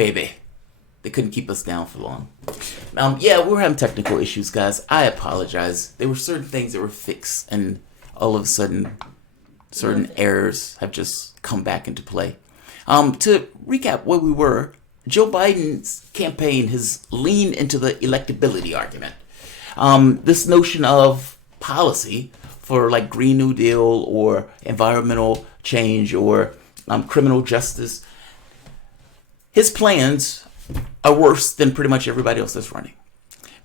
baby. They couldn't keep us down for long. Yeah, we were having technical issues, guys. I apologize. There were certain things that were fixed, and all of a sudden, certain errors have just come back into play. To recap where we were, Joe Biden's campaign has leaned into the electability argument. This notion of policy for like Green New Deal or environmental change or criminal justice, his plans are worse than pretty much everybody else that's running.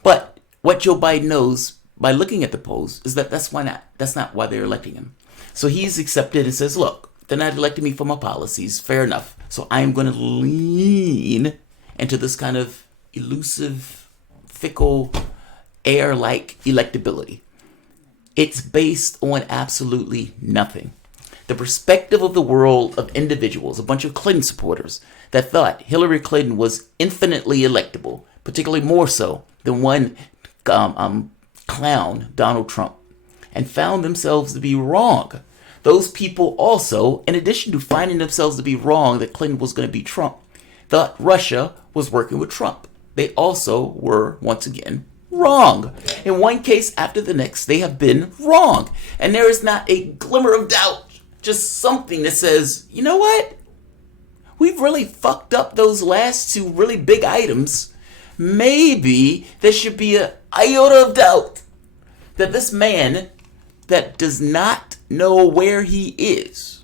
But what Joe Biden knows by looking at the polls is that that's not why they're electing him. So he's accepted and says, look, they're not electing me for my policies. Fair enough. So I'm going to lean into this kind of elusive, fickle, air-like electability. It's based on absolutely nothing. The perspective of the world of individuals, a bunch of Clinton supporters that thought Hillary Clinton was infinitely electable, particularly more so than one clown, Donald Trump, and found themselves to be wrong. Those people also, in addition to finding themselves to be wrong that Clinton was going to beat Trump, thought Russia was working with Trump. They also were, once again, wrong. In one case after the next, they have been wrong. And there is not a glimmer of doubt, just something that says, you know what? We've really fucked up those last two really big items. Maybe there should be an iota of doubt that this man that does not know where he is,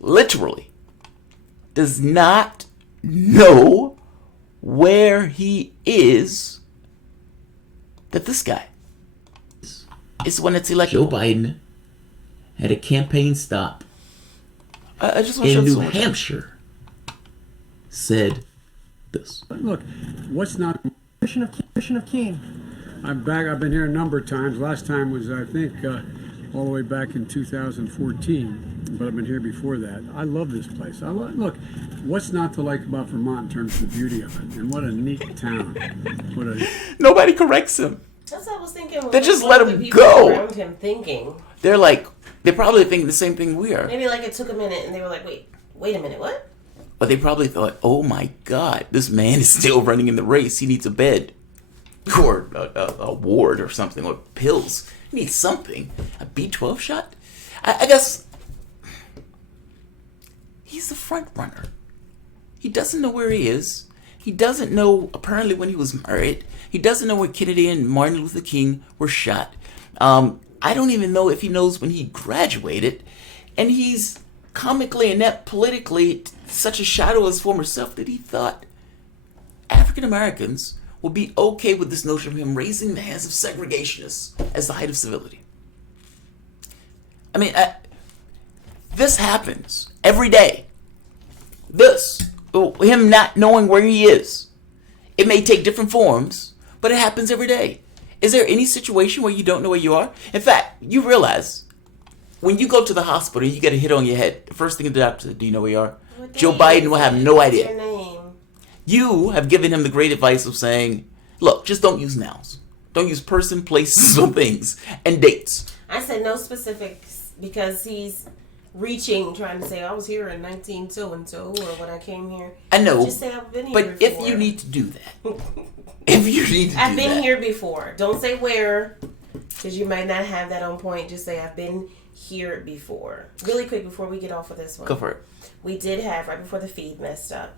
literally, does not know where he is, that this guy is the one that's elected. Joe Biden had a campaign stop I just want in New Hampshire. Said this. Look, what's not mission of Keene? I'm back. I've been here a number of times. Last time was, I think, all the way back in 2014. But I've been here before that. I love this place. Look, what's not to like about Vermont in terms of the beauty of it? And what a neat town. Nobody corrects him. That's what I was thinking. They just let him go. Around him thinking. They're probably thinking the same thing we are. Maybe like it took a minute, and they were like, "Wait a minute, what?" But they probably thought, "Oh my God, this man is still running in the race. He needs a bed, or a ward, or something, or pills. He needs something. A B12 shot." I guess he's the front runner. He doesn't know where he is. He doesn't know, apparently, when he was married. He doesn't know when Kennedy and Martin Luther King were shot. I don't even know if he knows when he graduated. And he's comically inept politically, such a shadow of his former self that he thought African Americans would be okay with this notion of him raising the hands of segregationists as the height of civility. I mean, this happens every day. Him not knowing where he is. It may take different forms, but it happens every day. Is there any situation where you don't know where you are? In fact, you realize when you go to the hospital and you get a hit on your head, the first thing the doctor says, do you know where you are? Joe Biden will have no idea. Your name. You have given him the great advice of saying, look, just don't use nouns. Don't use person, places, or things, and dates. I said no specifics because he's reaching, trying to say, I was here in 19 so-and-so, or when I came here. I know, just say I've been here but before. if you need to do that, I've been here before. Don't say where, because you might not have that on point. Just say I've been here before. Really quick before we get off of this one. Go for it. We did have, right before the feed messed up,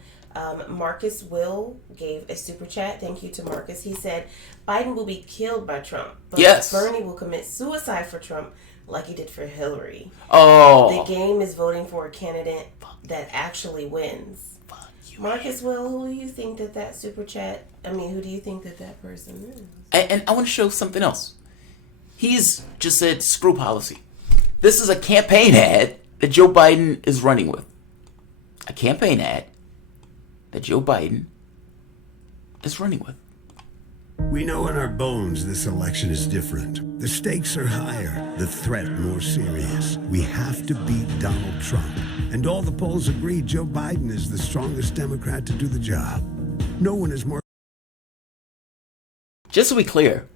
Marcus Will gave a super chat. Thank you to Marcus. He said, Biden will be killed by Trump, but yes, Bernie will commit suicide for Trump like he did for Hillary. Oh. The game is voting for a candidate that actually wins. Marcus Will, who do you think that super chat, who do you think that person is? And I want to show something else. He's just said, screw policy. This is a campaign ad that Joe Biden is running with. A campaign ad that Joe Biden is running with. We know in our bones this election is different. The stakes are higher, the threat more serious. We have to beat Donald Trump. And all the polls agree Joe Biden is the strongest Democrat to do the job. No one is more... Just to be clear,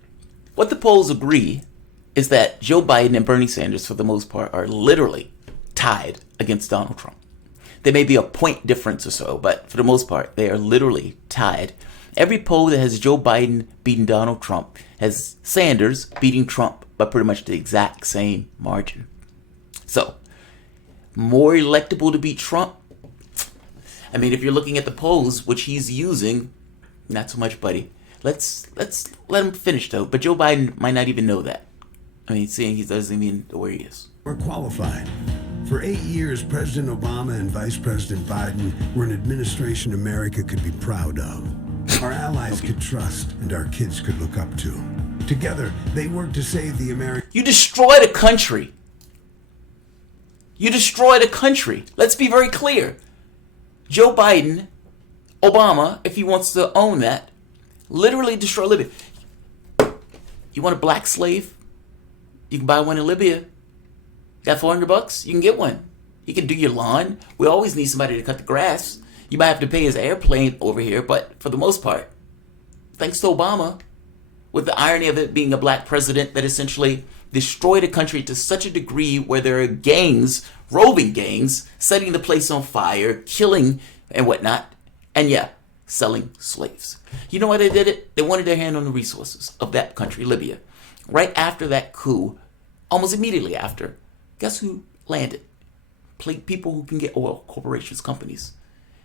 what the polls agree is that Joe Biden and Bernie Sanders, for the most part, are literally tied against Donald Trump. There may be a point difference or so, but for the most part, they are literally tied. Every poll that has Joe Biden beating Donald Trump has Sanders beating Trump by pretty much the exact same margin. So, more electable to beat Trump? I mean, if you're looking at the polls, which he's using, not so much, buddy. Let's let him finish, though. But Joe Biden might not even know that. I mean, seeing he doesn't even know where he is. We're qualified. For 8 years, President Obama and Vice President Biden were an administration America could be proud of. Our allies could trust and our kids could look up to. Together, they worked to save the American... You destroyed a country. You destroyed a country. Let's be very clear. Joe Biden, Obama, if he wants to own that, literally destroy Libya. You want a black slave? You can buy one in Libya. Got $400? You can get one. He can do your lawn. We always need somebody to cut the grass. You might have to pay his airplane over here, but for the most part, thanks to Obama, with the irony of it being a black president that essentially destroyed a country to such a degree where there are gangs, roving gangs, setting the place on fire, killing and whatnot, and yeah, selling slaves. You know why they did it? They wanted their hand on the resources of that country, Libya. Right after that coup, almost immediately after, guess who landed? People who can get oil, corporations, companies.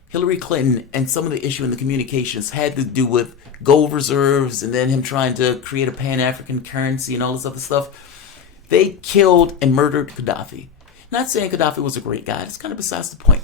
Hillary Clinton, and some of the issue in the communications had to do with gold reserves and then him trying to create a Pan-African currency and all this other stuff. They killed and murdered Gaddafi. Not saying Gaddafi was a great guy. It's kind of besides the point.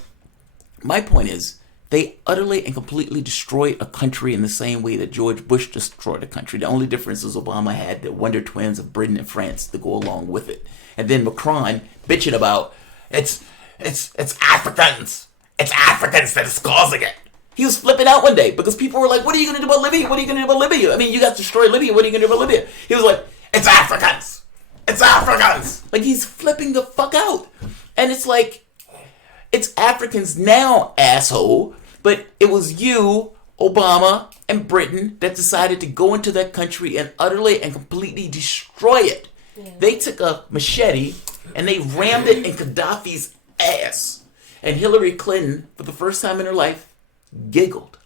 My point is, they utterly and completely destroyed a country in the same way that George Bush destroyed a country. The only difference is Obama had the Wonder Twins of Britain and France to go along with it. And then Macron bitching about, it's Africans. It's Africans that is causing it. He was flipping out one day because people were like, what are you going to do about Libya? What are you going to do about Libya? I mean, you guys destroyed Libya. What are you going to do about Libya? He was like, it's Africans. It's Africans. Like, he's flipping the fuck out. And it's like, it's Africans now, asshole. But it was you, Obama, and Britain that decided to go into that country and utterly and completely destroy it. Yeah. They took a machete and they rammed it in Gaddafi's ass. And Hillary Clinton, for the first time in her life, giggled.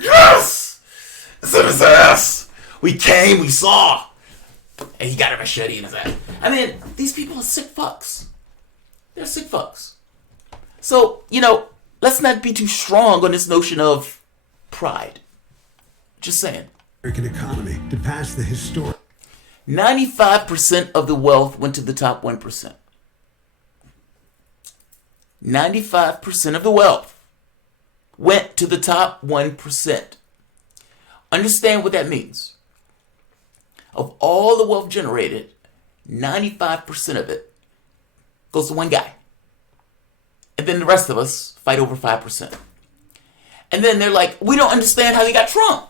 Yes! It's in his ass! We came, we saw! And he got a machete in his ass. I mean, these people are sick fucks. They're sick fucks. So, let's not be too strong on this notion of pride. Just saying. American economy to pass the historic... 95% of the wealth went to the top 1%. 95% of the wealth went to the top 1%. Understand what that means. Of all the wealth generated, 95% of it goes to one guy. And then the rest of us fight over 5%. And then they're like, we don't understand how they got Trump.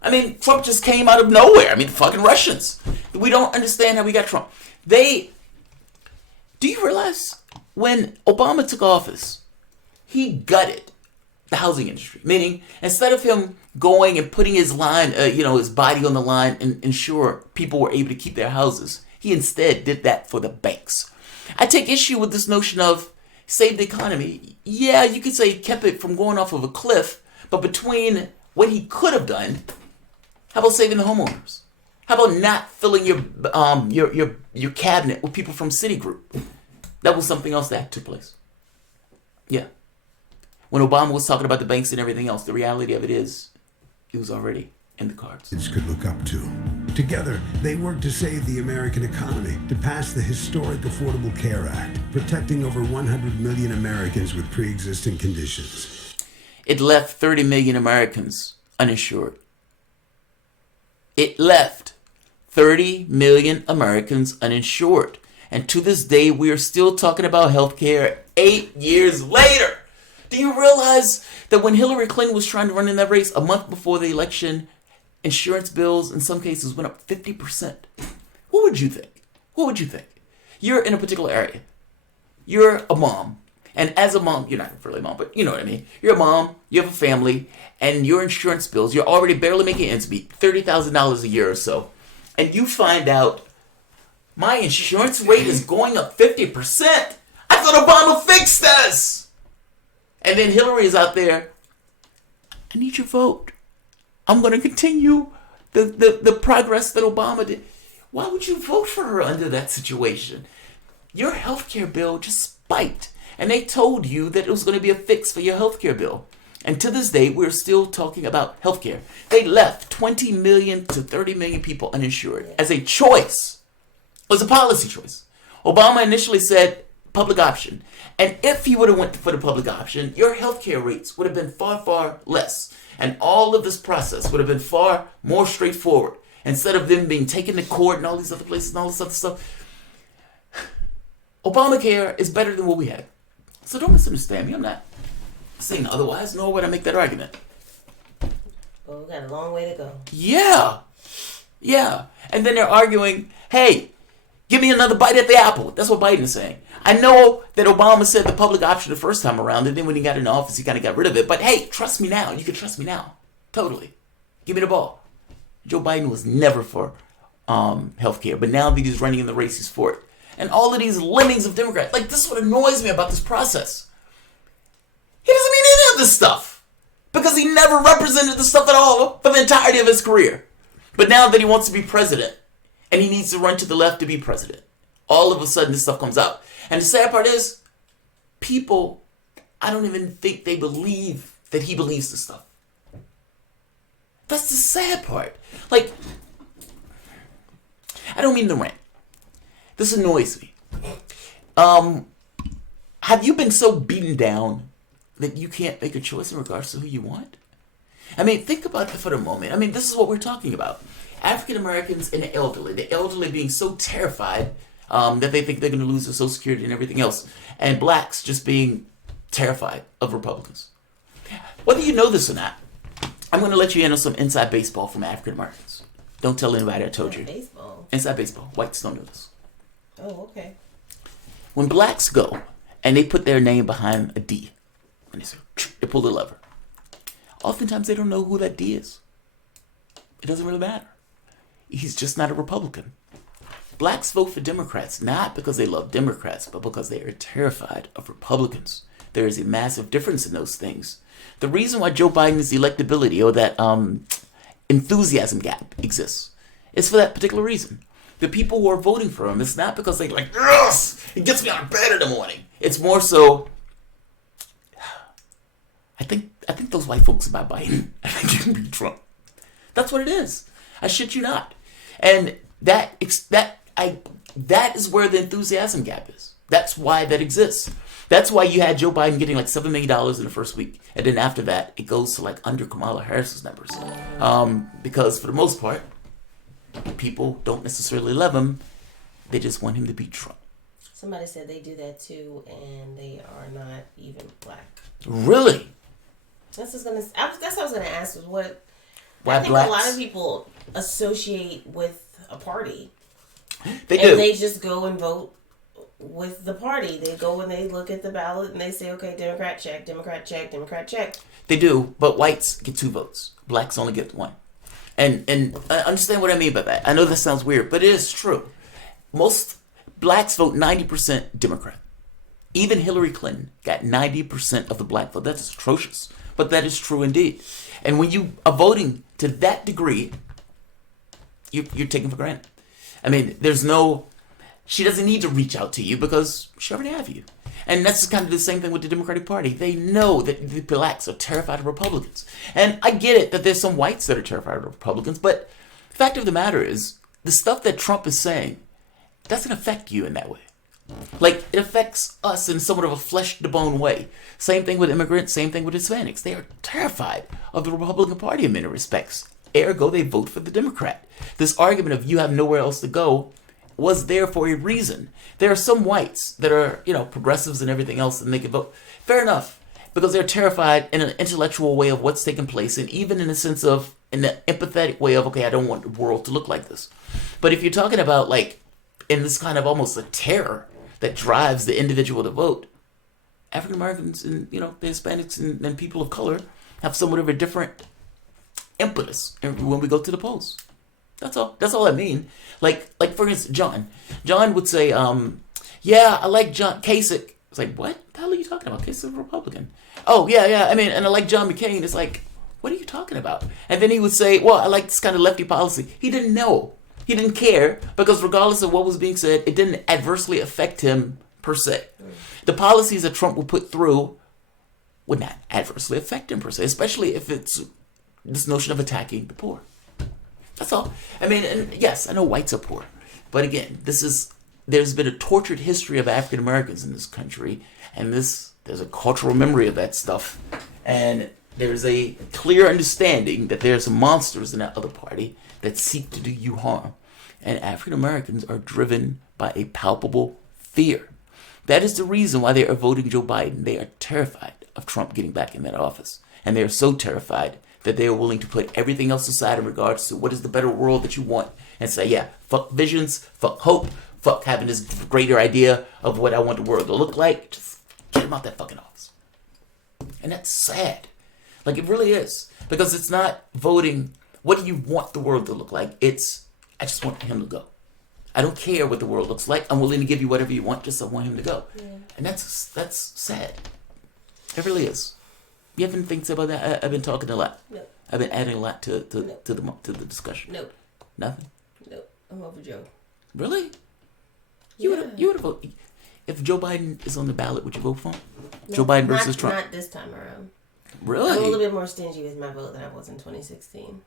I mean, Trump just came out of nowhere. I mean, fucking Russians. We don't understand how we got Trump. Do you realize when Obama took office, he gutted the housing industry? Meaning, instead of him going and putting his line, his body on the line and ensure people were able to keep their houses, he instead did that for the banks. I take issue with this notion of save the economy. Yeah, you could say he kept it from going off of a cliff, but between what he could have done, how about saving the homeowners? How about not filling your cabinet with people from Citigroup? That was something else that took place. Yeah. When Obama was talking about the banks and everything else, the reality of it is, it was already in the cards. Could look up to. Together, they worked to save the American economy, to pass the historic Affordable Care Act, protecting over 100 million Americans with pre-existing conditions. It left 30 million Americans uninsured. It left 30 million Americans uninsured. And to this day, we are still talking about healthcare 8 years later. Do you realize that when Hillary Clinton was trying to run in that race a month before the election, insurance bills in some cases went up 50%? What would you think? What would you think? You're in a particular area. You're a mom. And as a mom, you're not really a mom, but you know what I mean. You're a mom, you have a family, and your insurance bills, you're already barely making ends meet, $30,000 a year or so. And you find out My insurance rate is going up 50%. I thought Obama fixed this. And then Hillary is out there. I need your vote. I'm going to continue the progress that Obama did. Why would you vote for her under that situation? Your health care bill just spiked. And they told you that it was going to be a fix for your health care bill. And to this day, we're still talking about health care. They left 20 million to 30 million people uninsured as a choice. It was a policy choice. Obama initially said public option. And if he would have went for the public option, your health care rates would have been far, far less. And all of this process would have been far more straightforward. Instead of them being taken to court and all these other places and all this other stuff. Obamacare is better than what we had. So don't misunderstand me. I'm not saying otherwise, nor would I make that argument. Well, we got a long way to go. Yeah. And then they're arguing, hey, give me another bite at the apple. That's what Biden is saying. I know that Obama said the public option the first time around, and then when he got in office, he kind of got rid of it. But hey, trust me now. You can trust me now. Totally. Give me the ball. Joe Biden was never for healthcare, but now that he's running in the race, he's for it. And all of these lemmings of Democrats, like, this is what annoys me about this process. He doesn't mean any of this stuff because he never represented the stuff at all for the entirety of his career. But now that he wants to be president and he needs to run to the left to be president, all of a sudden this stuff comes out. And the sad part is, people, I don't even think they believe that he believes this stuff. That's the sad part. Like, I don't mean to rant. This annoys me. Have you been so beaten down that you can't make a choice in regards to who you want? I mean, think about it for a moment. I mean, this is what we're talking about. African Americans and the elderly being so terrified that they think they're going to lose their Social Security and everything else. And blacks just being terrified of Republicans. Whether you know this or not, I'm going to let you in on some inside baseball from African Americans. Don't tell anybody I told you. Baseball. Inside baseball. Whites don't know this. Oh, okay. When blacks go and they put their name behind a D, and they pull the lever, oftentimes they don't know who that D is. It doesn't really matter. He's just not a Republican. Blacks vote for Democrats not because they love Democrats, but because they are terrified of Republicans. There is a massive difference in those things. The reason why Joe Biden's electability or that enthusiasm gap exists is for that particular reason. The people who are voting for him, it's not because they like, yes, it gets me out of bed in the morning. It's more so, I think those white folks about Biden, I think you can beat Trump. That's what it is. I shit you not. And that is where the enthusiasm gap is. That's why that exists. That's why you had Joe Biden getting like $7 million in the first week. And then after that, it goes to like under Kamala Harris's numbers. Because for the most part, people don't necessarily love him. They just want him to beat Trump. Somebody said they do that too, and they are not even black. Really? That's what I was gonna ask. Was what? Why I think blacks? a lot of people associate with a party. They do. And they just go and vote with the party. They go and they look at the ballot and they say, okay, Democrat check, Democrat check, Democrat check. They do, but whites get 2 votes. Blacks only get 1. And understand what I mean by that. I know that sounds weird, but it is true. Most blacks vote 90% Democrat. Even Hillary Clinton got 90% of the black vote. That's atrocious, but that is true indeed. And when you are voting to that degree, you're taken for granted. I mean, she doesn't need to reach out to you because she already have you. And that's kind of the same thing with the Democratic Party. They know that the blacks are terrified of Republicans. And I get it that there's some whites that are terrified of Republicans, but the fact of the matter is, the stuff that Trump is saying doesn't affect you in that way. Like, it affects us in somewhat of a flesh-to-bone way. Same thing with immigrants, same thing with Hispanics. They are terrified of the Republican Party in many respects. Ergo, they vote for the Democrat. This argument of you have nowhere else to go was there for a reason. There are some whites that are, progressives and everything else, and they can vote. Fair enough, because they're terrified in an intellectual way of what's taking place, and even in a sense of, in the empathetic way of, okay, I don't want the world to look like this. But if you're talking about, like, in this kind of almost a terror that drives the individual to vote, African Americans and, the Hispanics and people of color have somewhat of a different impetus when we go to the polls. That's all. That's all I mean. Like for instance, John would say, yeah, I like John Kasich. It's like, what the hell are you talking about? Kasich is a Republican. Oh, yeah. I mean, and I like John McCain. It's like, what are you talking about? And then he would say, well, I like this kind of lefty policy. He didn't know. He didn't care because regardless of what was being said, it didn't adversely affect him per se. The policies that Trump would put through would not adversely affect him per se, especially if it's this notion of attacking the poor. That's all. I mean, and yes, I know whites are poor. But again, there's been a tortured history of African Americans in this country, and there's a cultural memory of that stuff. And there's a clear understanding that there's some monsters in that other party that seek to do you harm. And African Americans are driven by a palpable fear. That is the reason why they are voting Joe Biden. They are terrified of Trump getting back in that office. And they are so terrified that they are willing to put everything else aside in regards to what is the better world that you want. And say, yeah, fuck visions, fuck hope, fuck having this greater idea of what I want the world to look like. Just get him out that fucking office. And that's sad. Like, it really is. Because it's not voting, what do you want the world to look like? It's, I just want him to go. I don't care what the world looks like. I'm willing to give you whatever you want, just I want him to go. Yeah. And that's sad. It really is. You have anything to say about that? I've been talking a lot. Nope. I've been adding a lot to the discussion. Nope. Nothing? Nope. I'm over Joe. Really? You would vote. If Joe Biden is on the ballot, would you vote for him? No, Joe Biden versus Trump? Not this time around. Really? I'm a little bit more stingy with my vote than I was in 2016.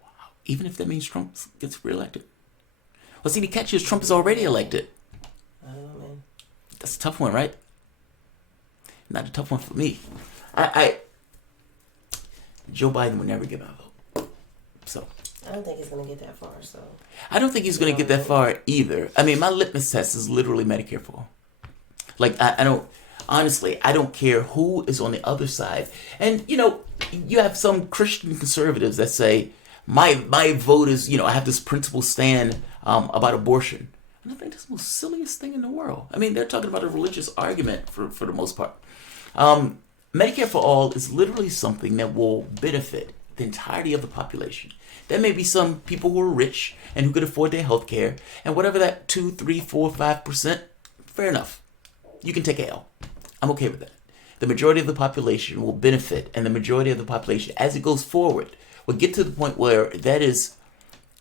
Wow. Even if that means Trump gets reelected? Well, see, the catch is Trump is already elected. I don't know, man. That's a tough one, right? Not a tough one for me. Joe Biden would never give my vote. So. I don't think he's going to get that far, so. I don't think he's going to get that far either. I mean, my litmus test is literally Medicare for all. Like, I don't care who is on the other side. And, you have some Christian conservatives that say, my vote is, I have this principled stand about abortion. And I think that's the most silliest thing in the world. I mean, they're talking about a religious argument for the most part. Medicare for all is literally something that will benefit the entirety of the population. There may be some people who are rich and who could afford their health care, and whatever that 2, 3, 4, 5%, fair enough. You can take a L. I'm okay with that. The majority of the population will benefit, and the majority of the population, as it goes forward, will get to the point where that is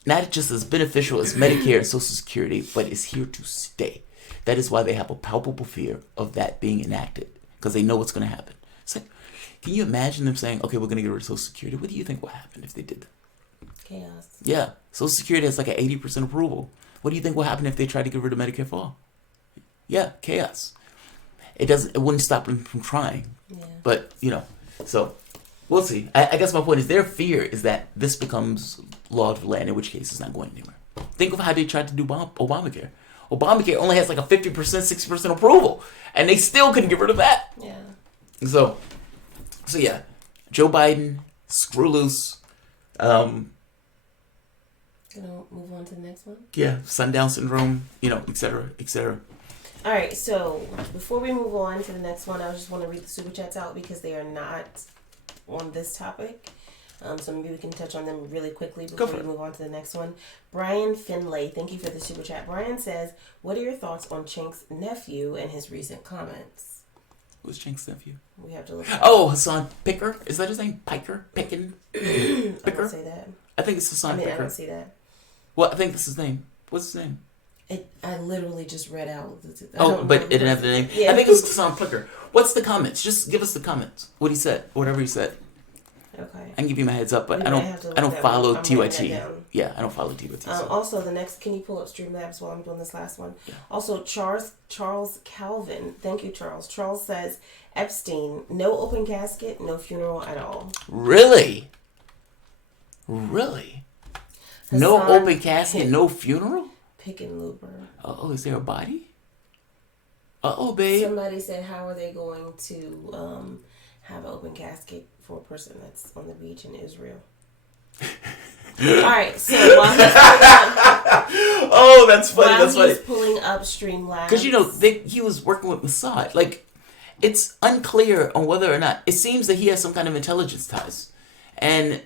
not just as beneficial as Medicare and Social Security, but is here to stay. That is why they have a palpable fear of that being enacted, because they know what's going to happen. It's like, can you imagine them saying, okay, we're going to get rid of Social Security? What do you think will happen if they did that? Chaos. Yeah. Social Security has like an 80% approval. What do you think will happen if they try to get rid of Medicare for all? Yeah, chaos. It wouldn't stop them from trying. Yeah. But, so we'll see. I guess my point is their fear is that this becomes law of the land, in which case it's not going anywhere. Think of how they tried to do Obamacare. Obamacare only has like a 50%, 60% approval, and they still couldn't get rid of that. Yeah. So yeah, Joe Biden, screw loose. Gonna move on to the next one? Yeah, sundown syndrome, et cetera, et cetera. All right, so before we move on to the next one, I just want to read the super chats out because they are not on this topic. So maybe we can touch on them really quickly before we move on to the next one. Brian Finlay, thank you for the super chat. Brian says, what are your thoughts on Chink's nephew and his recent comments? Who's Chink's nephew? We have to look. Hassan Picker? Is that his name? Picker? Picken? Picker? I don't say that. I think it's Hassan Picker. I don't see that. Well, I think that's his name. What's his name? I literally just read out. But it didn't have the name? Yeah. I think it was Hassan Picker. What's the comments? Just give us the comments. What he said. Whatever he said. Okay. I can give you my heads up, but I don't follow TYT. Yeah, I don't follow TYT. Also, the next, can you pull up Streamlabs while I'm doing this last one? Yeah. Also, Charles Calvin, thank you, Charles. Charles says, Epstein, no open casket, no funeral at all. Really? No open casket, no funeral? Pickenlooper. Oh, is there a body? Babe. Somebody said, how are they going to have an open casket for a person that's on the beach in Israel? Alright, so while he's pulling up, that's funny. That's funny. He's pulling up Streamlabs. Because he was working with Mossad. Like, it's unclear on whether or not. It seems that he has some kind of intelligence ties, and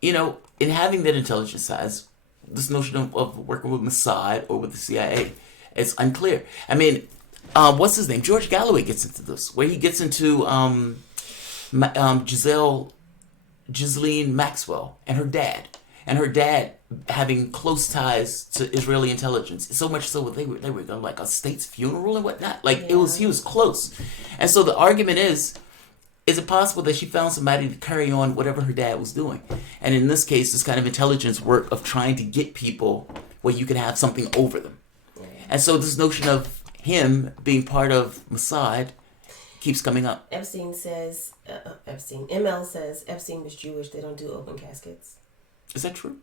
in having that intelligence ties, this notion of working with Mossad or with the CIA. It's unclear. I mean, what's his name? George Galloway gets into this, where he gets into Ghislaine Maxwell and her dad. And her dad having close ties to Israeli intelligence, so much so that they were going like a state's funeral and whatnot. Like he was close, and so the argument is it possible that she found somebody to carry on whatever her dad was doing? And in this case, this kind of intelligence work of trying to get people where you can have something over them, and so this notion of him being part of Mossad keeps coming up. ML says Epstein was Jewish. They don't do open caskets. Is that true?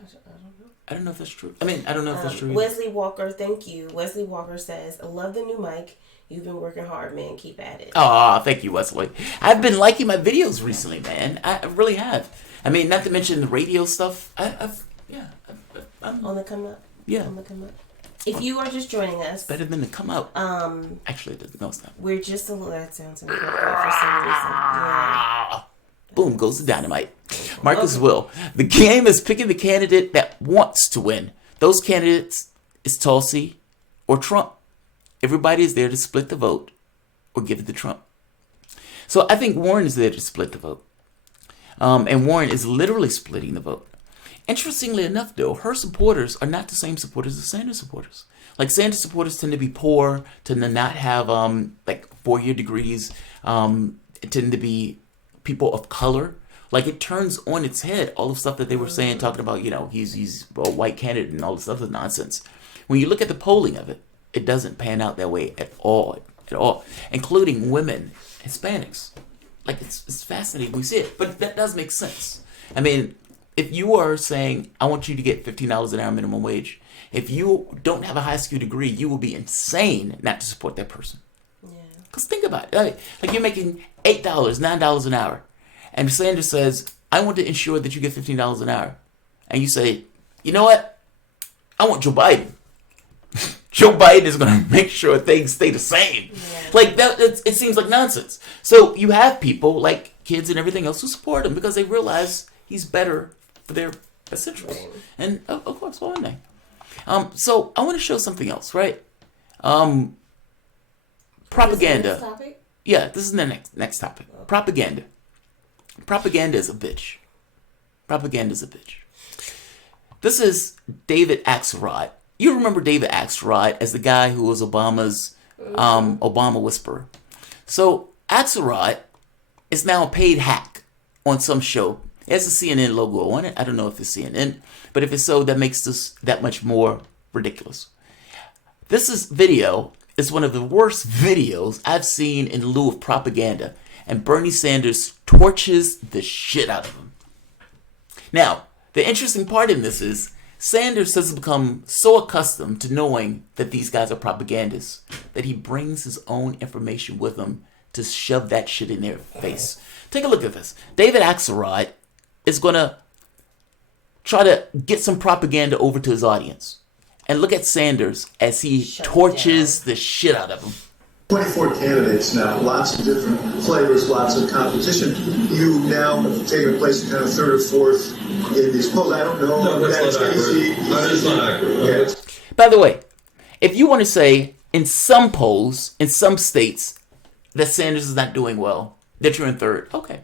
I don't know. I don't know if that's true. I mean, I don't know if that's true. Wesley Walker, thank you. Wesley Walker says, I love the new mic. You've been working hard, man. Keep at it. Oh, thank you, Wesley. I've been liking my videos recently, man. I really have. I mean, not to mention the radio stuff. I'm on the come up. Yeah. On the come up. If you are just joining us, better than to come out. Actually, no, it's not. We're just a little. That sounds inappropriate for some reason. Yeah. Boom goes the dynamite. Marcus Will. The game is picking the candidate that wants to win. Those candidates is Tulsi or Trump. Everybody is there to split the vote or give it to Trump. So I think Warren is there to split the vote. And Warren is literally splitting the vote. Interestingly enough, though, her supporters are not the same supporters as Sanders supporters. Like, Sanders supporters tend to be poor, tend to not have, 4-year degrees, tend to be people of color. Like, it turns on its head all the stuff that they were saying, talking about, he's a white candidate and all this other nonsense. When you look at the polling of it, it doesn't pan out that way at all, including women, Hispanics. Like, it's fascinating. We see it, but that does make sense. I mean, if you are saying, I want you to get $15 an hour minimum wage, if you don't have a high school degree, you will be insane not to support that person. Because think about it. Like, you're making $8, $9 an hour. And Sanders says, I want to ensure that you get $15 an hour. And you say, you know what? I want Joe Biden. Joe Biden is going to make sure things stay the same. Yeah. Like, that, it seems like nonsense. So you have people, like kids and everything else, who support him because they realize he's better for their best interests. And, of course, why wouldn't they? So I want to show something else, right? Propaganda. Is this topic? Yeah, this is the next topic. Okay. Propaganda. Propaganda is a bitch. Propaganda is a bitch. This is David Axelrod. You remember David Axelrod as the guy who was Obama's Obama whisperer. So Axelrod is now a paid hack on some show. It has a CNN logo on it. I don't know if it's CNN, but if it's so, that makes this that much more ridiculous. This video is one of the worst videos I've seen in lieu of propaganda, and Bernie Sanders torches the shit out of him. Now, the interesting part in this is Sanders has become so accustomed to knowing that these guys are propagandists that he brings his own information with him to shove that shit in their face. Take a look at this. David Axelrod is going to try to get some propaganda over to his audience. And look at Sanders as he torches the shit out of him. 24 candidates now, lots of different flavors, lots of competition. You now have taken place in kind of third or fourth in these polls. I don't know. No, that's not accurate. That's not accurate. Yeah. By the way, if you want to say in some polls, in some states, that Sanders is not doing well, that you're in third, okay.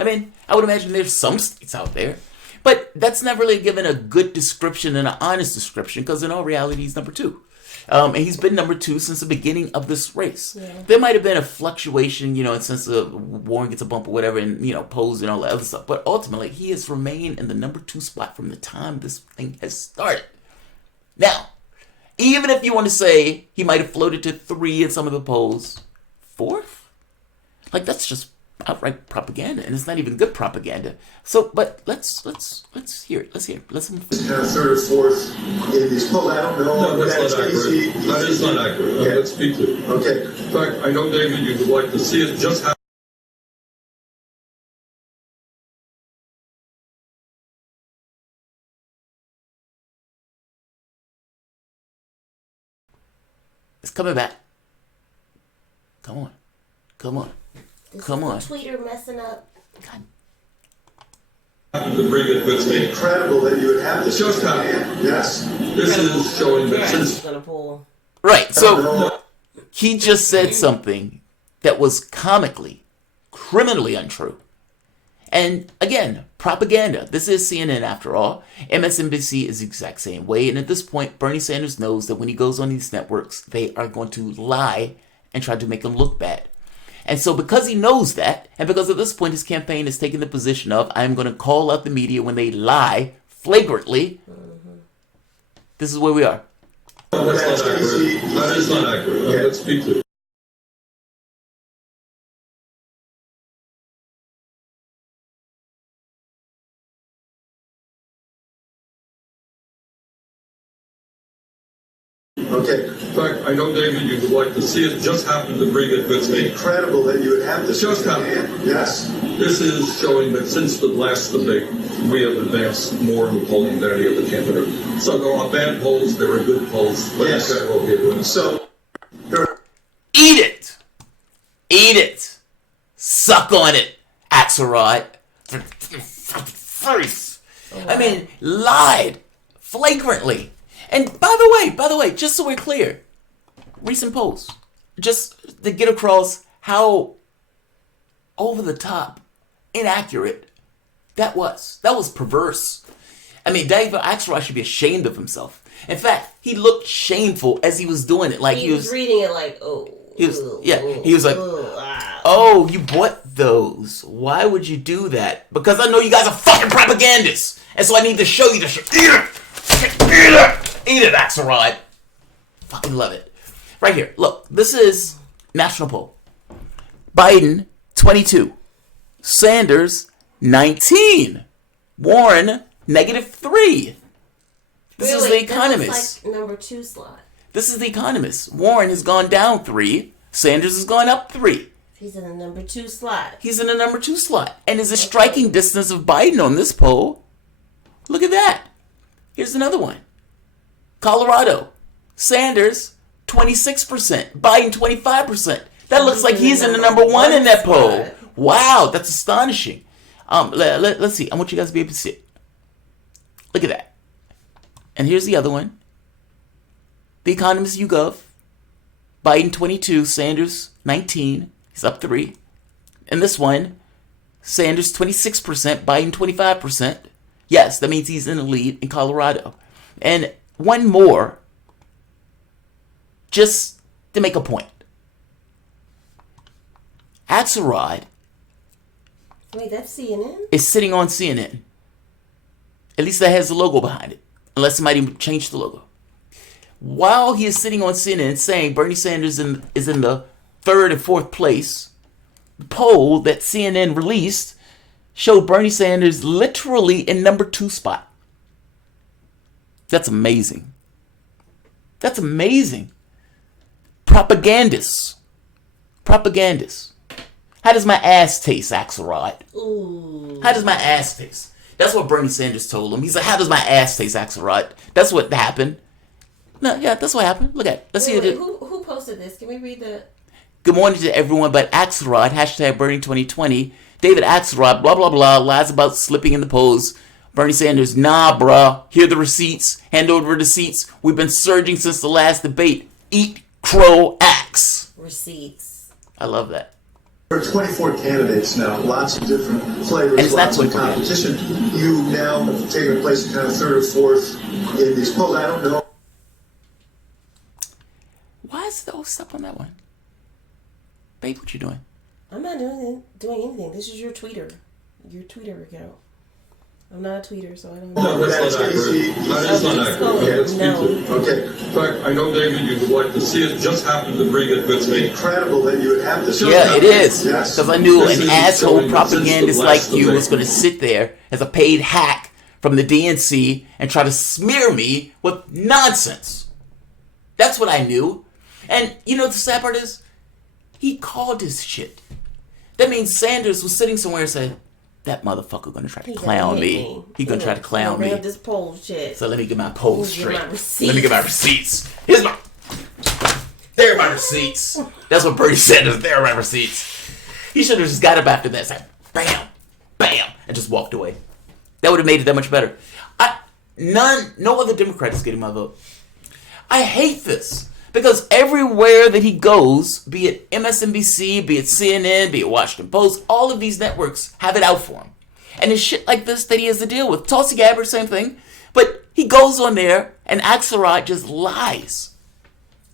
I mean, I would imagine there's some states out there. But that's not really given a good description and an honest description, because in all reality, he's number 2. And he's been number 2 since the beginning of this race. Yeah. There might have been a fluctuation, since Warren gets a bump or whatever, and, polls and all that other stuff. But ultimately, he has remained in the number 2 spot from the time this thing has started. Now, even if you want to say he might have floated to 3 in some of the polls, 4th? Like, that's just outright propaganda, and it's not even good propaganda. So, but let's hear it. Let's hear it. Let's kind of third or fourth in these polls. I don't know. No, that's not accurate. That is not accurate. Yeah. Let's speak to it. Okay. In fact, I know, David, you would like to see it just happen. It's coming back. Come on. This is the tweeter messing up. God. happened to bring it with me. Incredible that you would have this. Just happened. Yes. This is showing that He's since gonna pull. Right, so he just said something that was comically, criminally untrue. And again, propaganda. This is CNN after all. MSNBC is the exact same way. And at this point, Bernie Sanders knows that when he goes on these networks, they are going to lie and try to make him look bad. And so because he knows that, and because at this point his campaign is taking the position of, I'm going to call out the media when they lie flagrantly, this is where we are. that's not accurate. That is not accurate. Let's be clear. Okay. In fact, I know, David, you would like to see it. Just happened to bring it with me. Incredible that you would have this. Just happened. Yes. This is showing that since the last debate, we have advanced more in the polling than any other candidate. So there are bad polls, there are good polls, but Yes. in general, we're doing So, Eat it! Eat it! Suck on it, Axelrod. I mean, lied flagrantly. And by the way, just so we're clear, recent polls, just to get across how over the top, inaccurate that was. That was perverse. I mean, David Axelrod should be ashamed of himself. In fact, he looked shameful as he was doing it. Like He was reading it like, oh. He was, he was like, oh, you bought those. Why would you do that? Because I know you guys are fucking propagandists. And so I need to show you the shit. Eat it! Eat it! Eat it, Axelrod. Fucking love it. Right here. Look, this is national poll. Biden, 22. Sanders, 19. Warren, -3. This is The Economist. That's like number 2 slot. This is The Economist. Warren has gone down 3. Sanders has gone up 3. He's in the number 2 slot. He's in the number 2 slot. And is a striking distance of Biden on this poll. Look at that. Here's another one. Colorado. Sanders, 26%. Biden, 25%. That looks like he's in the number 1 in that poll. Wow, that's astonishing. Let's see. I want you guys to be able to see it. Look at that. And here's the other one. The Economist YouGov. Biden 22, Sanders 19. He's up 3. And this one, Sanders 26%, Biden 25%. Yes, that means he's in the lead in Colorado. And one more, just to make a point. Axelrod Wait, that's CNN? is sitting on CNN. At least that has the logo behind it. Unless somebody changed the logo. While he is sitting on CNN saying Bernie Sanders is in the 3rd and 4th place, the poll that CNN released showed Bernie Sanders literally in number 2 spot. That's amazing. That's amazing. Propagandists. Propagandists. How does my ass taste, Axelrod? Ooh. How does my ass taste? That's what Bernie Sanders told him. He's like, how does my ass taste, Axelrod? That's what happened. No, yeah, that's what happened. Look at it. Let's see it. Who posted this? Can we read the... Good morning to everyone but Axelrod, hashtag Bernie 2020. David Axelrod, blah, blah, blah, lies about slipping in the polls. Bernie Sanders, nah, bruh. Here are the receipts. Hand over the receipts. We've been surging since the last debate. Eat crow axe. Receipts. I love that. There are 24 candidates now, lots of different And flavors, it's lots not of 24 competition. You now have taken place in kind of 3rd or 4th in these polls. I don't know. Why is the old stuff on that one? Babe, what you doing? I'm not doing anything. This is your tweeter. Your Twitter account. I'm not a tweeter, so I don't know. No, that's not accurate. That is not accurate. Let's be clear. Okay. In fact, I know, David, you would like to see it. Just happened to bring it with me. Incredible that you would have this. Yeah, it is. Yes. Because I knew This an is asshole showing propagandist since the like last you debate. was going to sit there as a paid hack from the DNC and try to smear me with nonsense. That's what I knew. And you know what the sad part is? He called this shit. That means Sanders was sitting somewhere and said, that motherfucker gonna try to clown me. He gonna try to clown me. This poll shit. So let me get my polls Get straight. my receipts. Let me get my receipts. There are my receipts. That's what Bernie Sanders. There are my receipts. He should have just got up after that, said, bam, bam, and just walked away. That would have made it that much better. No other Democrat is getting my vote. I hate this. Because everywhere that he goes, be it MSNBC, be it CNN, be it Washington Post, all of these networks have it out for him. And it's shit like this that he has to deal with. Tulsi Gabbard, same thing. But he goes on there and Axelrod just lies.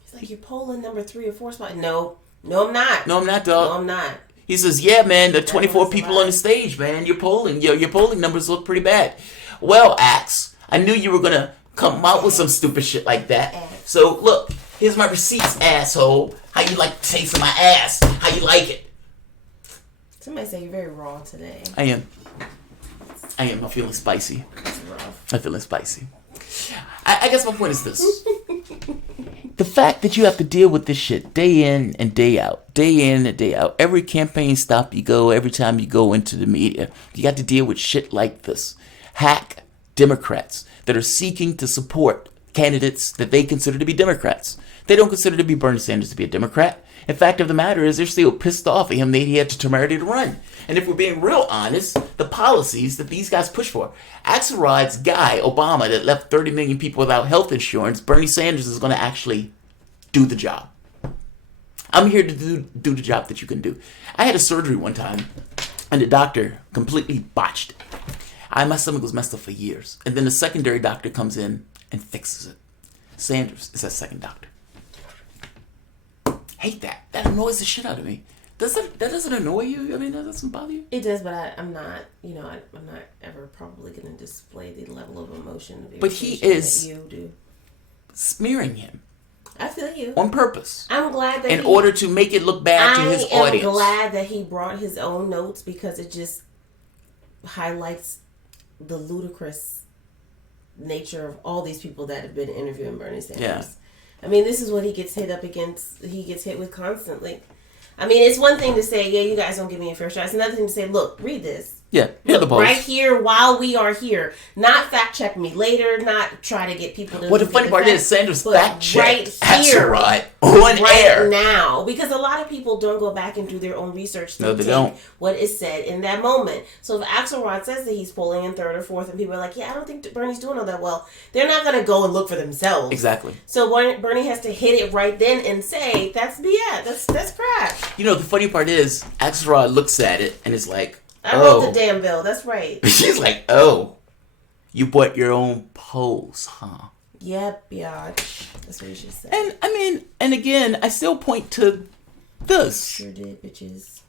He's like, you're polling number 3 or 4 spot. No, I'm not. No, I'm not, dog. No, I'm not. He says, yeah, man, the 24 people on the stage, man, your polling numbers look pretty bad. Well, Axe, I knew you were going to come out with some stupid shit like that. So, look. Here's my receipts, asshole. How you like the taste of my ass? How you like it? Somebody say you're very raw today. I am. I'm feeling spicy. Rough. I'm feeling spicy. I guess my point is this. The fact that you have to deal with this shit day in and day out. Day in and day out. Every campaign stop you go, every time you go into the media, you got to deal with shit like this. Hack Democrats that are seeking to support candidates that they consider to be Democrats. They don't consider to be Bernie Sanders to be a Democrat. In fact of the matter is they're still pissed off at him that he had to temerity to run. And if we're being real honest, the policies that these guys push for. Axelrod's guy, Obama, that left 30 million people without health insurance, Bernie Sanders is going to actually do the job. I'm here to do the job that you can do. I had a surgery one time, and the doctor completely botched it. My stomach was messed up for years. And then the secondary doctor comes in and fixes it. Sanders is that second doctor. Hate that. That annoys the shit out of me. That doesn't annoy you? I mean, that doesn't bother you? It does, but I'm not, I'm not ever probably going to display the level of emotion. But he is that you do. Smearing him. I feel you. On purpose. I'm glad that in order to make it look bad to his audience. I'm glad that he brought his own notes because it just highlights the ludicrous nature of all these people that have been interviewing Bernie Sanders. Yeah. I mean, this is what he gets hit up against. He gets hit with constantly. I mean, it's one thing to say, yeah, you guys don't give me a fair shot. It's another thing to say, look, read this. Yeah, hear the post. Right here while we are here. Not fact check me later, not try to get people to... Well, the funny part is Sanders fact checked Axelrod on air. Now. Because a lot of people don't go back and do their own research to take what is said in that moment. So if Axelrod says that he's polling in 3rd or 4th and people are like, yeah, I don't think Bernie's doing all that well, they're not going to go and look for themselves. Exactly. So Bernie has to hit it right then and say, that's BS, that's crap. You know, the funny part is Axelrod looks at it and is like, I wrote the damn bill. That's right. She's like, oh, you bought your own polls, huh? Yep, biatch. That's what you should say. And I mean, and again, I still point to this. Sure did, bitches.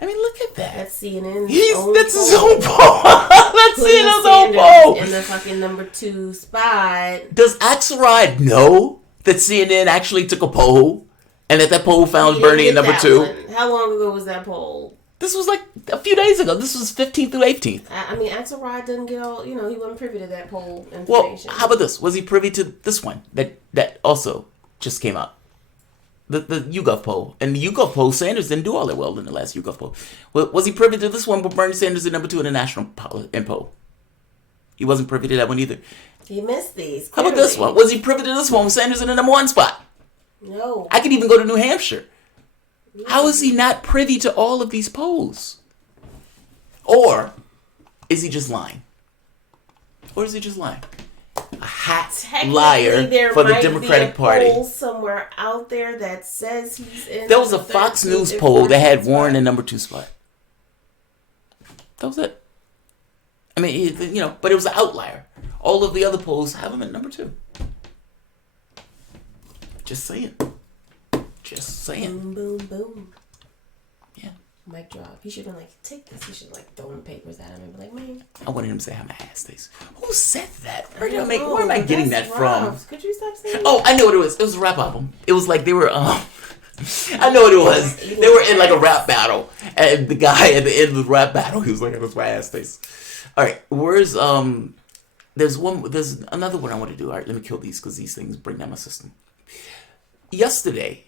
I mean, look at that. That's CNN's That's his own poll. That's CNN's own poll. In the fucking number 2 spot. Does Axelrod know that CNN actually took a poll and that poll found Bernie in number 2? One. How long ago was that poll? This was like a few days ago. This was 15th through 18th. I mean, Axelrod didn't get all, he wasn't privy to that poll information. Well, how about this? Was he privy to this one that also just came out? The YouGov poll. And the YouGov poll, Sanders didn't do all that well in the last YouGov poll. Was he privy to this one with Bernie Sanders at number 2 in the national poll? He wasn't privy to that one either. He missed these. How about this one? Was he privy to this one with Sanders in the number 1 spot? No. I could even go to New Hampshire. How is he not privy to all of these polls? Or is he just lying? A hat liar for the Democratic Party. Poll somewhere out there that says he's in. There was a Fox News poll that had Warren in number 2 spot. That was it. I mean, but it was an outlier. All of the other polls have him at number 2. Just saying. Boom, boom, boom. Yeah. Mic drop. He should have been like, take this. He should like throw the papers at him and be like, man. I wanted him to say how my ass tastes. Who said that? Where am I getting that from? Could you stop saying Oh, I know what it was. It was a rap album. It was like they were, I know what it was. They were in like a rap battle. And the guy at the end of the rap battle, he was like, that's my ass tastes. All right. There's another one I want to do. All right, let me kill these because these things bring down my system. Yesterday,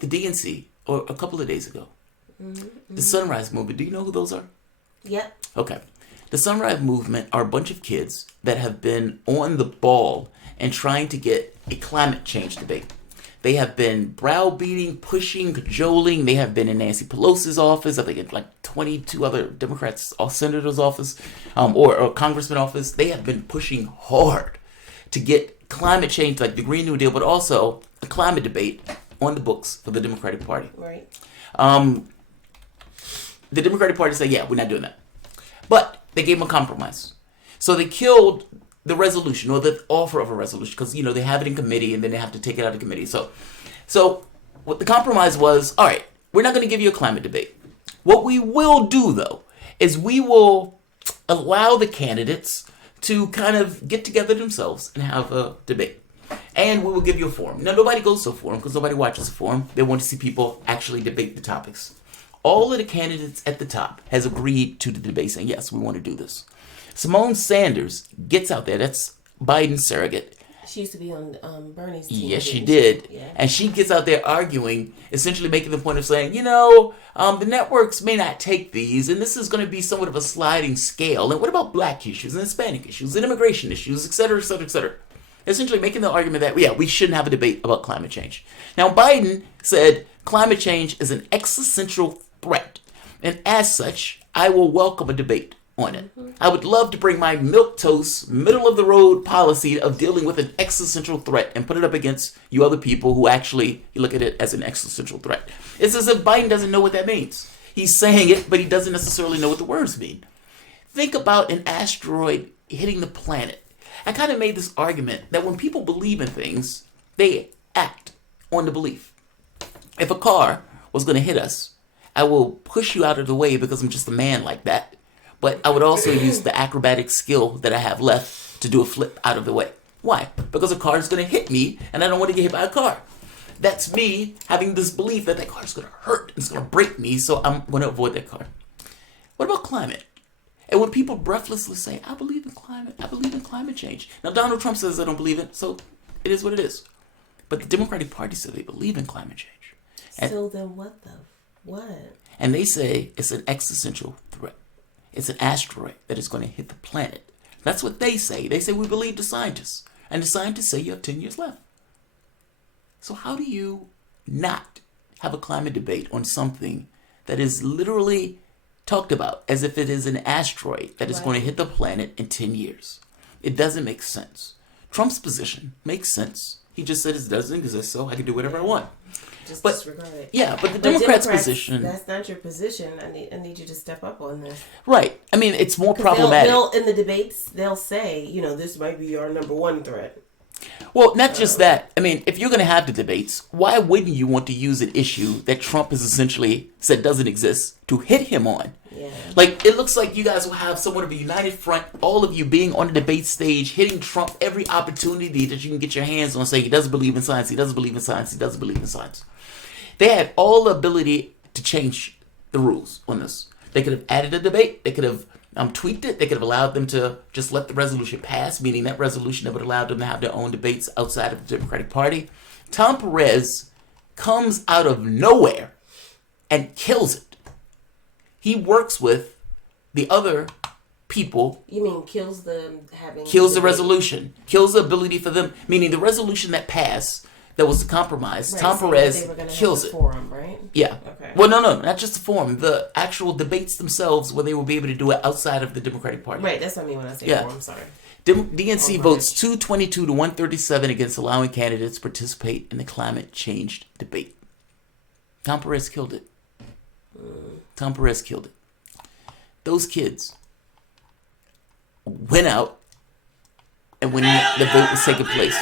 the DNC, or a couple of days ago, the Sunrise Movement, do you know who those are? Yep. Okay. The Sunrise Movement are a bunch of kids that have been on the ball and trying to get a climate change debate. They have been browbeating, pushing, cajoling. They have been in Nancy Pelosi's office. I think in like 22 other Democrats, or senators' office, or congressman office. They have been pushing hard to get climate change, like the Green New Deal, but also a climate debate on the books for the Democratic Party. Right. The Democratic Party said, yeah, we're not doing that. But they gave them a compromise. So they killed the resolution, or the offer of a resolution, because, you know, they have it in committee and then they have to take it out of committee. So what the compromise was, all right, we're not going to give you a climate debate. What we will do, though, is we will allow the candidates to kind of get together themselves and have a debate. And we will give you a forum. Now, nobody goes to a forum because nobody watches a forum. They want to see people actually debate the topics. All of the candidates at the top has agreed to the debate, saying, yes, we want to do this. Simone Sanders gets out there. That's Biden's surrogate. She used to be on Bernie's team. Yes, she did. Yeah. And she gets out there arguing, essentially making the point of saying, you know, the networks may not take these, and this is going to be somewhat of a sliding scale. And what about black issues and Hispanic issues and immigration issues, et cetera, et cetera, et cetera. Essentially making the argument that, yeah, we shouldn't have a debate about climate change. Now, Biden said climate change is an existential threat. And as such, I will welcome a debate on it. I would love to bring my milquetoast, middle-of-the-road policy of dealing with an existential threat and put it up against you other people who actually look at it as an existential threat. It's as if Biden doesn't know what that means. He's saying it, but he doesn't necessarily know what the words mean. Think about an asteroid hitting the planet. I kind of made this argument that when people believe in things, they act on the belief. If a car was going to hit us, I will push you out of the way because I'm just a man like that. But I would also use the acrobatic skill that I have left to do a flip out of the way. Why? Because a car is going to hit me, and I don't want to get hit by a car. That's me having this belief that car is going to hurt, it's going to break me, so I'm going to avoid that car. What about climate? And when people breathlessly say, I believe in climate change. Now, Donald Trump says I don't believe it, so it is what it is. But the Democratic Party said they believe in climate change. So then what? And they say it's an existential threat. It's an asteroid that is going to hit the planet. That's what they say. They say we believe the scientists. And the scientists say you have 10 years left. So how do you not have a climate debate on something that is literally talked about as if it is an asteroid that is going to hit the planet in 10 years? It doesn't make sense. Trump's position makes sense. He just said it doesn't exist, so I can do whatever I want. Just but, disregard it. Yeah, but the Democrats' position... That's not your position. I need you to step up on this. Right. I mean, it's more problematic. They'll, in the debates, they'll say, you know, this might be our number one threat. Well, not just that. I mean, if you're going to have the debates, why wouldn't you want to use an issue that Trump has essentially said doesn't exist to hit him on? Yeah. Like, it looks like you guys will have somewhat of a united front, all of you being on the debate stage, hitting Trump every opportunity that you can get your hands on, saying he doesn't believe in science, he doesn't believe in science, he doesn't believe in science. They had all the ability to change the rules on this. They could have added a debate. They could have tweaked it. They could have allowed them to just let the resolution pass, meaning that resolution that would allow them to have their own debates outside of the Democratic Party. Tom Perez comes out of nowhere and kills it. He works with the other people. You mean kills the resolution, kills the ability for them, meaning the resolution that passed. That was the compromise. Right, Tom Perez kills it. Forum, right? Yeah. Okay. Well, no, not just the forum. The actual debates themselves, where they will be able to do it outside of the Democratic Party. Right. That's what I mean when I say forum. Sorry. DNC votes 222 to 137 against allowing candidates to participate in the climate change debate. Tom Perez killed it. Tom Perez killed it. Those kids went out, and when the vote was taking place.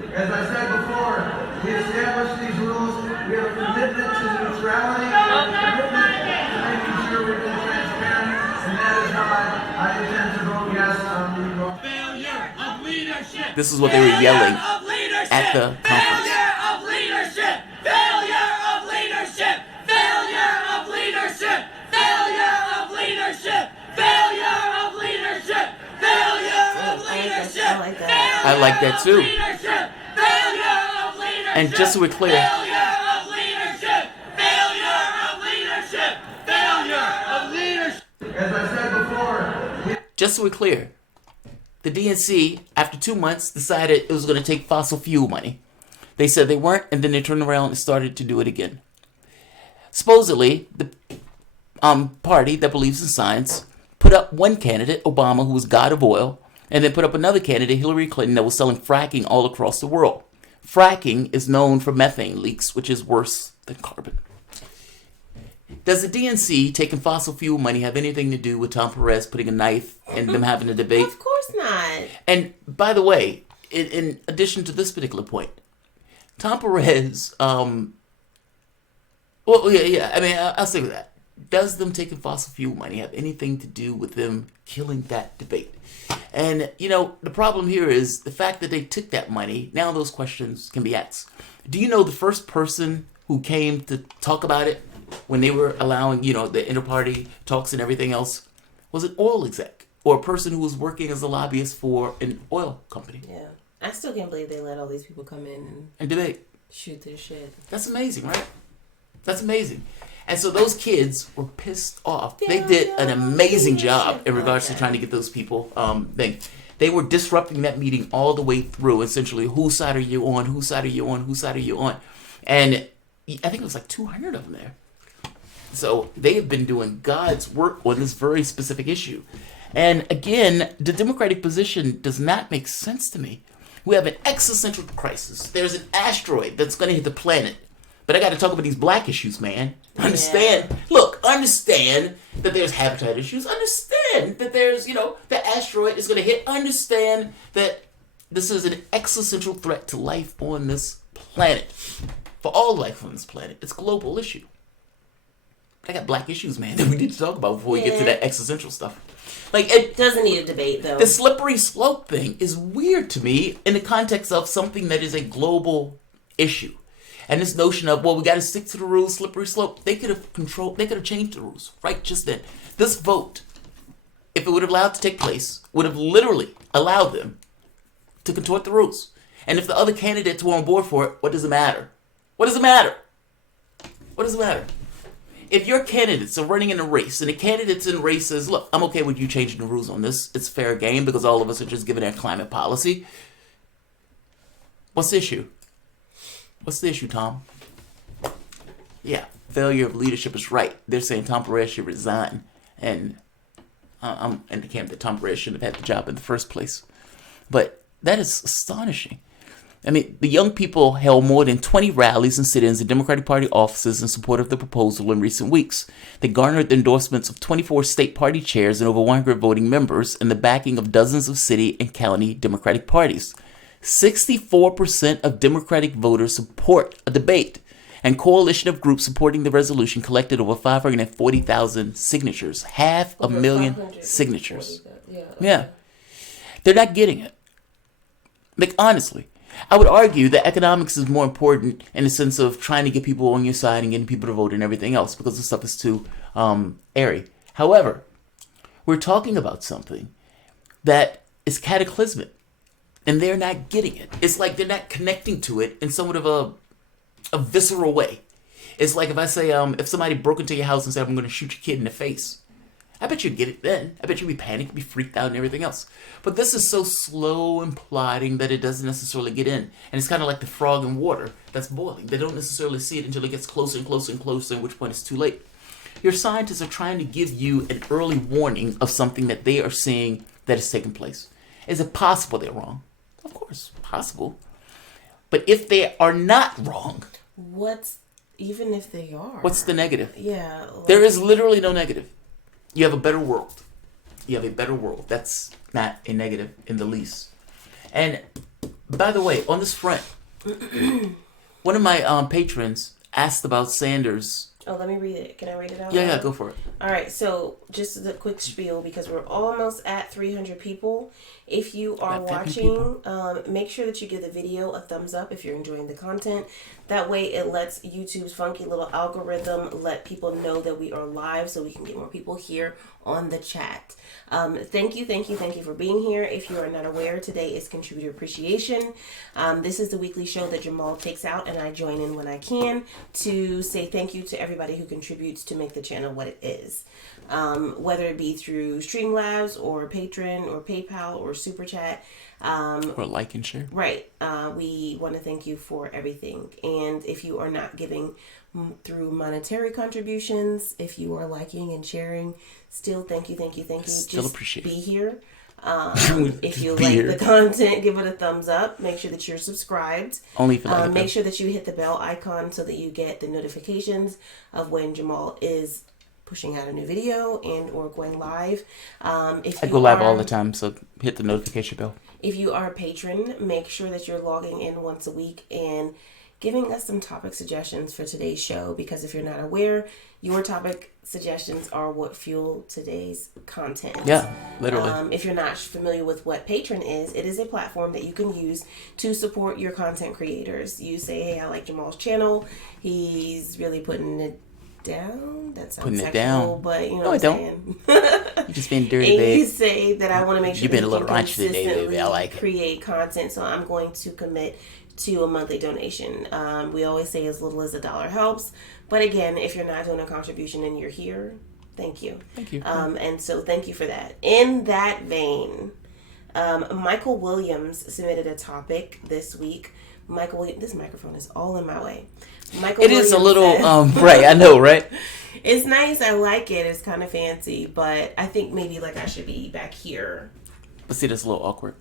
As I said before, we established these rules. We have a commitment to neutrality, a commitment to making sure we've been transparent, and that is why I intend to vote yes on the vote. Failure of leadership. This is what they were yelling at the conference. Failure of leadership. Failure of leadership. Failure of leadership. Failure of leadership. Failure of leadership. Failure of leadership. I like that too. And just so we're clear, Failure of leadership! Failure of leadership! Failure of leadership! As I said before, just so we're clear, the DNC, after 2 months, decided it was going to take fossil fuel money. They said they weren't, and then they turned around and started to do it again. Supposedly, the party that believes in science put up one candidate, Obama, who was god of oil, and then put up another candidate, Hillary Clinton, that was selling fracking all across the world. Fracking is known for methane leaks, which is worse than carbon. Does the DNC taking fossil fuel money have anything to do with Tom Perez putting a knife and them having a debate? Of course not. And by the way, in addition to this particular point, Tom Perez, I'll say that. Does them taking fossil fuel money have anything to do with them killing that debate? And, the problem here is the fact that they took that money, now those questions can be asked. Do you know the first person who came to talk about it when they were allowing, the inter-party talks and everything else was an oil exec or a person who was working as a lobbyist for an oil company? Yeah. I still can't believe they let all these people come in and debate. Shoot their shit. That's amazing, right? That's amazing. And so those kids were pissed off. They did an amazing job in regards to trying to get those people They were disrupting that meeting all the way through, essentially. Whose side are you on? Whose side are you on? Whose side are you on? And I think it was like 200 of them there. So they have been doing God's work on this very specific issue. And again, the Democratic position does not make sense to me. We have an existential crisis. There's an asteroid that's going to hit the planet. But I got to talk about these black issues, man. Understand that there's habitat issues. Understand that there's, the asteroid is going to hit. Understand that this is an existential threat to life on this planet. For all life on this planet. It's a global issue. I got black issues, man, that we need to talk about before we get to that existential stuff. It doesn't need a debate, though. The slippery slope thing is weird to me in the context of something that is a global issue. And this notion of, we got to stick to the rules, slippery slope. They could have changed the rules right just then. This vote, if it would have allowed to take place, would have literally allowed them to contort the rules. And if the other candidates were on board for it, what does it matter? What does it matter? What does it matter? If your candidates are running in a race, and the candidates in the race says, look, I'm okay with you changing the rules on this. It's fair game because all of us are just giving our climate policy. What's the issue? What's the issue, Tom? Yeah, failure of leadership is right. They're saying Tom Perez should resign. And I'm in the camp that Tom Perez shouldn't have had the job in the first place. But that is astonishing. I mean, the young people held more than 20 rallies and sit-ins in Democratic Party offices in support of the proposal in recent weeks. They garnered the endorsements of 24 state party chairs and over 100 voting members and the backing of dozens of city and county Democratic parties. 64% of Democratic voters support a debate, and coalition of groups supporting the resolution collected over 540,000 signatures. 500,000 signatures. Yeah. They're not getting it. Honestly. I would argue that economics is more important in the sense of trying to get people on your side and getting people to vote and everything else because this stuff is too airy. However, we're talking about something that is cataclysmic and they're not getting it. It's like they're not connecting to it in somewhat of a visceral way. It's like if I say, if somebody broke into your house and said, I'm going to shoot your kid in the face. I bet you'd get it then. I bet you'd be panicked, be freaked out and everything else. But this is so slow and plodding that it doesn't necessarily get in. And it's kind of like the frog in water that's boiling. They don't necessarily see it until it gets closer and closer and closer, at which point it's too late. Your scientists are trying to give you an early warning of something that they are seeing that is taking place. Is it possible they're wrong? Of course, possible. But if they are not wrong... Even if they are... What's the negative? Yeah. There is literally no negative. You have a better world. You have a better world. That's not a negative in the least. And by the way, on this front, one of my patrons asked about Sanders. Oh, let me read it. Can I read it out? Yeah, go for it. All right, so just as a quick spiel, because we're almost at 300 people. If you are watching, make sure that you give the video a thumbs up if you're enjoying the content. That way it lets YouTube's funky little algorithm let people know that we are live so we can get more people here on the chat. Thank you for being here. If you are not aware, today is Contributor Appreciation. This is the weekly show that Jamarl takes out and I join in when I can to say thank you to everybody who contributes to make the channel what it is. Whether it be through Streamlabs or Patreon or PayPal or super chat. Or like and share. Right. We want to thank you for everything. And if you are not giving through monetary contributions, if you are liking and sharing, still thank you. Still just appreciate be it. here. If you like the content, give it a thumbs up. Make sure that you're subscribed. Only if you like it. Make sure that you hit the bell icon so that you get the notifications of when Jamarl is pushing out a new video and or going live. If I you go live are, all the time, so hit the notification bell. If you are a patron, make sure that you're logging in once a week and giving us some topic suggestions for today's show, because if you're not aware, your topic suggestions are what fuel today's content. Yeah, literally. If you're not familiar with what Patreon is, it is a platform that you can use to support your content creators. You say, hey, I like Jamal's channel. He's really putting it down. That sounds Putting it sexual, down. but you know No, what I I'm saying. You just being dirty, And babe. you say that I want to make sure You've been that a little you can raunchy today, baby. I like it. create content, so I'm going to commit to a monthly donation. We always say as little as $1 helps, but again, if you're not doing a contribution and you're here, thank you. Thank you. And so thank you for that. In that vein, Michael Williams submitted a topic this week. This microphone is all in my way. Michael It is a Williams little, says- right, I know, right? It's nice. I like it. It's kind of fancy, but I think maybe like I should be back here. But see, that's a little awkward.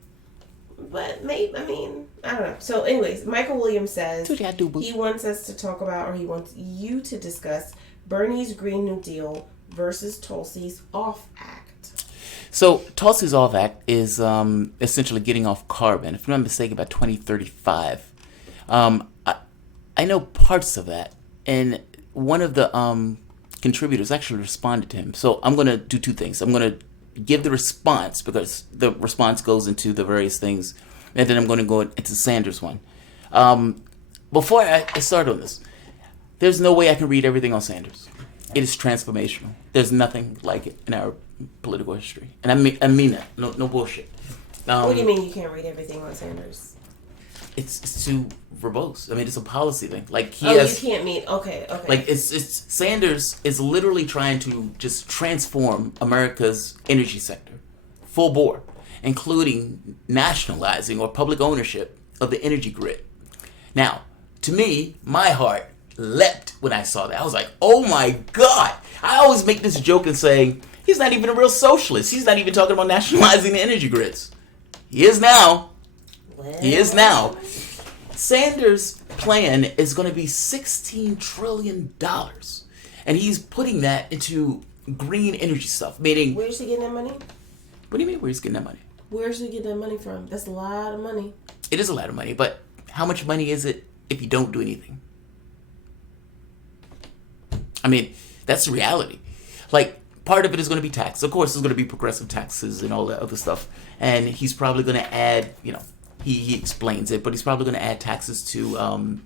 But maybe, I mean, I don't know. So anyways, Michael Williams says That's what I do, boo. he wants us to talk about, or he wants you to discuss Bernie's Green New Deal versus Tulsi's Off Act. So, Tulsi's Off Act is essentially getting off carbon. If I'm not mistaken, by 2035. I know parts of that, and one of the contributors actually responded to him. So I'm going to do two things. I'm going to give the response, because the response goes into the various things, and then I'm going to go into Sanders' one. Before I start on this, there's no way I can read everything on Sanders. It is transformational. There's nothing like it in our political history, and I mean that. No bullshit. What do you mean you can't read everything on Sanders? It's too verbose. I mean, it's a policy thing. Like You can't mean okay. Like it's Sanders is literally trying to just transform America's energy sector, full bore, including nationalizing or public ownership of the energy grid. Now, to me, my heart leapt when I saw that. I was like, oh my God. I always make this joke and saying, he's not even a real socialist. He's not even talking about nationalizing the energy grids. He is now. He is now. Sanders' plan is going to be $16 trillion. And he's putting that into green energy stuff. Meaning, Where's he getting that money? what do you mean where's he getting that money? Where's he getting that money from? That's a lot of money. It is a lot of money, but how much money is it if you don't do anything? I mean, that's the reality. Like, part of it is going to be tax. Of course, there's going to be progressive taxes and all that other stuff. And he's probably going to add, he explains it, but he's probably going to add taxes to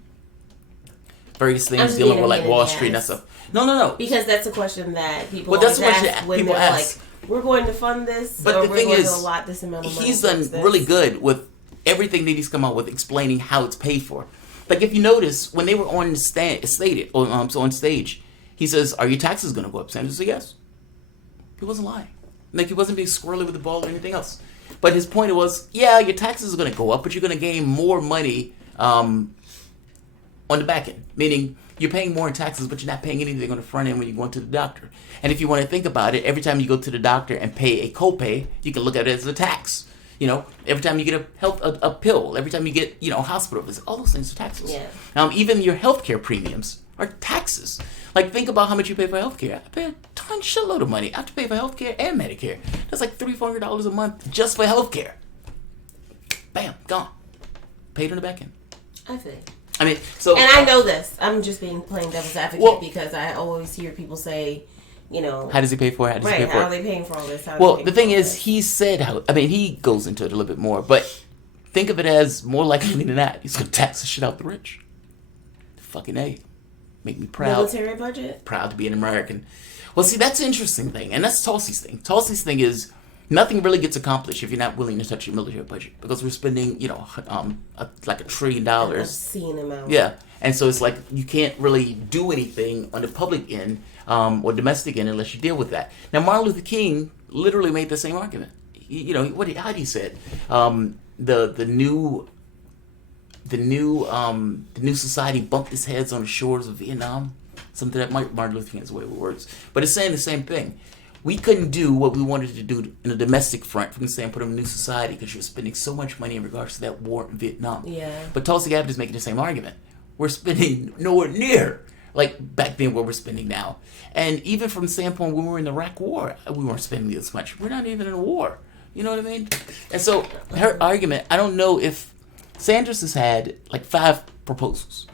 various things dealing with like Wall Street and that stuff. No. Because that's a question that people Well, that's always the question ask when people they're ask. like, we're going to fund this, But or the we're thing going is, to allot this amount of money. he's done towards this. really good with everything that he's come out with, explaining how it's paid for. Like, if you notice, when they were on stage, he says, "Are your taxes going to go up?" Sanders said, "Yes." He wasn't lying. Like, he wasn't being squirrely with the ball or anything else. But his point was, yeah, your taxes are going to go up, but you're going to gain more money on the back end. Meaning, you're paying more in taxes, but you're not paying anything on the front end when you're going to the doctor. And if you want to think about it, every time you go to the doctor and pay a copay, you can look at it as a tax. Every time you get a pill, every time you get, hospital visits, all those things are taxes. Yeah. Even your healthcare premiums are taxes. Like, think about how much you pay for healthcare. I pay a shitload of money. I have to pay for healthcare and Medicare. That's like $300-$400 a month just for healthcare. Bam, gone. Paid on the back end. I think. I mean, so. And I know this. I'm just being plain devil's advocate because I always hear people say, how does he pay for it? How does he pay for it? How are they paying for all this? Well, the thing is, he said he goes into it a little bit more, but think of it as more likely than not, he's going to tax the shit out the rich. Fucking A. Make me proud. Military budget? Proud to be an American. Well, see, that's an interesting thing, and that's Tulsi's thing. Tulsi's thing is nothing really gets accomplished if you're not willing to touch your military budget, because we're spending, like $1 trillion. An obscene amount. Yeah, and so it's like you can't really do anything on the public end or domestic end unless you deal with that. Now, Martin Luther King literally made the same argument. how do you say it? The new society bumped its heads on the shores of Vietnam. Something that Martin Luther King's way with words, but it's saying the same thing. We couldn't do what we wanted to do in a domestic front from the standpoint of a new society because you're spending so much money in regards to that war in Vietnam. Yeah. But Tulsi Gabbard is making the same argument. We're spending nowhere near like back then what we're spending now. And even from the standpoint when we were in the Iraq War, we weren't spending this much. We're not even in a war. You know what I mean? And so her argument, I don't know if Sanders has had like 5 proposals.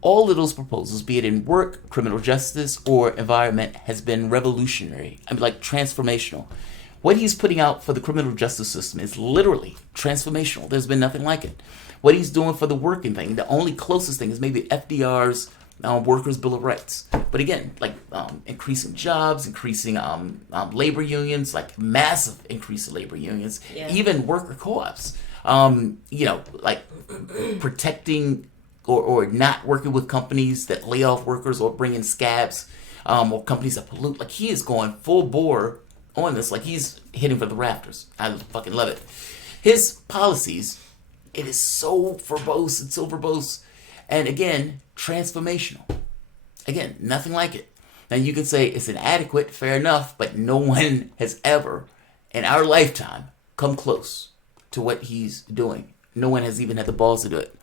All of those proposals, be it in work, criminal justice, or environment, has been revolutionary. I mean, like transformational. What he's putting out for the criminal justice system is literally transformational. There's been nothing like it. What he's doing for the working thing, the only closest thing is maybe FDR's Workers' Bill of Rights. But again, like increasing jobs, increasing labor unions, like massive increase in labor unions, even worker co-ops. Like protecting or not working with companies that lay off workers or bring in scabs or companies that pollute. Like he is going full bore on this. Like he's hitting for the rafters. I fucking love it. His policies, it is so verbose and so verbose. And again, transformational. Again, nothing like it. Now you could say it's inadequate, fair enough, but no one has ever in our lifetime come close to what he's doing. No one has even had the balls to do it.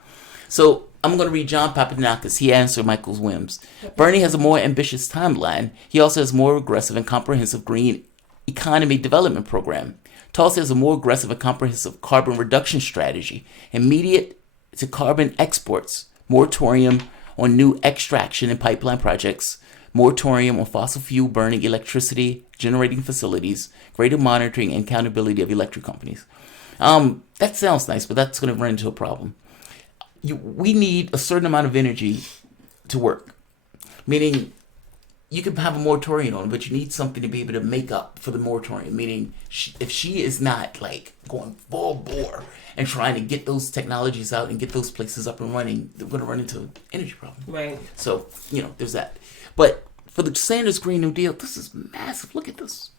So I'm going to read John Papadakis. He answered Michael's whims. Bernie has a more ambitious timeline. He also has a more aggressive and comprehensive green economy development program. Tulsi has a more aggressive and comprehensive carbon reduction strategy. Immediate to carbon exports. Moratorium on new extraction and pipeline projects. Moratorium on fossil fuel burning electricity generating facilities. Greater monitoring and accountability of electric companies. That sounds nice, but that's going to run into a problem. We need a certain amount of energy to work. Meaning, you can have a moratorium on it, but you need something to be able to make up for the moratorium. Meaning, if she is not like going full bore and trying to get those technologies out and get those places up and running, they're going to run into an energy problem. Right. So, there's that. But for the Sanders Green New Deal, this is massive. Look at this.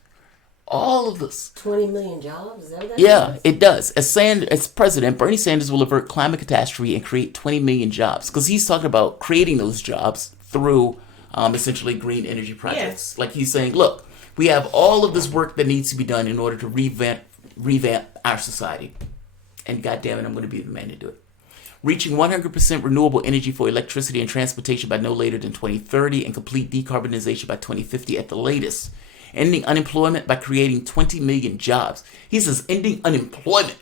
All of this. 20 million jobs? Is that what that Yeah, is? it does. As president, Bernie Sanders will avert climate catastrophe and create 20 million jobs. Because he's talking about creating those jobs through essentially green energy projects. Like he's saying, look, we have all of this work that needs to be done in order to revamp our society. And goddamn it, I'm going to be the man to do it. Reaching 100% renewable energy for electricity and transportation by no later than 2030 and complete decarbonization by 2050 at the latest. Ending unemployment by creating 20 million jobs. He says ending unemployment.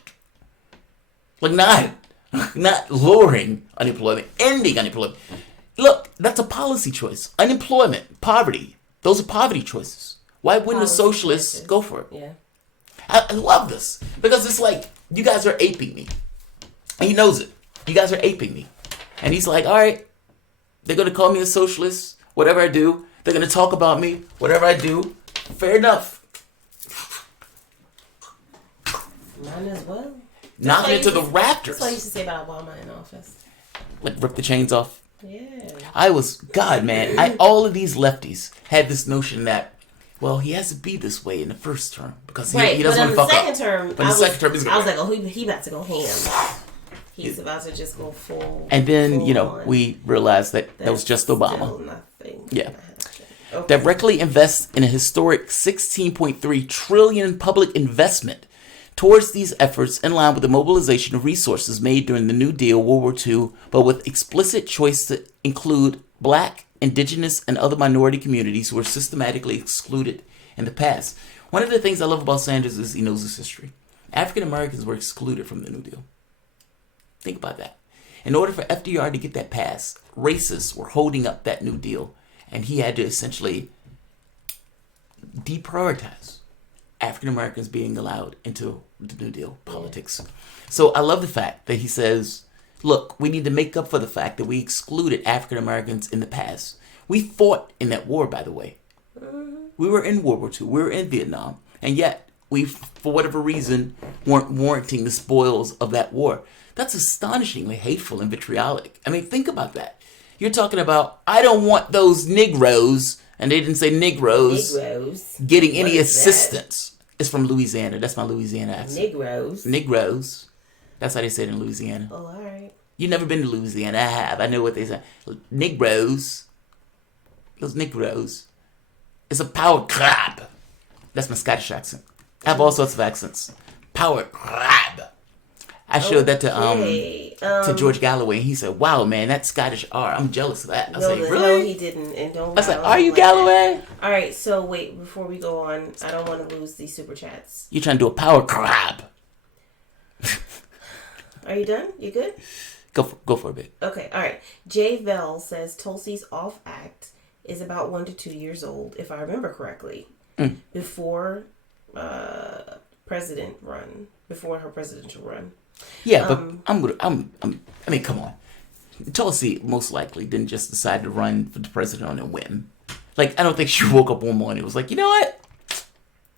Like not lowering unemployment, ending unemployment. Look, that's a policy choice. Unemployment, poverty, those are poverty choices. Why wouldn't a socialist go for it? Yeah. I love this because it's like, you guys are aping me. And he knows it. You guys are aping me. And he's like, all right, they're going to call me a socialist, whatever I do. They're going to talk about me, whatever I do. Fair enough. Mine as well. Knocking it to the rafters. That's what I used to say about Obama in office. Like rip the chains off. Yeah. God, man. All of these lefties had this notion that, well, he has to be this way in the first term because he doesn't want to fuck up. But the second term, I was like, oh, he about to go ham. He's about to just go full. And then, on. we realized that was just Obama. Still nothing. Yeah. Okay. Directly invests in a historic $16.3 trillion public investment towards these efforts in line with the mobilization of resources made during the New Deal, World War II, but with explicit choice to include Black, Indigenous, and other minority communities who were systematically excluded in the past. One of the things I love about Sanders is he knows his history. African Americans were excluded from the New Deal. Think about that. In order for FDR to get that passed, racists were holding up that New Deal, and he had to essentially deprioritize African Americans being allowed into the New Deal politics. So I love the fact that he says, look, we need to make up for the fact that we excluded African Americans in the past. We fought in that war, by the way. We were in World War II. We were in Vietnam. And yet, we, for whatever reason, weren't warranting the spoils of that war. That's astonishingly hateful and vitriolic. I mean, think about that. You're talking about, I don't want those Negroes, and they didn't say Negroes, getting any assistance. It's from Louisiana. That's my Louisiana accent. Negroes. That's how they say it in Louisiana. Oh, all right. You never been to Louisiana? I have. I know what they say. Negroes. Those Negroes. It's a power grab. That's my Scottish accent. I have all sorts of accents. Power grab. I showed that to George Galloway. And he said, "Wow, man, that's Scottish R. I'm jealous of that." I was like, "Really?" No, he didn't. And don't. I was like, "Are you Galloway?" That. All right. So wait, before we go on, I don't want to lose these super chats. You're trying to do a power grab. Are you done? You good? Go for a bit. Okay. All right. Jay Vell says Tulsi's off act is about 1 to 2 years old, if I remember correctly, before her presidential run. Yeah, but I mean, come on. Tulsi most likely didn't just decide to run for the president on a whim. Like, I don't think she woke up one morning and was like, you know what?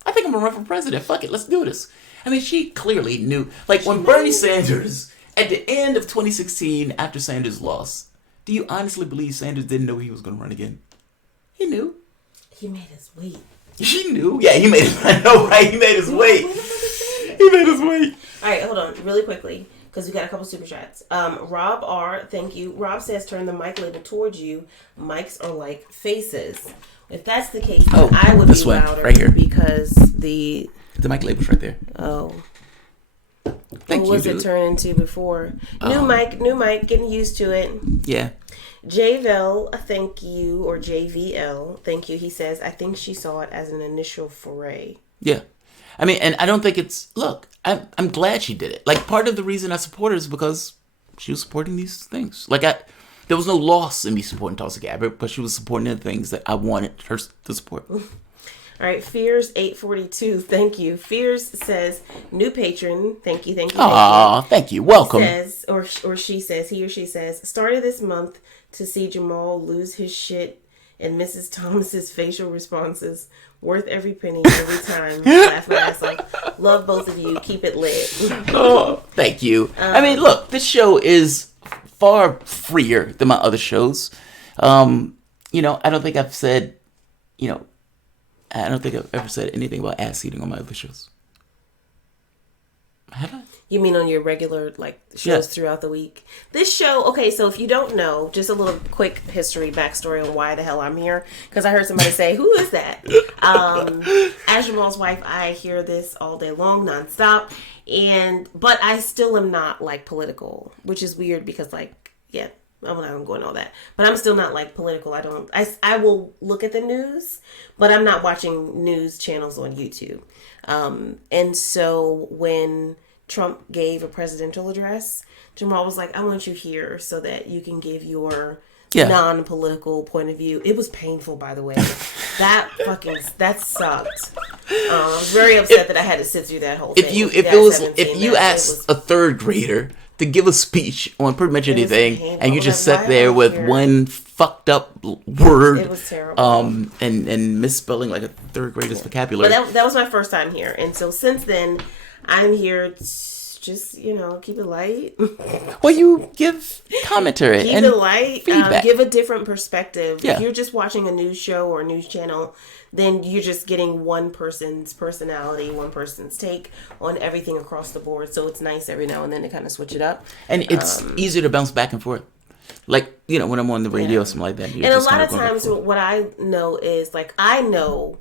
I think I'm gonna run for president. Fuck it, let's do this. I mean, she clearly knew. Like, when Bernie Sanders, at the end of 2016, after Sanders lost, do you honestly believe Sanders didn't know he was gonna run again? He knew. He made his weight. He knew. Yeah, he made his. I know, right? He made his weight. He made his weight. All right, hold on, really quickly, because we got a couple super chats. Rob R, thank you. Rob says, turn the mic label towards you. Mics are like faces. If that's the case, then I would be louder right here. because the mic label's right there. Oh. Thank you, what was dude. it turned into before? New mic, getting used to it. Yeah. JVL, thank you, or JVL, thank you. He says, I think she saw it as an initial foray. Yeah. I mean, and I don't think it's, look, I'm glad she did it. Like, part of the reason I support her is because she was supporting these things. Like, there was no loss in me supporting Tulsi Gabbard, but she was supporting the things that I wanted her to support. All right, Fears842, thank you. Fears says, new patron, thank you. Aw, thank you. Welcome. He says, or she says, he or she says, started this month to see Jamarl lose his shit and Mrs. Thomas's facial responses. Worth every penny, every time. Laugh my ass off. Love both of you. Keep it lit. Oh, thank you. I mean, look, this show is far freer than my other shows. You know, I don't think I've said, I don't think I've ever said anything about ass eating on my other shows. Have I? You mean on your regular shows throughout the week? This show, okay, so if you don't know, just a little quick history, backstory on why the hell I'm here. Because I heard somebody say, who is that? As Jamal's wife, I hear this all day long, nonstop. But I still am not political, which is weird because I'm not going to go into all that. But I'm still not political. I will look at the news, but I'm not watching news channels on YouTube. And so when Trump gave a presidential address, Jamarl was like, I want you here so that you can give your non-political point of view. It was painful, by the way. That sucked. I was very upset that I had to sit through that whole thing. If you asked a third grader to give a speech on pretty much anything, and you just sat there with one fucked up word, it was terrible. And misspelling like a third grader's vocabulary. But that was my first time here, and so since then, I'm here to just keep it light. Well, you give commentary keep and it light. Feedback. Give a different perspective. Yeah. If you're just watching a news show or a news channel, then you're just getting one person's personality, one person's take on everything across the board. So it's nice every now and then to kind of switch it up. And it's easier to bounce back and forth. Like, when I'm on the radio or something like that. And a lot of times what I know is, I know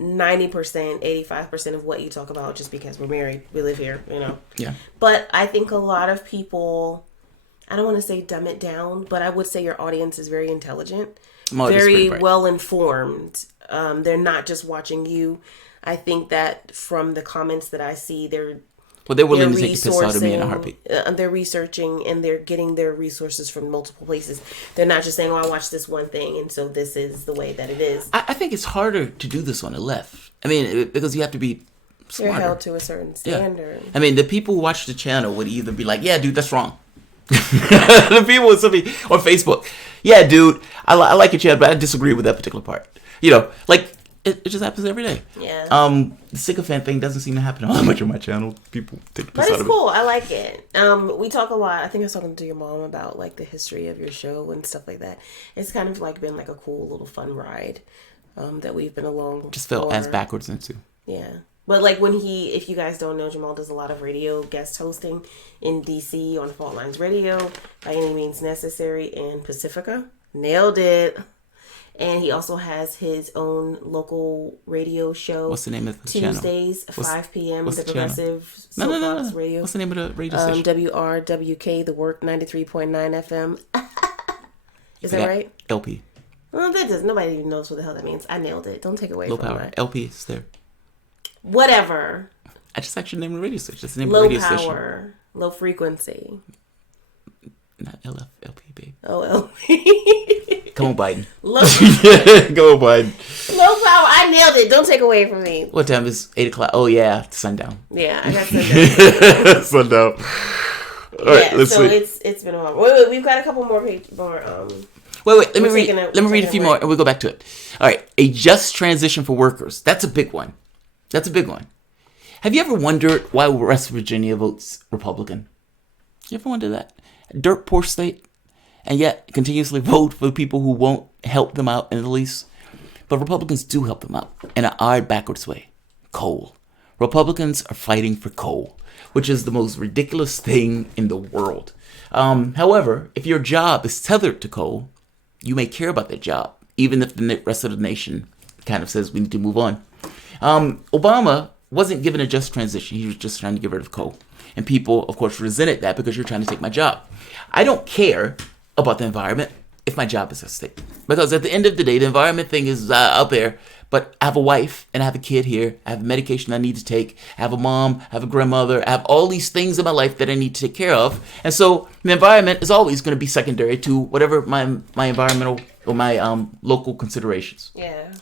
90%, 85% of what you talk about just because we're married. We live here, Yeah. But I think a lot of people, I don't want to say dumb it down, but I would say your audience is very intelligent, very well informed. They're not just watching you. I think that from the comments that I see, they're willing to take a piss out of me in a heartbeat. They're researching and they're getting their resources from multiple places. They're not just saying, I watched this one thing, and so this is the way that it is. I think it's harder to do this on the left. I mean, because you have to be smarter. You're held to a certain standard. Yeah. I mean, the people who watch the channel would either be like, yeah, dude, that's wrong. The people would be on Facebook, yeah, dude, I like your channel, but I disagree with that particular part. It just happens every day. Yeah. The sycophant thing doesn't seem to happen all that much on my channel. People take the piss out of it. But it's cool. I like it. We talk a lot. I think I was talking to your mom about the history of your show and stuff like that. It's kind of been a cool little fun ride that we've been along. Just felt ass backwards into. Yeah. But like when if you guys don't know, Jamarl does a lot of radio guest hosting in DC on Fault Lines Radio, By Any Means Necessary, and Pacifica. Nailed it. And he also has his own local radio show. What's the name of the channel? Tuesdays, 5 p.m. What's the the channel? Progressive No. Radio. What's the name of the radio station? WRWK, The Work, 93.9 FM. Is that right? LP. Well, that does. Nobody even knows what the hell that means. I nailed it. Don't take away Low from power. that. LP is there. Whatever. I just actually named the radio station. That's the name Low of the radio station. power. Low frequency. Not LF, LP, babe. Oh, LP. Come on, Biden. Low Go on, Biden. power. I nailed it. Don't take away from me. What time is 8 o'clock? Oh, yeah. Sundown. Yeah, I got sundown. Sundown. All right, Yeah, let's so see. it's been a while. Wait, we've got a couple more Wait. Let me read. Let me read a few more, and we'll go back to it. All right. A just transition for workers. That's a big one. Have you ever wondered why West Virginia votes Republican? You ever wondered that? A dirt poor state, and yet continuously vote for the people who won't help them out in the least. But Republicans do help them out in an odd backwards way. Coal. Republicans are fighting for coal, which is the most ridiculous thing in the world. However, if your job is tethered to coal, you may care about that job, even if the rest of the nation kind of says we need to move on. Obama wasn't given a just transition. He was just trying to get rid of coal. And people, of course, resented that because you're trying to take my job. I don't care about the environment if my job is at stake. Because at the end of the day, the environment thing is out there. But I have a wife and I have a kid here. I have medication I need to take. I have a mom. I have a grandmother. I have all these things in my life that I need to take care of. And so the environment is always going to be secondary to whatever my environmental or my local considerations. Yeah.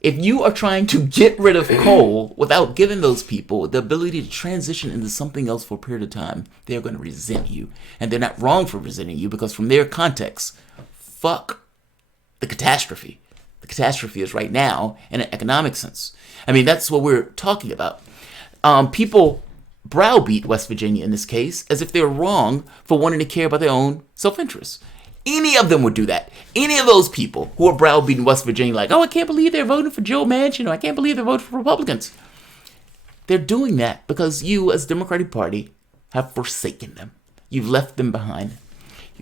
If you are trying to get rid of coal without giving those people the ability to transition into something else for a period of time, they're going to resent you. And they're not wrong for resenting you because from their context, fuck the catastrophe. The catastrophe is right now in an economic sense. I mean, that's what we're talking about. People browbeat West Virginia in this case as if they're wrong for wanting to care about their own self-interest. Any of them would do that. Any of those people who are browbeating West Virginia like, oh, I can't believe they're voting for Joe Manchin, or I can't believe they're voting for Republicans. They're doing that because you, as the Democratic Party, have forsaken them. You've left them behind.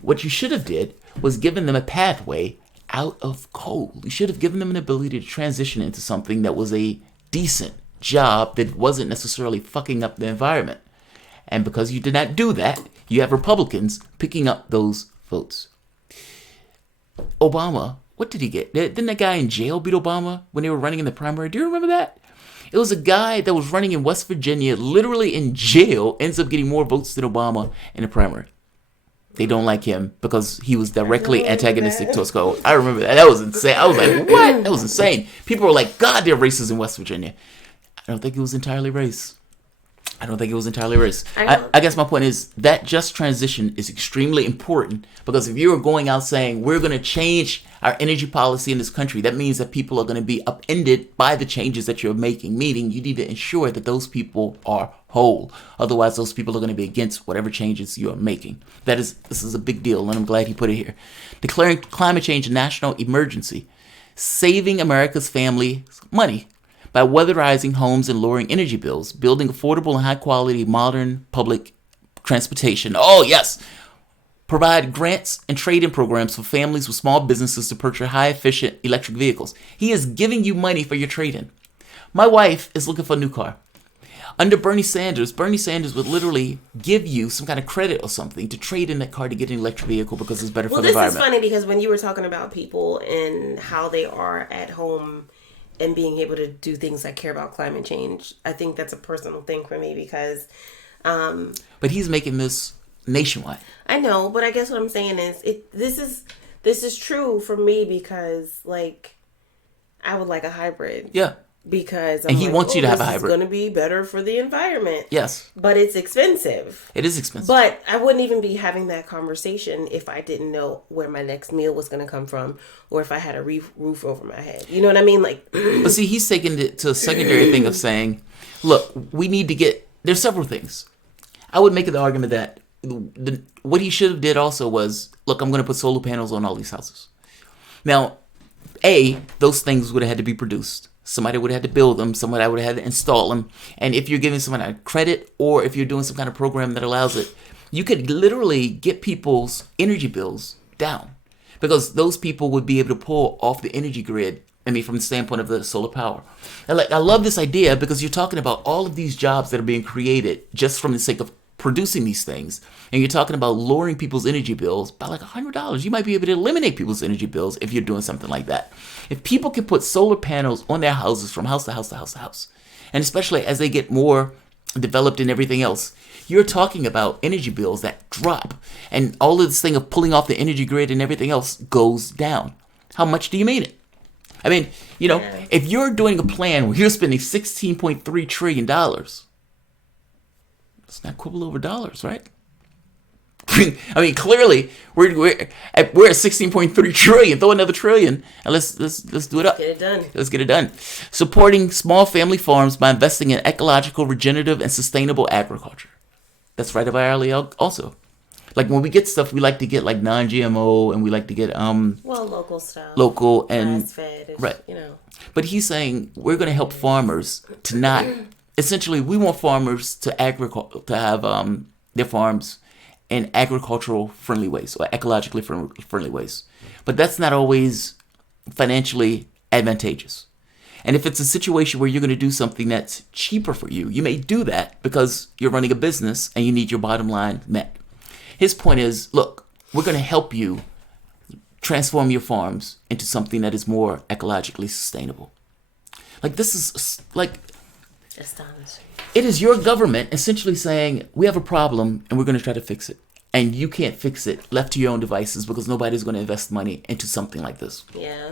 What you should have did was given them a pathway out of coal. You should have given them an ability to transition into something that was a decent job that wasn't necessarily fucking up the environment. And because you did not do that, you have Republicans picking up those votes. Obama, what did he get? Didn't that guy in jail beat Obama when they were running in the primary? Do you remember that? It was a guy that was running in West Virginia, literally in jail, ends up getting more votes than Obama in the primary. They don't like him because he was directly antagonistic to us. I remember that. That was insane. I was like, what? That was insane. People were like, God, they're racist in West Virginia. I don't think it was entirely race. I guess my point is that just transition is extremely important because if you are going out saying we're going to change our energy policy in this country, that means that people are going to be upended by the changes that you're making, meaning you need to ensure that those people are whole. Otherwise, those people are going to be against whatever changes you are making. This is a big deal, and I'm glad he put it here. Declaring climate change a national emergency, saving America's family money by weatherizing homes and lowering energy bills, building affordable and high-quality modern public transportation. Oh, yes! Provide grants and trade-in programs for families with small businesses to purchase high-efficient electric vehicles. He is giving you money for your trade-in. My wife is looking for a new car. Under Bernie Sanders would literally give you some kind of credit or something to trade in that car to get an electric vehicle because it's better for the environment. Well, this is funny because when you were talking about people and how they are at home and being able to do things like care about climate change, I think that's a personal thing for me because... but he's making this nationwide. I know, but I guess what I'm saying is this is true for me because, like, I would like a hybrid. Yeah. Because he wants you to have a hybrid. It's going to be better for the environment. Yes. But it's expensive. It is expensive. But I wouldn't even be having that conversation if I didn't know where my next meal was going to come from or if I had a roof over my head. You know what I mean? Like, but see, he's taking it to a secondary thing of saying, look, we need to get... There's several things. I would make the argument that what he should have did also was, look, I'm going to put solar panels on all these houses. Now, those things would have had to be produced. somebody would have had to build them, somebody would have had to install them. And if you're giving someone a credit or if you're doing some kind of program that allows it, you could literally get people's energy bills down because those people would be able to pull off the energy grid. I mean, from the standpoint of the solar power. And I love this idea because you're talking about all of these jobs that are being created just from the sake of producing these things. And you're talking about lowering people's energy bills by like $100. You might be able to eliminate people's energy bills if you're doing something like that. If people can put solar panels on their houses from house to house to house to house, and especially as they get more developed and everything else, you're talking about energy bills that drop. And all of this thing of pulling off the energy grid and everything else goes down. How much do you mean it? I mean, if you're doing a plan where you're spending $16.3 trillion, it's not quibble over dollars, right? I mean, clearly we're at 16.3 trillion. Throw another trillion and let's do it up. Get it done. Let's get it done. Supporting small family farms by investing in ecological, regenerative, and sustainable agriculture. That's right up our alley also. Like when we get stuff, we like to get like non-GMO, and we like to get local stuff, local and grass-fed, right. You know. But he's saying we're going to help farmers to not. Essentially, we want farmers to have their farms in agricultural friendly ways or ecologically friendly ways. But that's not always financially advantageous. And if it's a situation where you're going to do something that's cheaper for you, you may do that because you're running a business and you need your bottom line met. His point is, look, we're going to help you transform your farms into something that is more ecologically sustainable. Like, this is like astonishing. It is your government essentially saying, we have a problem and we're going to try to fix it. And you can't fix it left to your own devices because nobody's going to invest money into something like this. Yeah.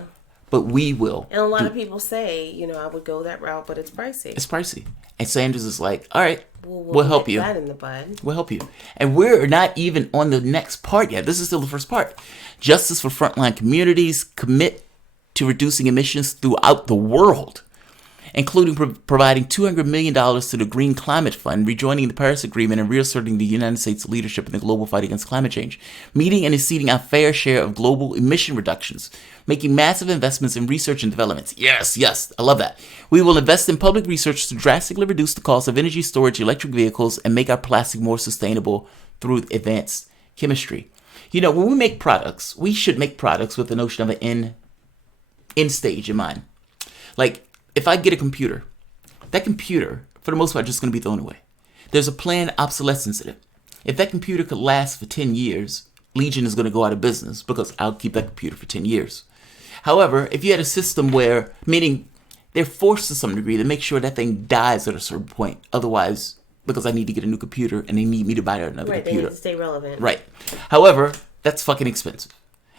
But we will. And a lot of people say, I would go that route, but it's pricey. It's pricey. And Sanders is like, all right, we'll help you. That in the bud. We'll help you. And we're not even on the next part yet. This is still the first part. Justice for frontline communities, commit to reducing emissions throughout the world, including providing $200 million to the Green Climate Fund, rejoining the Paris Agreement, and reasserting the United States leadership in the global fight against climate change, meeting and exceeding our fair share of global emission reductions, making massive investments in research and development. Yes, I love that. We will invest in public research to drastically reduce the cost of energy storage, electric vehicles, and make our plastic more sustainable through advanced chemistry. When we make products, we should make products with the notion of an end stage in mind. Like, if I get a computer, that computer, for the most part, is just going to be thrown away. There's a planned obsolescence in it. If that computer could last for 10 years, Legion is going to go out of business because I'll keep that computer for 10 years. However, if you had a system where, meaning they're forced to some degree to make sure that thing dies at a certain point. Otherwise, because I need to get a new computer and they need me to buy another computer. They need to stay relevant. Right. However, that's fucking expensive.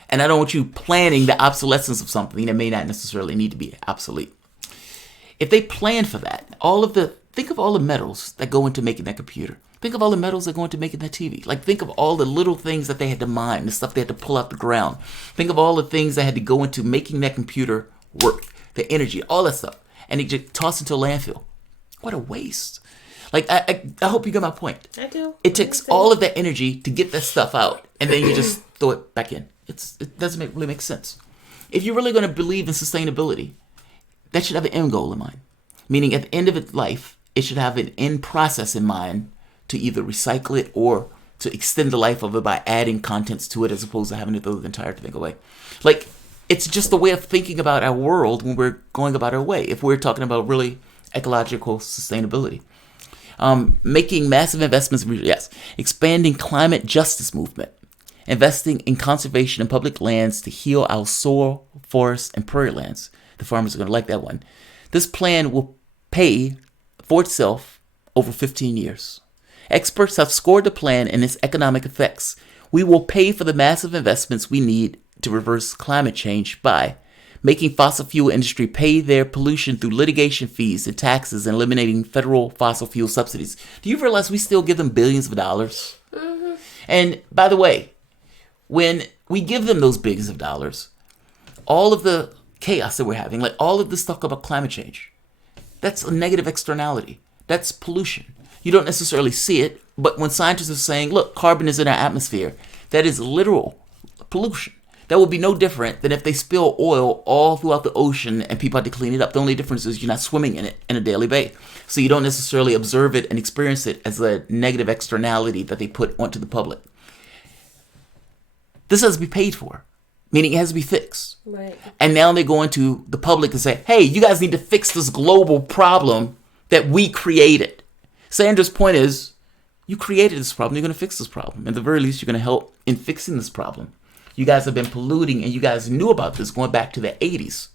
And I don't want you planning the obsolescence of something that may not necessarily need to be obsolete. If they plan for that, think of all the metals that go into making that computer. Think of all the metals that go into making that TV. Like, think of all the little things that they had to mine, the stuff they had to pull out the ground. Think of all the things that had to go into making that computer work, the energy, all that stuff. And they just toss into a landfill. What a waste. Like, I hope you get my point. I do. It takes all of that energy to get that stuff out, and then you just throw it back in. It doesn't really make sense. If you're really going to believe in sustainability, that should have an end goal in mind. Meaning at the end of its life, it should have an end process in mind to either recycle it or to extend the life of it by adding contents to it as opposed to having to throw the entire thing away. Like, it's just a way of thinking about our world when we're going about our way. If we're talking about really ecological sustainability. Making massive investments, expanding climate justice movement. Investing in conservation and public lands to heal our soil, forests, and prairie lands. The farmers are going to like that one. This plan will pay for itself over 15 years. Experts have scored the plan and its economic effects. We will pay for the massive investments we need to reverse climate change by making fossil fuel industry pay their pollution through litigation fees and taxes and eliminating federal fossil fuel subsidies. Do you realize we still give them billions of dollars? Mm-hmm. And by the way, when we give them those billions of dollars, all of the chaos that we're having, like all of this talk about climate change, that's a negative externality. That's pollution. You don't necessarily see it, but when scientists are saying, look, carbon is in our atmosphere, that is literal pollution. That would be no different than if they spill oil all throughout the ocean and people had to clean it up. The only difference is you're not swimming in it in a daily basis. So you don't necessarily observe it and experience it as a negative externality that they put onto the public. This has to be paid for, meaning it has to be fixed. Right. And now they go into the public and say, hey, you guys need to fix this global problem that we created. Sanders' point is, you created this problem, you're going to fix this problem. At the very least, you're going to help in fixing this problem. You guys have been polluting, and you guys knew about this going back to the 80s.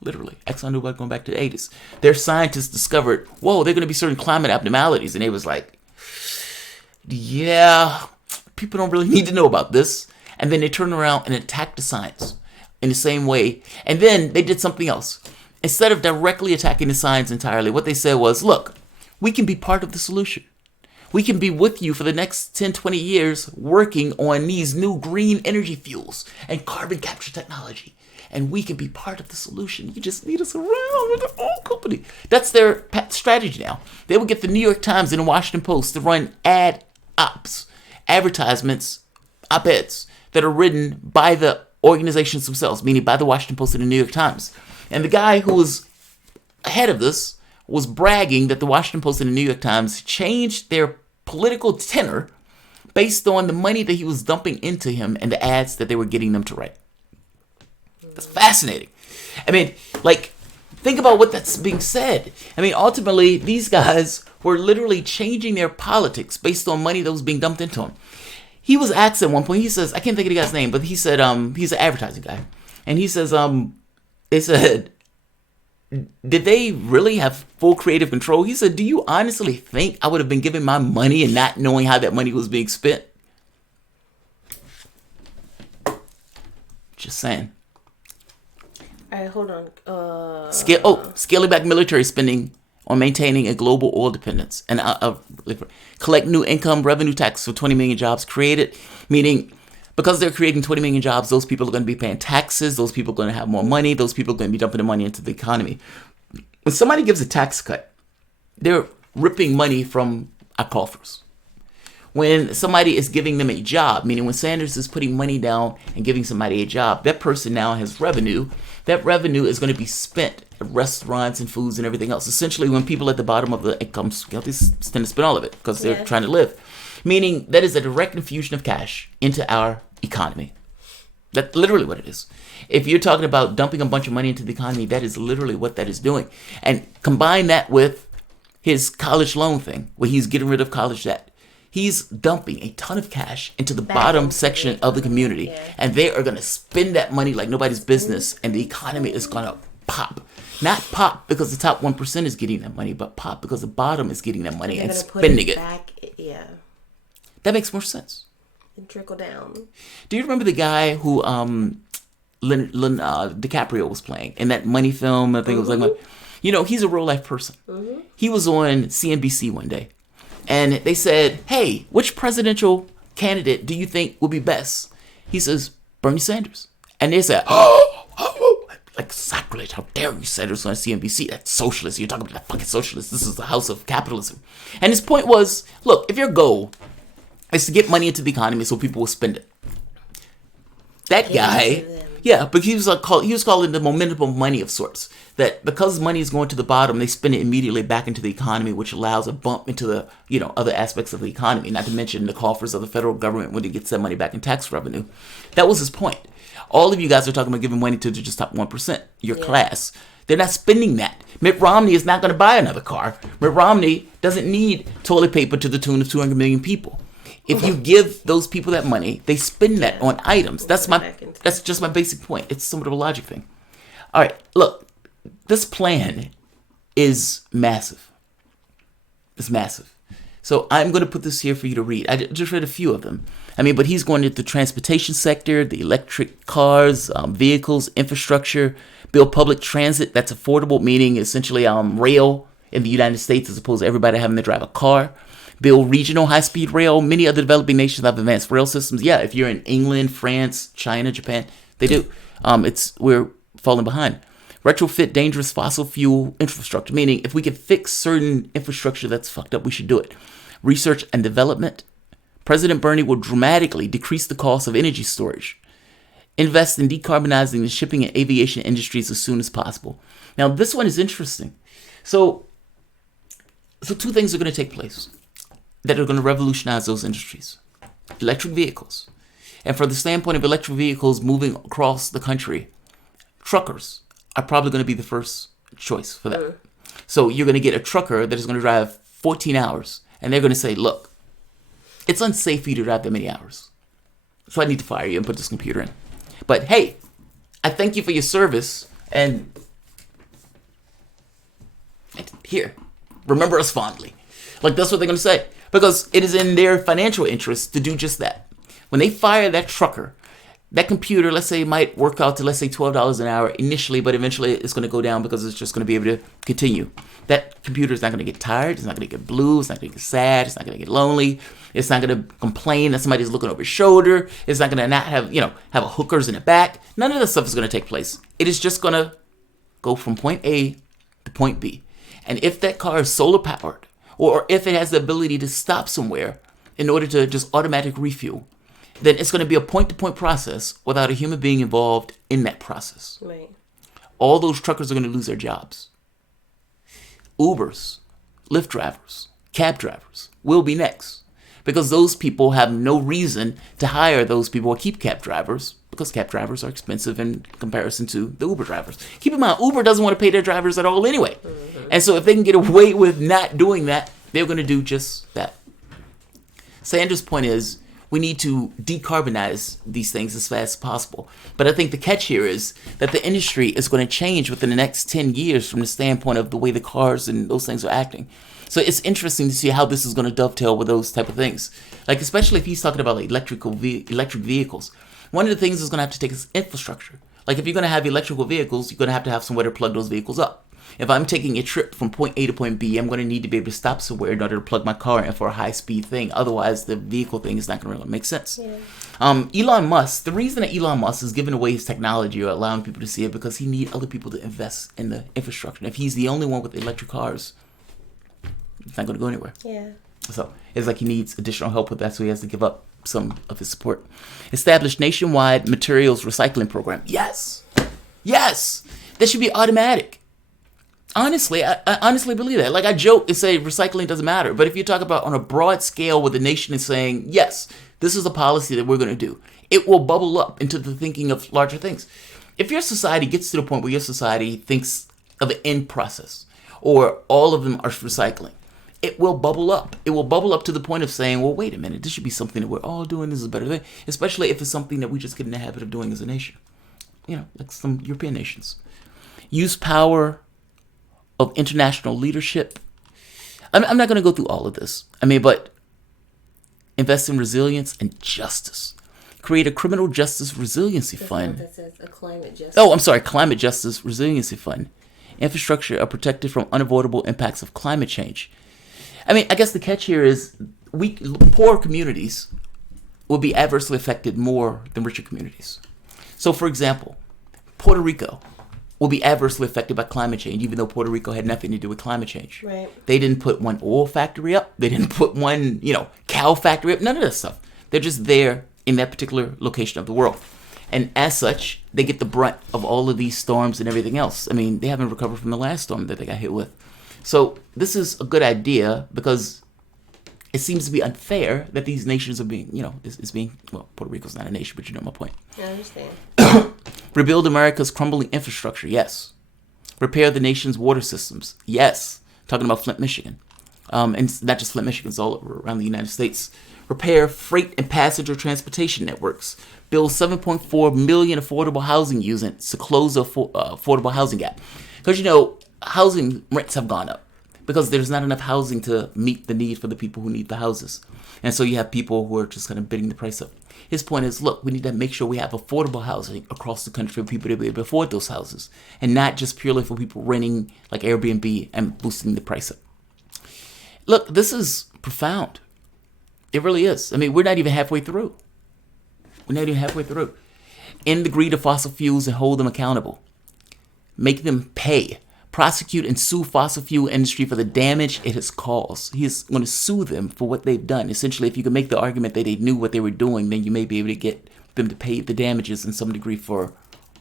Literally. Exxon knew about going back to the 80s. Their scientists discovered, whoa, there are going to be certain climate abnormalities. And they was like, yeah, people don't really need to know about this. And then they turned around and attacked the science in the same way. And then they did something else. Instead of directly attacking the science entirely, what they said was, look, we can be part of the solution. We can be with you for the next 10, 20 years working on these new green energy fuels and carbon capture technology. And we can be part of the solution. You just need us around with their own company. That's their strategy now. They will get the New York Times and the Washington Post to run advertisements, op-eds, that are written by the organizations themselves, meaning by the Washington Post and the New York Times. And the guy who was ahead of this was bragging that the Washington Post and the New York Times changed their political tenor based on the money that he was dumping into him and the ads that they were getting them to write. That's fascinating. I mean, like, think about what that's being said. I mean, ultimately, these guys were literally changing their politics based on money that was being dumped into them. He was asked at one point, he says, I can't think of the guy's name, but he said, he's an advertising guy. And he says, they said, did they really have full creative control? He said, do you honestly think I would have been giving my money and not knowing how that money was being spent? Just saying. All right, hold on. Scaling back military spending on maintaining a global oil dependence and collect new income revenue tax for 20 million jobs created, meaning because they're creating 20 million jobs, those people are going to be paying taxes, those people are going to have more money, those people are going to be dumping the money into the economy. When somebody gives a tax cut, they're ripping money from our coffers. When somebody is giving them a job, meaning when Sanders is putting money down and giving somebody a job, that person now has revenue. That revenue is going to be spent at restaurants and foods and everything else. Essentially, when people at the bottom of the income scale, they tend to spend all of it because they're trying to live. Meaning that is a direct infusion of cash into our economy. That's literally what it is. If you're talking about dumping a bunch of money into the economy, that is literally what that is doing. And combine that with his college loan thing, where he's getting rid of college debt. He's dumping a ton of cash into the bottom section of the community. And they are going to spend that money like nobody's business. And the economy is going to pop. Not pop because the top 1% is getting that money, but pop because the bottom is getting that money and spending it. That makes more sense. And trickle down. Do you remember the guy who DiCaprio was playing in that Money film? I think it was like, he's a real life person. Mm-hmm. He was on CNBC one day. And they said, hey, which presidential candidate do you think would be best? He says, Bernie Sanders. And they said, like sacrilege, how dare you say this on CNBC? That's socialist. You're talking about that fucking socialist. This is the house of capitalism. And his point was, look, if your goal is to get money into the economy so people will spend it. That guy, but he was calling the momentum of money of sorts. That because money is going to the bottom, they spend it immediately back into the economy, which allows a bump into the, other aspects of the economy, not to mention the coffers of the federal government when it gets that money back in tax revenue. That was his point. All of you guys are talking about giving money to just top 1%, your class. They're not spending that. Mitt Romney is not going to buy another car. Mitt Romney doesn't need toilet paper to the tune of 200 million people. If you give those people that money, they spend that on items. That's just my basic point. It's somewhat of a logic thing. All right, look, this plan is massive. It's massive. So I'm going to put this here for you to read. I just read a few of them. But he's going into the transportation sector, the electric cars, vehicles, infrastructure, build public transit that's affordable, meaning essentially rail in the United States as opposed to everybody having to drive a car. Build regional high-speed rail. Many other developing nations have advanced rail systems. Yeah, if you're in England, France, China, Japan, they do. We're falling behind. Retrofit dangerous fossil fuel infrastructure, meaning if we can fix certain infrastructure that's fucked up, we should do it. Research and development. President Bernie will dramatically decrease the cost of energy storage. Invest in decarbonizing the shipping and aviation industries as soon as possible. Now, this one is interesting. So two things are going to take place that are going to revolutionize those industries. Electric vehicles. And from the standpoint of electric vehicles moving across the country, truckers are probably going to be the first choice for that. So you're going to get a trucker that is going to drive 14 hours, and they're going to say, look, it's unsafe for you to drive that many hours. So I need to fire you and put this computer in. But hey, I thank you for your service, and here, remember us fondly. Like, that's what they're going to say. Because it is in their financial interest to do just that. When they fire that trucker, that computer, let's say, might work out to, let's say, $12 an hour initially, but eventually it's going to go down because it's just going to be able to continue. That computer is not going to get tired. It's not going to get blue. It's not going to get sad. It's not going to get lonely. It's not going to complain that somebody's looking over his shoulder. It's not going to not have, have hookers in the back. None of this stuff is going to take place. It is just going to go from point A to point B. And if that car is solar powered, or if it has the ability to stop somewhere in order to just automatic refuel, then it's going to be a point-to-point process without a human being involved in that process. Right. All those truckers are going to lose their jobs. Ubers, Lyft drivers, cab drivers will be next, because those people have no reason to hire those people or keep cab drivers, because cab drivers are expensive in comparison to the Uber drivers. Keep in mind, Uber doesn't want to pay their drivers at all anyway. And so if they can get away with not doing that, they're going to do just that. Sanders' point is, we need to decarbonize these things as fast as possible. But I think the catch here is that the industry is going to change within the next 10 years from the standpoint of the way the cars and those things are acting. So it's interesting to see how this is going to dovetail with those type of things. Like, especially if he's talking about like electric vehicles. One of the things is going to have to take is infrastructure. Like, if you're going to have electrical vehicles, you're going to have somewhere to plug those vehicles up. If I'm taking a trip from point A to point B, I'm going to need to be able to stop somewhere in order to plug my car in for a high-speed thing. Otherwise, the vehicle thing is not going to really make sense. Yeah. Elon Musk, the reason that Elon Musk is giving away his technology or allowing people to see it, because he needs other people to invest in the infrastructure. And if he's the only one with electric cars, it's not going to go anywhere. Yeah. So it's like he needs additional help with that, so he has to give up some of his support. Establish nationwide materials recycling program. Yes. That should be automatic. Honestly, I honestly believe that. Like, I joke and say recycling doesn't matter. But if you talk about on a broad scale where the nation is saying, yes, this is a policy that we're going to do, it will bubble up into the thinking of larger things. If your society gets to the point where your society thinks of an end process, or all of them are recycling, it will bubble up. It will bubble up to the point of saying, well, wait a minute, this should be something that we're all doing. This is a better thing. Especially if it's something that we just get in the habit of doing as a nation. Like some European nations. Use power of international leadership. I'm not going to go through all of this. But invest in resilience and justice. Create a criminal justice resiliency fund. That says a climate justice. Oh, I'm sorry, climate justice resiliency fund. Infrastructure are protected from unavoidable impacts of climate change. I guess the catch here is poor communities will be adversely affected more than richer communities. So, for example, Puerto Rico will be adversely affected by climate change, even though Puerto Rico had nothing to do with climate change. Right. They didn't put one oil factory up. They didn't put one, cow factory up. None of that stuff. They're just there in that particular location of the world. And as such, they get the brunt of all of these storms and everything else. They haven't recovered from the last storm that they got hit with. So this is a good idea because it seems to be unfair that these nations are being, Puerto Rico's not a nation, but you know my point. I understand. Rebuild America's crumbling infrastructure, yes. Repair the nation's water systems, yes. Talking about Flint, Michigan. And it's not just Flint, Michigan, it's all around the United States. Repair freight and passenger transportation networks. Build 7.4 million affordable housing units to close the affordable housing gap. Because, housing rents have gone up because there's not enough housing to meet the need for the people who need the houses. And so you have people who are just kind of bidding the price up. His point is, look, we need to make sure we have affordable housing across the country for people to be able to afford those houses, and not just purely for people renting like Airbnb and boosting the price up. Look, this is profound. It really is. We're not even halfway through. End the greed of fossil fuels and hold them accountable. Make them pay. Prosecute and sue fossil fuel industry for the damage it has caused. He is going to sue them for what they've done. Essentially, if you can make the argument that they knew what they were doing, then you may be able to get them to pay the damages in some degree for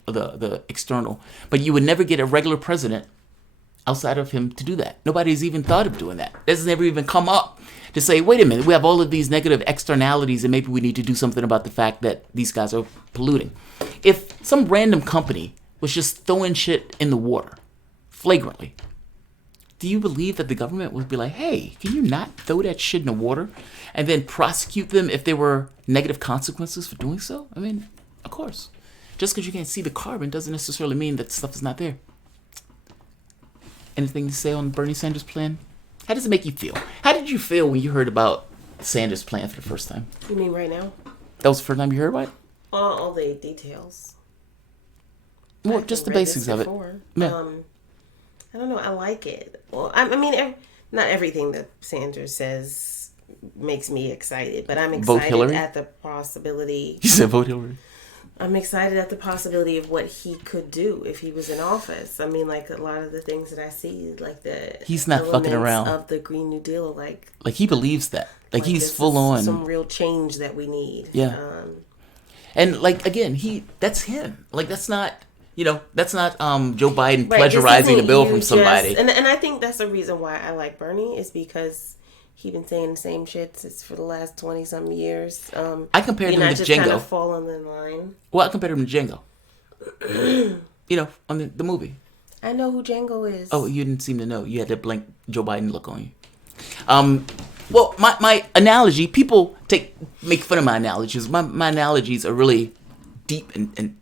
the external. But you would never get a regular president outside of him to do that. Nobody's even thought of doing that. This has never even come up to say, wait a minute, we have all of these negative externalities and maybe we need to do something about the fact that these guys are polluting. If some random company was just throwing shit in the water flagrantly, do you believe that the government would be like, hey, can you not throw that shit in the water and then prosecute them if there were negative consequences for doing so? I mean, of course. Just because you can't see the carbon doesn't necessarily mean that stuff is not there. Anything to say on Bernie Sanders' plan? How does it make you feel? How did you feel when you heard about Sanders' plan for the first time? You mean right now? That was the first time you heard about it? All the details. Well, just the basics of it. Yeah. I don't know. I like it. Well, I mean, not everything that Sanders says makes me excited, but I'm excited at the possibility. You said vote Hillary. I'm excited at the possibility of what he could do if he was in office. I mean, like a lot of the things that I see, like he's not fucking around of the Green New Deal, like he believes that, like he's full on some real change that we need. Yeah, and like again, that's him. Like that's not. That's not Joe Biden plagiarizing a bill from somebody. And I think that's the reason why I like Bernie is because he's been saying the same shit for the last 20-something years. I compared him to just Django. Kind of falling in line. Well, I compared him to Django. On the movie. I know who Django is. Oh, you didn't seem to know. You had that blank Joe Biden look on you. Well, my analogy, people make fun of my analogies. My analogies are really deep and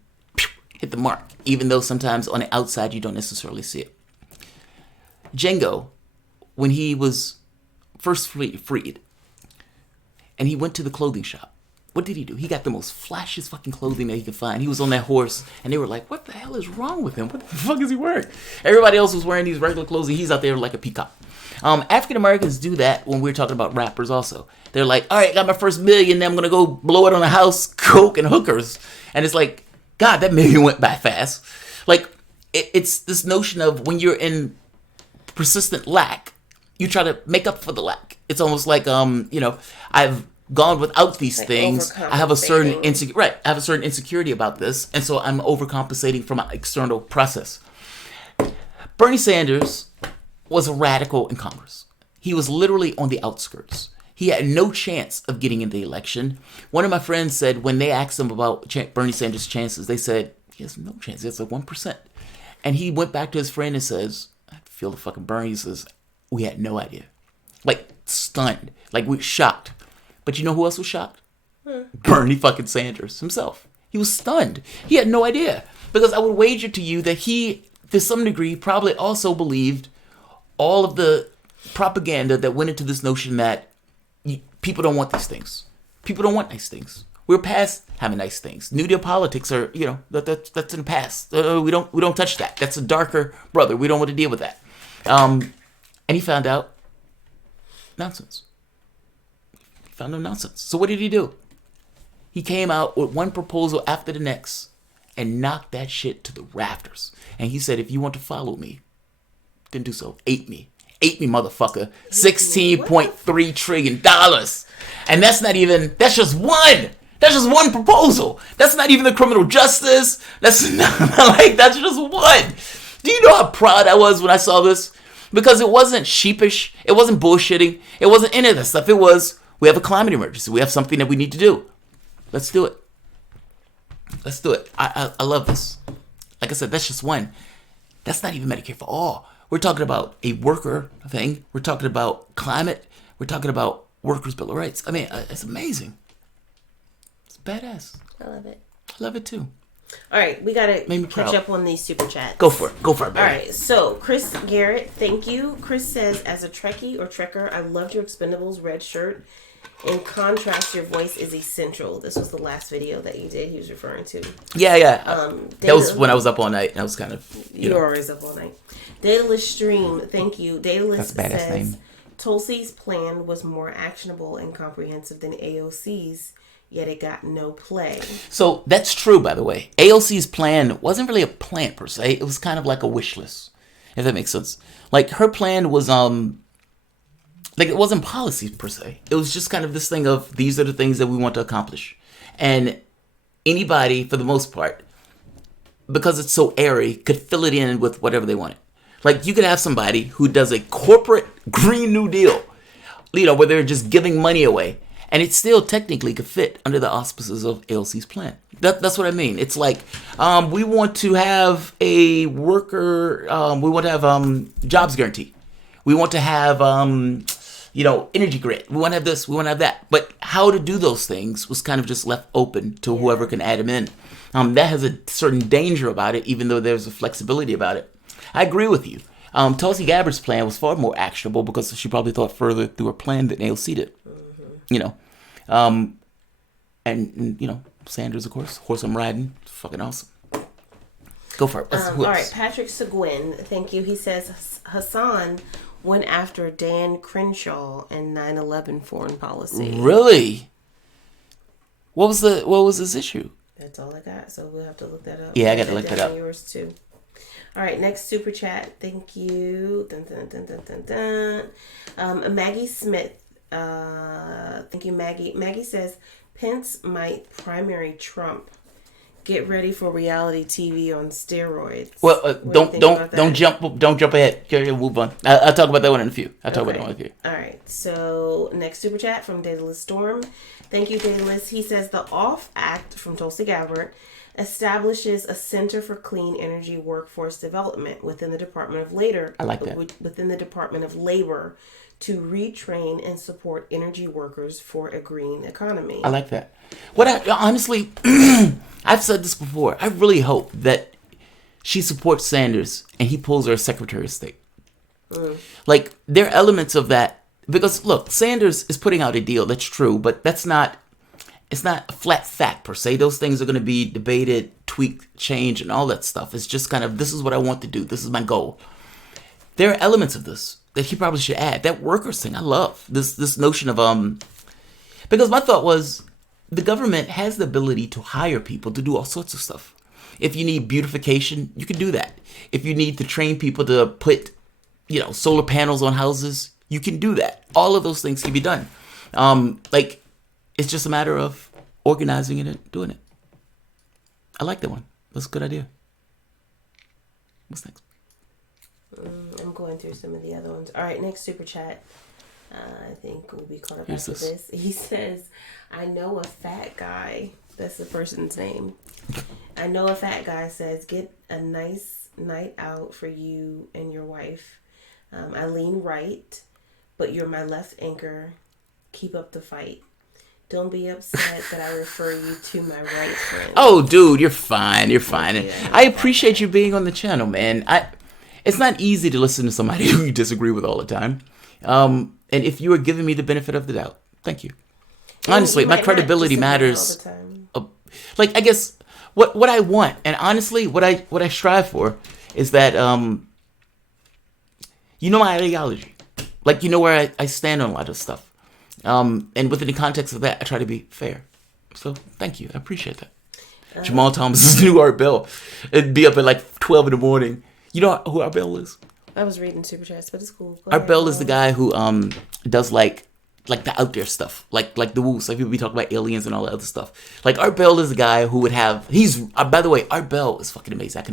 hit the mark, even though sometimes on the outside you don't necessarily see it. Django, when he was first freed, and he went to the clothing shop, what did he do? He got the most flashiest fucking clothing that he could find. He was on that horse, and they were like, what the hell is wrong with him? What the fuck is he wearing? Everybody else was wearing these regular clothes, and he's out there like a peacock. African Americans do that when we're talking about rappers also. They're like, all right, got my first million, then I'm going to go blow it on a house, coke, and hookers. And it's like, God, that million went by fast. Like, it's this notion of when you're in persistent lack, you try to make up for the lack. It's almost like, I've gone without these things. I have a certain I have a certain insecurity about this, and so I'm overcompensating from an external process. Bernie Sanders was a radical in Congress. He was literally on the outskirts. He had no chance of getting in the election. One of my friends said when they asked him about Bernie Sanders' chances, they said, he has no chance. He has like 1%. And he went back to his friend and says, I feel the fucking Bernie. He says, we had no idea. Like, stunned. Like, we're shocked. But you know who else was shocked? Bernie fucking Sanders himself. He was stunned. He had no idea. Because I would wager to you that he, to some degree, probably also believed all of the propaganda that went into this notion that people don't want these things. People don't want nice things. We're past having nice things. New Deal politics are, that's in the past. We don't touch that. That's a darker brother. We don't want to deal with that. And he found out nonsense. He found no nonsense. So what did he do? He came out with one proposal after the next and knocked that shit to the rafters. And he said, if you want to follow me, then do so. Ate me, motherfucker. $16.3 trillion. And that's just one. That's just one proposal. That's not even the criminal justice. That's just one. Do you know how proud I was when I saw this? Because it wasn't sheepish. It wasn't bullshitting. It wasn't any of that stuff. It was, we have a climate emergency. We have something that we need to do. Let's do it. Let's do it. I love this. Like I said, that's just one. That's not even Medicare for all. We're talking about a worker thing. We're talking about climate. We're talking about workers' bill of rights. I mean, it's amazing. It's badass. I love it. I love it too. All right, we gotta catch up on these super chats. Go for it, baby. All right, so Chris Garrett, thank you. Chris says, as a Trekkie or Trekker, I loved your Expendables red shirt. In contrast, your voice is essential. This was the last video that you did. He was referring to. Yeah. That was when I was up all night. And I was kind of, You're always up all night. Daedalus Stream, thank you. Daedalus says, name. Tulsi's plan was more actionable and comprehensive than AOC's, yet it got no play. So that's true, by the way. AOC's plan wasn't really a plan per se. It was kind of like a wish list, if that makes sense. Like her plan was, like it wasn't policy per se. It was just kind of this thing of these are the things that we want to accomplish, and anybody, for the most part, because it's so airy, could fill it in with whatever they wanted. Like, you could have somebody who does a corporate Green New Deal, where they're just giving money away, and it still technically could fit under the auspices of AOC's plan. That's what I mean. It's like, we want to have a worker, we want to have jobs guarantee. We want to have, energy grid. We want to have this, we want to have that. But how to do those things was kind of just left open to whoever can add them in. That has a certain danger about it, even though there's a flexibility about it. I agree with you. Tulsi Gabbard's plan was far more actionable because she probably thought further through her plan than AOC did. And Sanders, of course. Horse I'm riding. Fucking awesome. Go for it. All right, Patrick Seguin, thank you. He says Hassan went after Dan Crenshaw and 9/11 foreign policy. Really? What was his issue? That's all I got, so we'll have to look that up. Yeah, I got to look that up. Yours too. All right, next super chat. Thank you. Dun, dun, dun, dun, dun, dun. Maggie Smith. Thank you, Maggie. Maggie says Pence might primary Trump. Get ready for reality TV on steroids. Well, don't jump ahead. Move on. I'll talk about that one in a few. About that one in a few. All right. So next super chat from Daedalus Storm. Thank you, Daedalus. He says the OFF Act from Tulsi Gabbard establishes a Center for Clean Energy Workforce Development within the Department of Labor. I like that. Within the Department of Labor to retrain and support energy workers for a green economy. I like that. Honestly, I've said this before. I really hope that she supports Sanders and he pulls her as Secretary of State. Like, there are elements of that. Because, look, Sanders is putting out a deal. That's true. But it's not a flat fact, per se. Those things are going to be debated, tweaked, changed, and all that stuff. It's just kind of, this is what I want to do. This is my goal. There are elements of this that he probably should add. That workers thing, I love. This notion of, because my thought was, the government has the ability to hire people to do all sorts of stuff. If you need beautification, you can do that. If you need to train people to put, solar panels on houses, you can do that. All of those things can be done. It's just a matter of organizing it and doing it. I like that one. That's a good idea. What's next? I'm going through some of the other ones. All right, next super chat. I think we'll be caught up after this. He says, I know a fat guy. That's the person's name. I know a fat guy says, get a nice night out for you and your wife. I lean right, but you're my left anchor. Keep up the fight. Don't be upset that I refer you to my right friend. Oh, dude, you're fine. You're fine. Yeah, I appreciate you being on the channel, man. It's not easy to listen to somebody who you disagree with all the time. And if you are giving me the benefit of the doubt, thank you. Honestly, my credibility matters. I guess what I want, and honestly, what I strive for is that my ideology, where I stand on a lot of stuff. And within the context of that, I try to be fair. So thank you, I appreciate that. Jamarl Thomas' new Art Bell. It'd be up at 12 in the morning. You know who Art Bell is? I was reading super chats, but it's cool. Art Bell is the guy who does like the out there stuff, like the woos. Like people be talking about aliens and all that other stuff. Like Art Bell is the guy who would have. By the way, Art Bell is fucking amazing. I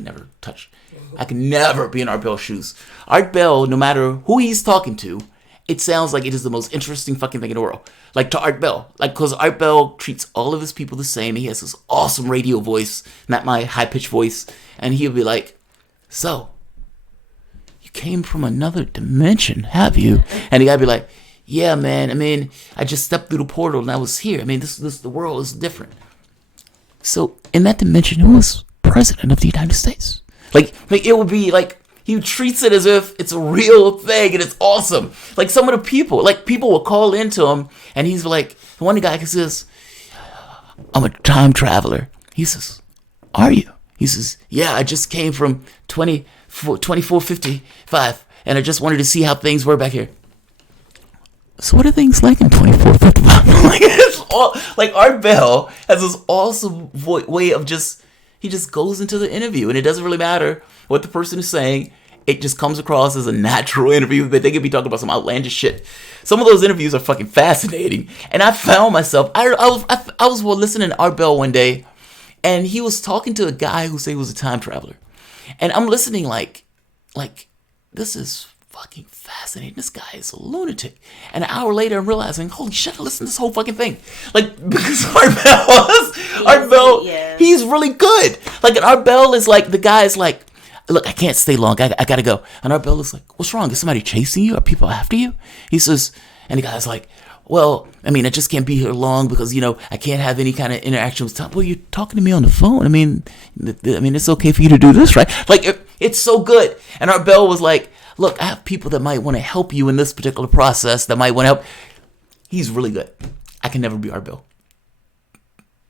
can never be in Art Bell's shoes. Art Bell, no matter who he's talking to, it sounds like it is the most interesting fucking thing in the world. Like to Art Bell, because Art Bell treats all of his people the same. He has this awesome radio voice, not my high pitched voice, and he'll be like, "So, you came from another dimension, have you?" And the guy be like, "Yeah, man. I mean, I just stepped through the portal and I was here. I mean, the world is different." So, in that dimension, who was president of the United States? Like it would be like he treats it as if it's a real thing and it's awesome. Like some of the people will call into him and he's like, the one guy says, "I'm a time traveler." He says, "Are you?" He says, "Yeah, I just came from 2455 and I just wanted to see how things were back here." So what are things like in 2455? Like Art Bell has this awesome way of he just goes into the interview and it doesn't really matter what the person is saying. It just comes across as a natural interview, but they could be talking about some outlandish shit. Some of those interviews are fucking fascinating. And I found myself, I was listening to Art Bell one day And he was talking to a guy who said he was a time traveler. And I'm listening like, this is fucking fascinating. This guy is a lunatic. And an hour later, I'm realizing, holy shit, I listened to this whole fucking thing. Like, because Art Bell, he's really good. Like, and Art Bell is like, the guy is like, look, I can't stay long. I gotta go. And Art Bell is like, what's wrong? Is somebody chasing you? Are people after you? He says, and the guy's like, well, I mean, I just can't be here long because, you know, I can't have any kind of interaction with time. Well, you're talking to me on the phone. I mean, it's okay for you to do this, right? Like, it's so good. And Art Bell was like, look, I have people that might want to help you in this particular process, that might want to help. He's really good. I can never be Art Bell.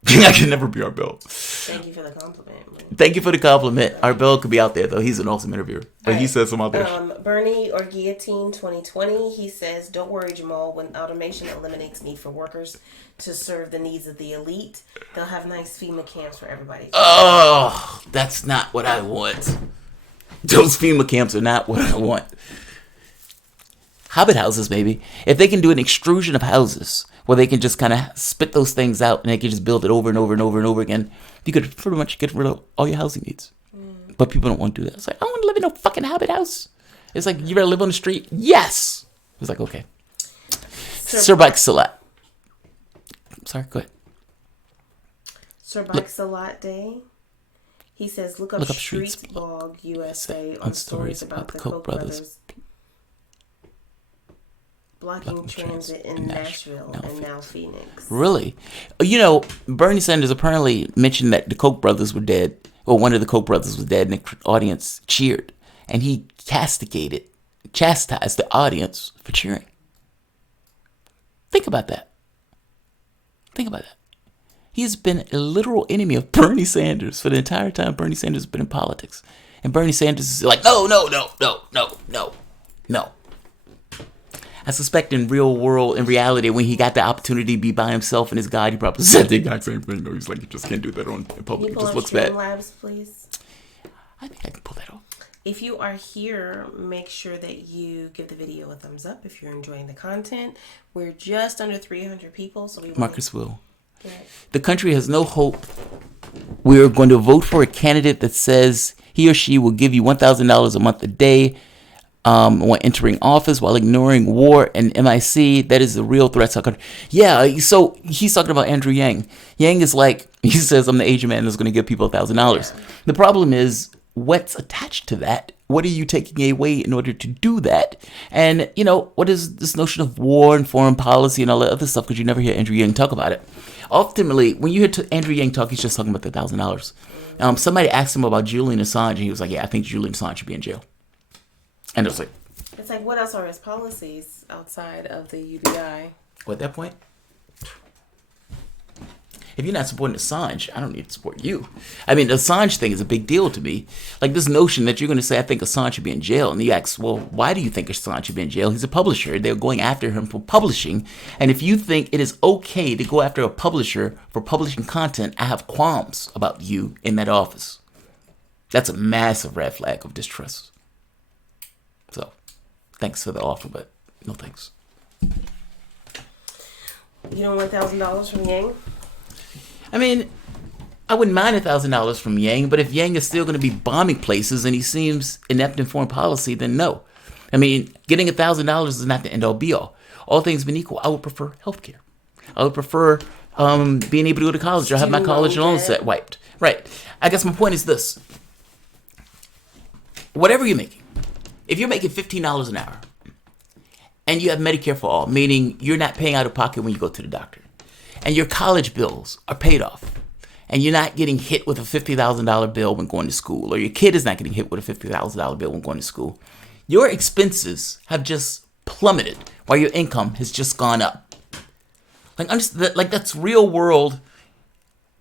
I can never be Art Bell. Thank you for the compliment. Thank you for the compliment. Art Bell could be out there, though. He's an awesome interviewer. But he says some out there. Bernie or Guillotine 2020, he says, don't worry, Jamarl. When automation eliminates need for workers to serve the needs of the elite, they'll have nice FEMA camps for everybody. Oh, that's not what I want. Those FEMA camps are not what I want. Hobbit houses, maybe. If they can do an extrusion of houses where they can just kind of spit those things out and they can just build it over and over and over and over again, you could pretty much get rid of all your housing needs. But people don't want to do that. It's like, I don't want to live in no fucking Hobbit house. It's like, you better live on the street? Yes! It's like, okay. Sir Bike Salat. Sorry, go ahead. Sir Bike Salat Day. He says, look up Street Blog USA on stories about the Koch brothers blocking transit in Nashville and now Phoenix. Really? You know, Bernie Sanders apparently mentioned that the Koch brothers were dead, or one of the Koch brothers was dead, and the audience cheered. And he chastised the audience for cheering. Think about that. He's been a literal enemy of Bernie Sanders for the entire time Bernie Sanders has been in politics. And Bernie Sanders is like, no. I suspect in reality, when he got the opportunity to be by himself and his God, he probably said the exact same thing. He's like, you just can't do that in public. Can you pull up Streamlabs, please? I think I can pull that off. If you are here, make sure that you give the video a thumbs up if you're enjoying the content. We're just under 300 people, so Marcus will. The country has no hope. We're going to vote for a candidate that says he or she will give you $1,000 a month a day when entering office while ignoring war and MIC. That is the real threat to our country. Yeah, so he's talking about Andrew Yang. Yang is like, he says, I'm the Asian man that's going to give people $1,000. The problem is, what's attached to that? What are you taking away in order to do that? And, you know, what is this notion of war and foreign policy and all that other stuff? Because you never hear Andrew Yang talk about it. Ultimately, when you hear Andrew Yang talk, he's just talking about the $1,000. Somebody asked him about Julian Assange, and he was like, yeah, I think Julian Assange should be in jail. And it's like, what else are his policies outside of the UBI? Well, at that point, if you're not supporting Assange, I don't need to support you. I mean, the Assange thing is a big deal to me. Like this notion that you're going to say, I think Assange should be in jail. And you ask, well, why do you think Assange should be in jail? He's a publisher. They're going after him for publishing. And if you think it is okay to go after a publisher for publishing content, I have qualms about you in that office. That's a massive red flag of distrust. So, thanks for the offer, but no thanks. You don't want $1,000 from Yang? I mean, I wouldn't mind $1,000 from Yang, but if Yang is still going to be bombing places and he seems inept in foreign policy, then no. I mean, getting $1,000 is not the end-all be-all. All things being equal, I would prefer healthcare. I would prefer being able to go to college or have my college loans wiped. Right. I guess my point is this. Whatever you're making, if you're making $15 an hour and you have Medicare for all, meaning you're not paying out of pocket when you go to the doctor, and your college bills are paid off, and you're not getting hit with a $50,000 bill when going to school, or your kid is not getting hit with a $50,000 bill when going to school, your expenses have just plummeted while your income has just gone up. Like that's real world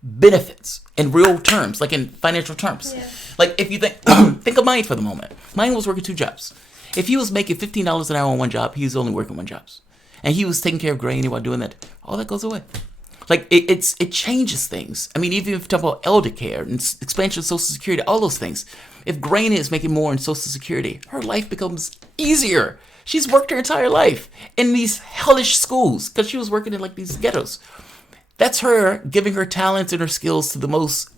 benefits in real terms, like in financial terms. Yeah. Like if you think of mine for the moment. Mine was working 2 jobs. If he was making $15 an hour on one job, he was only working 1 job. And he was taking care of Granny while doing that. All that goes away. Like it changes things. I mean, even if you talk about elder care and expansion of Social Security, all those things. If Granny is making more in Social Security, her life becomes easier. She's worked her entire life in these hellish schools because she was working in like these ghettos. That's her giving her talents and her skills to the most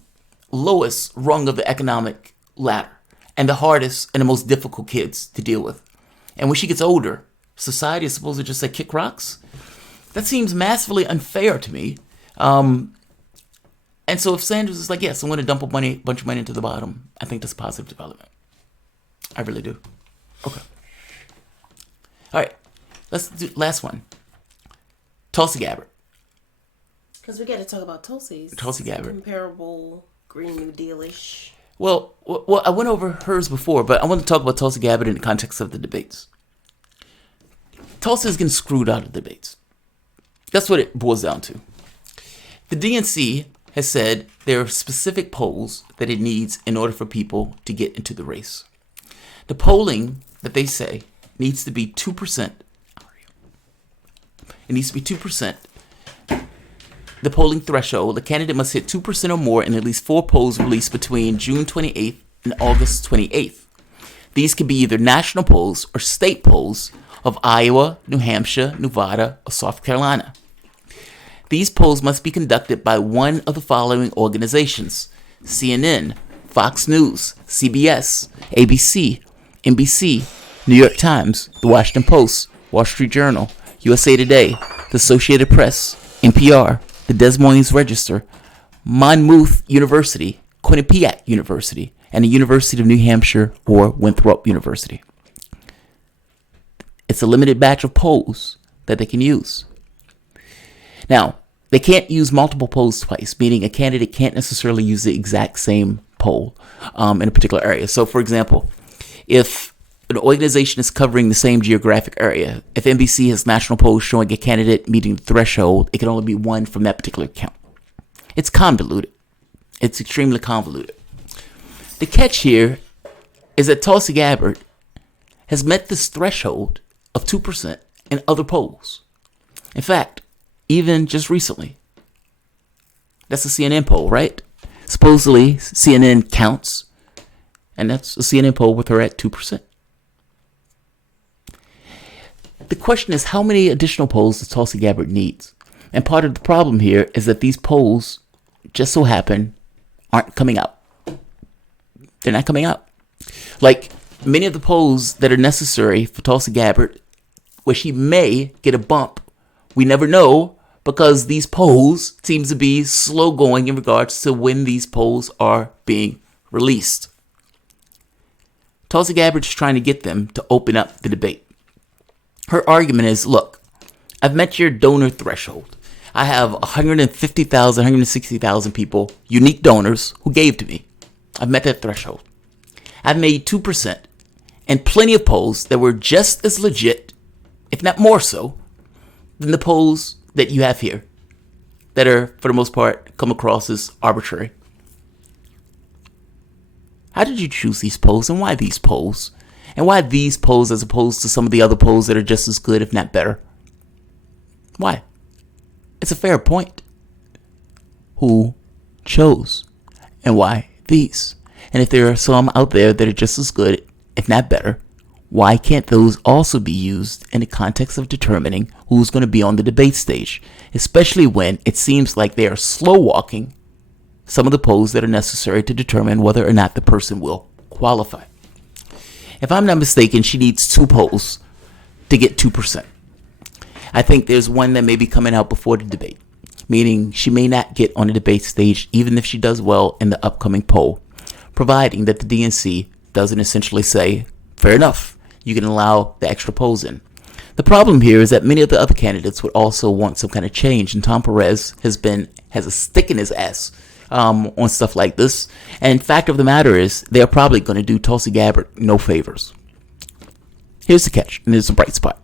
lowest rung of the economic ladder and the hardest and the most difficult kids to deal with. And when she gets older, society is supposed to just say kick rocks? That seems massively unfair to me. And so if Sanders is like, yes, I'm going to dump a bunch of money into the bottom, I think that's a positive development. I really do. Okay. All right. Let's do last one. Tulsi Gabbard. Because we got to talk about Tulsi's. Tulsi Gabbard. Comparable Green New Deal-ish. Well, I went over hers before, but I want to talk about Tulsi Gabbard in the context of the debates. Tulsi is getting screwed out of debates. That's what it boils down to. The DNC has said there are specific polls that it needs in order for people to get into the race. The polling that they say needs to be 2%. It needs to be 2%. The polling threshold, the candidate must hit 2% or more in at least 4 polls released between June 28th and August 28th. These can be either national polls or state polls of Iowa, New Hampshire, Nevada, or South Carolina. These polls must be conducted by one of the following organizations: CNN, Fox News, CBS, ABC, NBC, New York Times, The Washington Post, Wall Street Journal, USA Today, the Associated Press, NPR, the Des Moines Register, Monmouth University, Quinnipiac University, and the University of New Hampshire or Winthrop University. It's a limited batch of polls that they can use. Now, they can't use multiple polls twice, meaning a candidate can't necessarily use the exact same poll in a particular area. So, for example, if an organization is covering the same geographic area, if NBC has national polls showing a candidate meeting the threshold, it can only be one from that particular count. It's convoluted. It's extremely convoluted. The catch here is that Tulsi Gabbard has met this threshold of 2% in other polls. In fact, even just recently. That's a CNN poll, right? Supposedly, CNN counts, and that's a CNN poll with her at 2%. The question is, how many additional polls does Tulsi Gabbard need? And part of the problem here is that these polls, just so happen, aren't coming out. They're not coming out. Like many of the polls that are necessary for Tulsi Gabbard, where she may get a bump, we never know, because these polls seem to be slow going in regards to when these polls are being released. Tulsi Gabbard is trying to get them to open up the debate. Her argument is, look, I've met your donor threshold. I have 150,000, 160,000 people, unique donors, who gave to me. I've met that threshold. I've made 2% and plenty of polls that were just as legit, if not more so, than the polls that you have here, that are, for the most part, come across as arbitrary. How did you choose these polls, and why these polls? And why these polls as opposed to some of the other polls that are just as good, if not better? Why? It's a fair point. Who chose? And why these? And if there are some out there that are just as good, if not better, why can't those also be used in the context of determining who's going to be on the debate stage, especially when it seems like they are slow walking some of the polls that are necessary to determine whether or not the person will qualify? If I'm not mistaken, she needs 2 polls to get 2%. I think there's one that may be coming out before the debate, meaning she may not get on the debate stage even if she does well in the upcoming poll, providing that the DNC doesn't essentially say, fair enough, you can allow the extra polls in. The problem here is that many of the other candidates would also want some kind of change, and Tom Perez has a stick in his ass on stuff like this. And fact of the matter is, they're probably going to do Tulsi Gabbard no favors. Here's the catch, and there's a bright spot.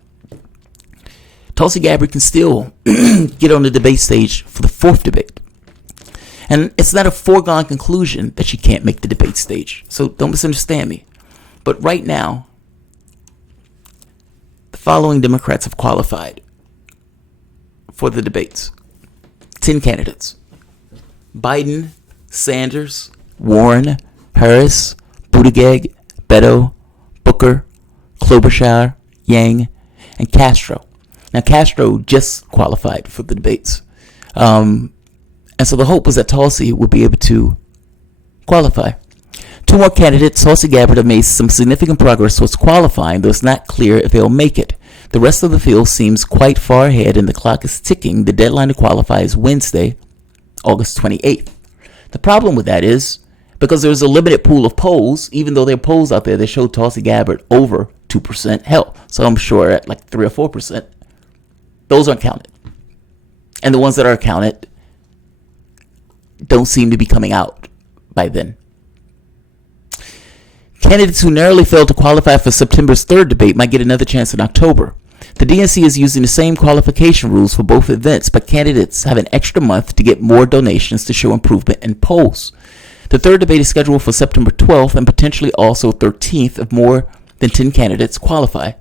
Tulsi Gabbard can still get on the debate stage for the 4th debate. And it's not a foregone conclusion that she can't make the debate stage, so don't misunderstand me. But right now, the following Democrats have qualified for the debates. 10 candidates: Biden, Sanders, Warren, Harris, Buttigieg, Beto, Booker, Klobuchar, Yang, and Castro. Now, Castro just qualified for the debates. And so the hope was that Tulsi would be able to qualify. Two more candidates, Tulsi Gabbard, have made some significant progress towards qualifying, though it's not clear if they'll make it. The rest of the field seems quite far ahead, and the clock is ticking. The deadline to qualify is Wednesday, August 28th. The problem with that is, because there's a limited pool of polls, even though there are polls out there that show Tulsi Gabbard over 2%, hell, so I'm sure at like 3 or 4%, those aren't counted. And the ones that are counted don't seem to be coming out by then. Candidates who narrowly failed to qualify for September's third debate might get another chance in October. The DNC is using the same qualification rules for both events, but candidates have an extra month to get more donations to show improvement in polls. The third debate is scheduled for September 12th and potentially also 13th if more than 10 candidates qualify.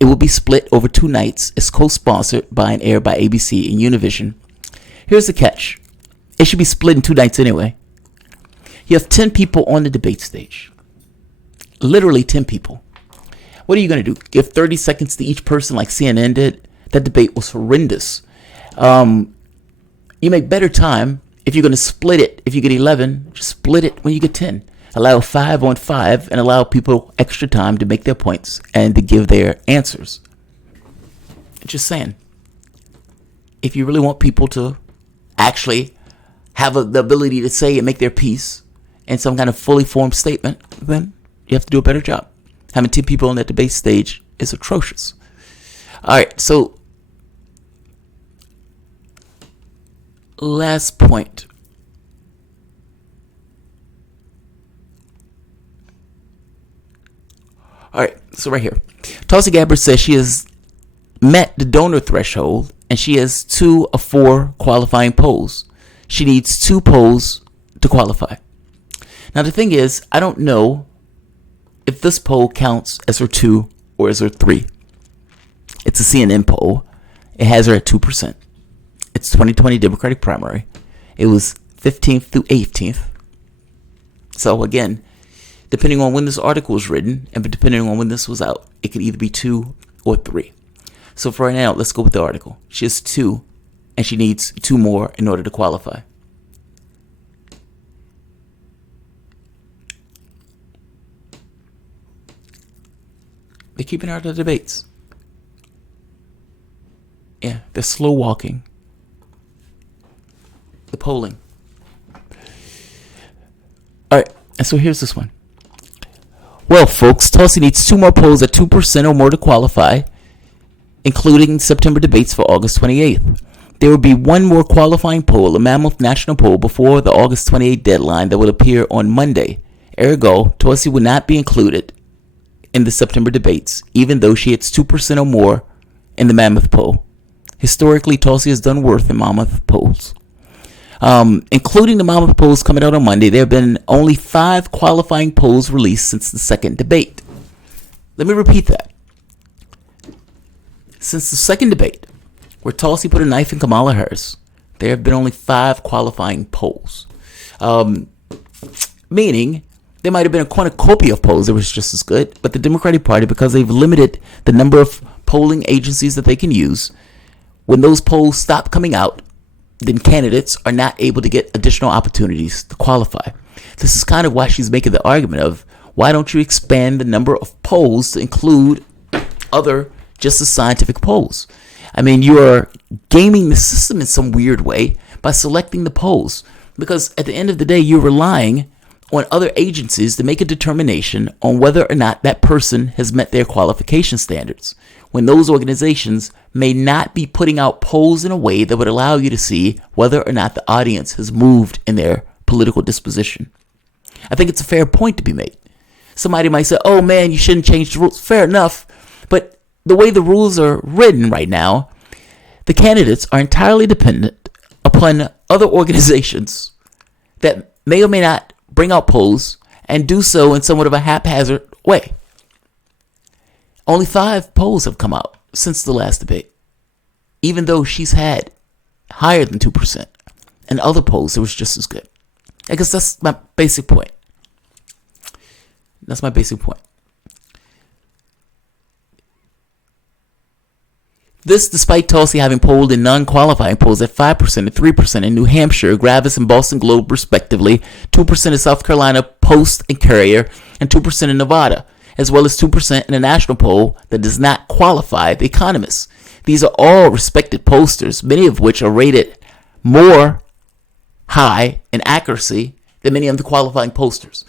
It will be split over 2 nights, is co-sponsored by and aired by ABC and Univision. Here's the catch. It should be split in 2 nights anyway. You have 10 people on the debate stage. Literally 10 people. What are you going to do? Give 30 seconds to each person like CNN did? That debate was horrendous. You make better time if you're going to split it. If you get 11, just split it when you get 10. Allow 5 on 5 and allow people extra time to make their points and to give their answers. Just saying. If you really want people to actually have the ability to say and make their piece in some kind of fully formed statement, then you have to do a better job. Having 10 people on that debate stage is atrocious. All right, so last point. All right, so right here. Tulsi Gabbard says she has met the donor threshold and she has 2 of 4 qualifying polls. She needs 2 polls to qualify. Now, the thing is, I don't know if this poll counts as her 2 or as her 3. It's a CNN poll. It has her at 2%. It's 2020 Democratic primary. It was 15th through 18th. So again, depending on when this article was written and depending on when this was out, it could either be 2 or 3. So for right now, let's go with the article. She has 2 and she needs 2 more in order to qualify. They're keeping her out of the debates. Yeah, they're slow walking the polling. All right, and so here's this one. Well, folks, Tulsi needs 2 more polls at 2% or more to qualify, including September debates for August 28th. There will be 1 more qualifying poll, a mammoth national poll, before the August 28th deadline that will appear on Monday. Ergo, Tulsi will not be included in the September debates, even though she hits 2% or more in the mammoth poll. Historically, Tulsi has done worse in mammoth polls. Including the mammoth polls coming out on Monday, there have been only 5 qualifying polls released since the second debate. Let me repeat that. Since the second debate, where Tulsi put a knife in Kamala Harris, there have been only 5 qualifying polls. Meaning, there might have been a cornucopia of polls that was just as good, but the Democratic Party, because they've limited the number of polling agencies that they can use, when those polls stop coming out, then candidates are not able to get additional opportunities to qualify. This is kind of why she's making the argument of, why don't you expand the number of polls to include other just as scientific polls? I mean, you are gaming the system in some weird way by selecting the polls, because at the end of the day, you're relying on other agencies to make a determination on whether or not that person has met their qualification standards, when those organizations may not be putting out polls in a way that would allow you to see whether or not the audience has moved in their political disposition. I think it's a fair point to be made. Somebody might say, oh man, you shouldn't change the rules. Fair enough. But the way the rules are written right now, the candidates are entirely dependent upon other organizations that may or may not bring out polls and do so in somewhat of a haphazard way. Only 5 polls have come out since the last debate, even though she's had higher than 2%. And other polls, it was just as good. I guess that's my basic point. This despite Tulsi having polled in non-qualifying polls at 5% and 3% in New Hampshire, Gravis and Boston Globe respectively, 2% in South Carolina, Post and Courier, and 2% in Nevada, as well as 2% in a national poll that does not qualify The Economist. These are all respected pollsters, many of which are rated more high in accuracy than many of the qualifying pollsters.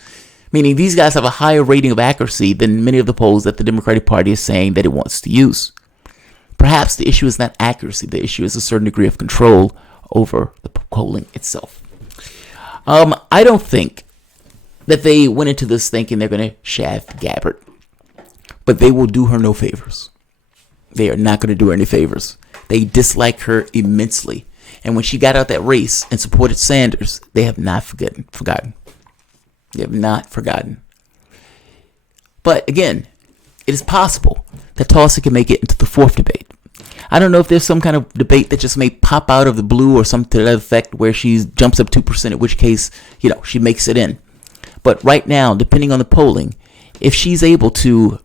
Meaning these guys have a higher rating of accuracy than many of the polls that the Democratic Party is saying that it wants to use. Perhaps the issue is not accuracy. The issue is a certain degree of control over the polling itself. I don't think that they went into this thinking they're going to shaft Gabbard. But they will do her no favors. They are not going to do her any favors. They dislike her immensely. And when she got out that race and supported Sanders, they have not forgotten. They have not forgotten. But again, it is possible that Tulsi can make it into the fourth debate. I don't know if there's some kind of debate that just may pop out of the blue or something to that effect where she jumps up 2%, in which case, she makes it in. But right now, depending on the polling, if she's able to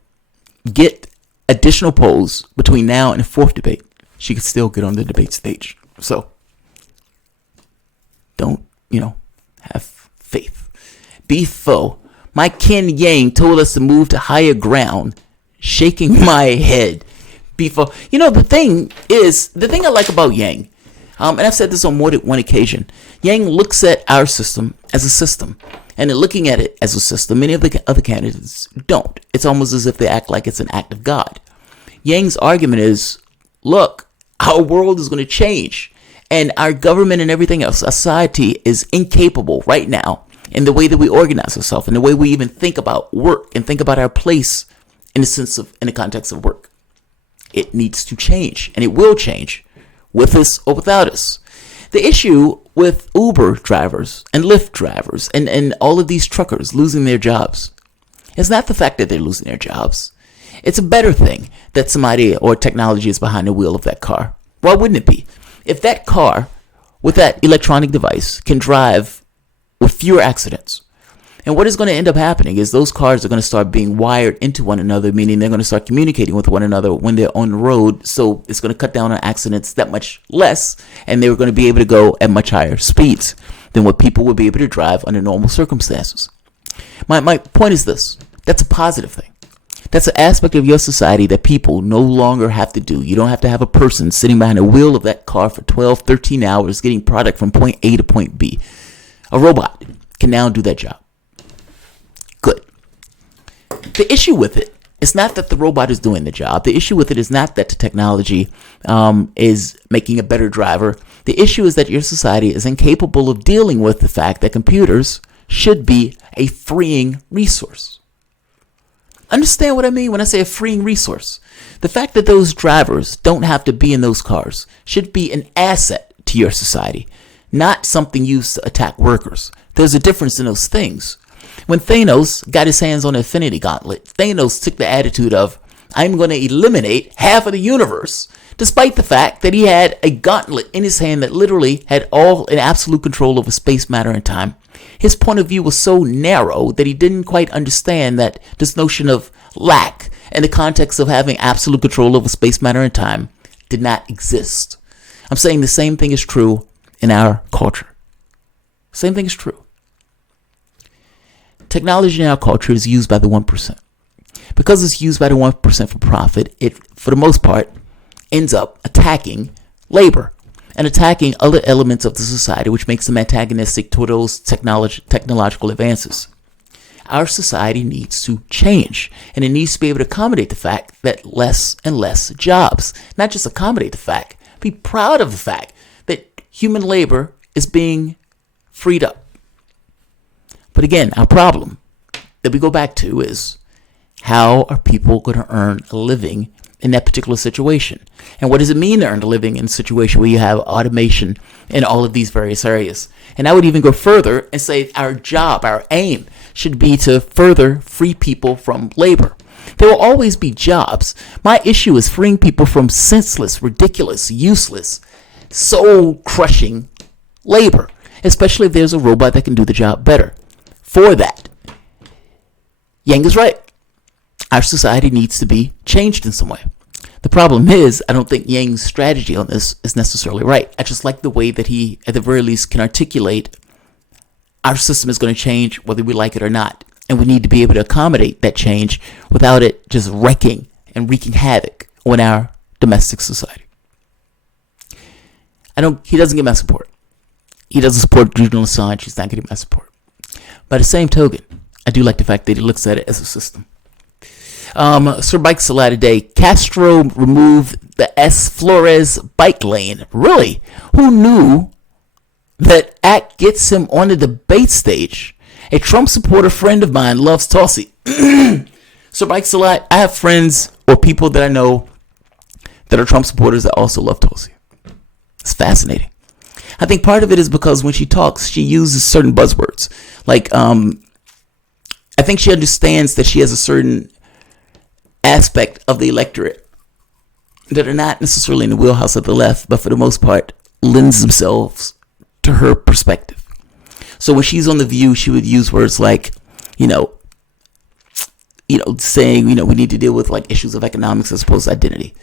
get additional polls between now and the fourth debate, she could still get on the debate stage. So, don't, have faith. Beefo, my Ken Yang told us to move to higher ground, shaking my head. Beefo, the thing I like about Yang, and I've said this on more than one occasion, Yang looks at our system as a system. And in looking at it as a system, many of the other candidates don't. It's almost as if they act like it's an act of God. Yang's argument is, look, our world is going to change. And our government and everything else, society is incapable right now in the way that we organize ourselves, in the way we even think about work and think about our place in the context of work. It needs to change, and it will change, with us or without us. The issue with Uber drivers and Lyft drivers and all of these truckers losing their jobs is not the fact that they're losing their jobs. It's a better thing that somebody or technology is behind the wheel of that car. Why wouldn't it be? If that car with that electronic device can drive with fewer accidents, and what is going to end up happening is those cars are going to start being wired into one another, meaning they're going to start communicating with one another when they're on the road. So it's going to cut down on accidents that much less, and they're going to be able to go at much higher speeds than what people would be able to drive under normal circumstances. My point is this. That's a positive thing. That's an aspect of your society that people no longer have to do. You don't have to have a person sitting behind the wheel of that car for 12, 13 hours getting product from point A to point B. A robot can now do that job. Good. The issue with it is not that the robot is doing the job. The issue with it is not that the technology is making a better driver. The issue is that your society is incapable of dealing with the fact that computers should be a freeing resource. Understand what I mean when I say a freeing resource? The fact that those drivers don't have to be in those cars should be an asset to your society, not something used to attack workers. There's a difference in those things. When Thanos got his hands on the Infinity Gauntlet, Thanos took the attitude of, I'm going to eliminate half of the universe, despite the fact that he had a gauntlet in his hand that literally had all in absolute control over space, matter, and time. His point of view was so narrow that he didn't quite understand that this notion of lack in the context of having absolute control over space, matter, and time did not exist. I'm saying the same thing is true in our culture. Same thing is true. Technology in our culture is used by the 1%. Because it's used by the 1% for profit, it, for the most part, ends up attacking labor and attacking other elements of the society, which makes them antagonistic to those technological advances. Our society needs to change, and it needs to be able to accommodate the fact that less and less jobs, not just accommodate the fact, be proud of the fact that human labor is being freed up. But again, our problem that we go back to is, how are people going to earn a living in that particular situation? And what does it mean to earn a living in a situation where you have automation in all of these various areas? And I would even go further and say our job, our aim, should be to further free people from labor. There will always be jobs. My issue is freeing people from senseless, ridiculous, useless, soul-crushing labor, especially if there's a robot that can do the job better. For that, Yang is right. Our society needs to be changed in some way. The problem is, I don't think Yang's strategy on this is necessarily right. I just like the way that he, at the very least, can articulate our system is going to change whether we like it or not. And we need to be able to accommodate that change without it just wrecking and wreaking havoc on our domestic society. He doesn't get my support. He doesn't support Julian Assange. He's not getting my support. By the same token, I do like the fact that he looks at it as a system. Sir Bike Salah today. Castro removed the S. Flores bike lane. Really? Who knew that act gets him on the debate stage? A Trump supporter friend of mine loves Tulsi. Sir Bike Salah, I have friends or people that I know that are Trump supporters that also love Tulsi. It's fascinating. I think part of it is because when she talks, she uses certain buzzwords. Like, I think she understands that she has a certain aspect of the electorate that are not necessarily in the wheelhouse of the left, but for the most part lends themselves to her perspective. So when she's on The View, she would use words like, saying, we need to deal with like issues of economics as opposed to identity,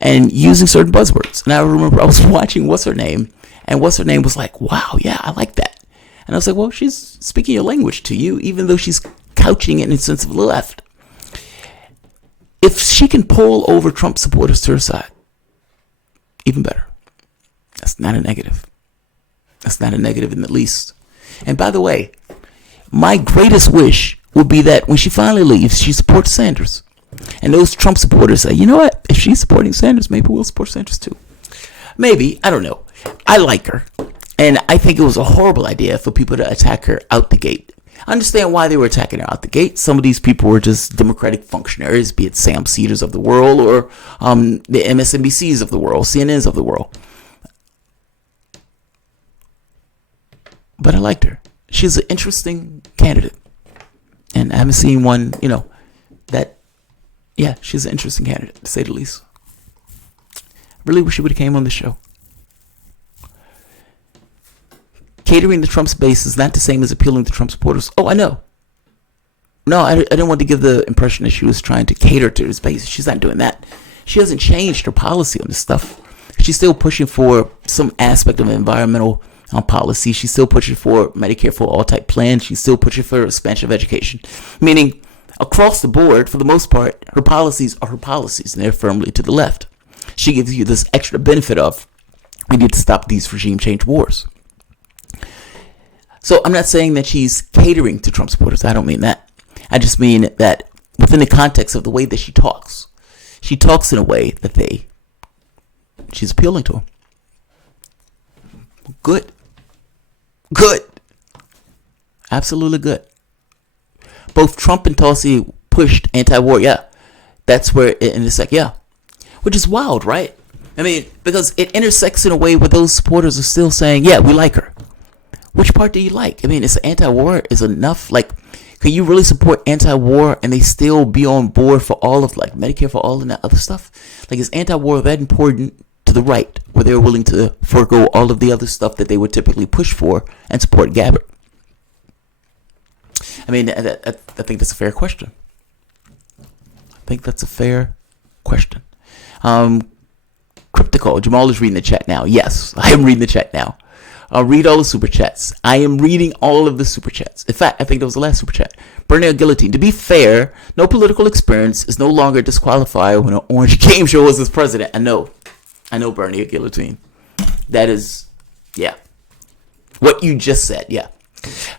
and using certain buzzwords. And I remember I was watching What's Her Name, and What's Her Name was like, wow, yeah, I like that. And I was like, well, she's speaking your language to you, even though she's couching it in a sense of the left. If she can pull over Trump supporters to her side, even better. That's not a negative. That's not a negative in the least. And by the way, my greatest wish would be that when she finally leaves, she supports Sanders. And those Trump supporters say, you know what? If she's supporting Sanders, maybe we'll support Sanders too. Maybe. I don't know. I like her. And I think it was a horrible idea for people to attack her out the gate. I understand why they were attacking her out the gate. Some of these people were just Democratic functionaries, be it Sam Cedars of the world or the MSNBCs of the world, CNNs of the world. But I liked her. She's an interesting candidate. And I haven't seen one, she's an interesting candidate, to say the least. I really wish she would have came on the show. Catering to Trump's base is not the same as appealing to Trump supporters. Oh, I know. No, I didn't want to give the impression that she was trying to cater to his base. She's not doing that. She hasn't changed her policy on this stuff. She's still pushing for some aspect of environmental policy. She's still pushing for Medicare for all type plan. She's still pushing for expansion of education. Meaning, across the board, for the most part, her policies are her policies, and they're firmly to the left. She gives you this extra benefit of, we need to stop these regime change wars. So I'm not saying that she's catering to Trump supporters. I don't mean that. I just mean that within the context of the way that she talks in a way that she's appealing to him. Good. Absolutely good. Both Trump and Tulsi pushed anti-war. Yeah. That's where it intersects. Yeah. Which is wild, right? I mean, because it intersects in a way where those supporters are still saying, yeah, we like her. Which part do you like? I mean, is anti-war is enough? Like, can you really support anti-war and they still be on board for all of like Medicare for all and that other stuff? Like, is anti-war that important to the right, where they're willing to forego all of the other stuff that they would typically push for and support Gabbard? I mean, I think that's a fair question. Cryptical. Jamal is reading the chat now. Yes, I am reading the chat now. I'll read all the super chats. I am reading all of the super chats. In fact, I think that was the last super chat. Bernie Guillotine. To be fair, no political experience is no longer disqualified when an orange game show was as president. I know, Bernie Guillotine. That is, yeah. What you just said, yeah.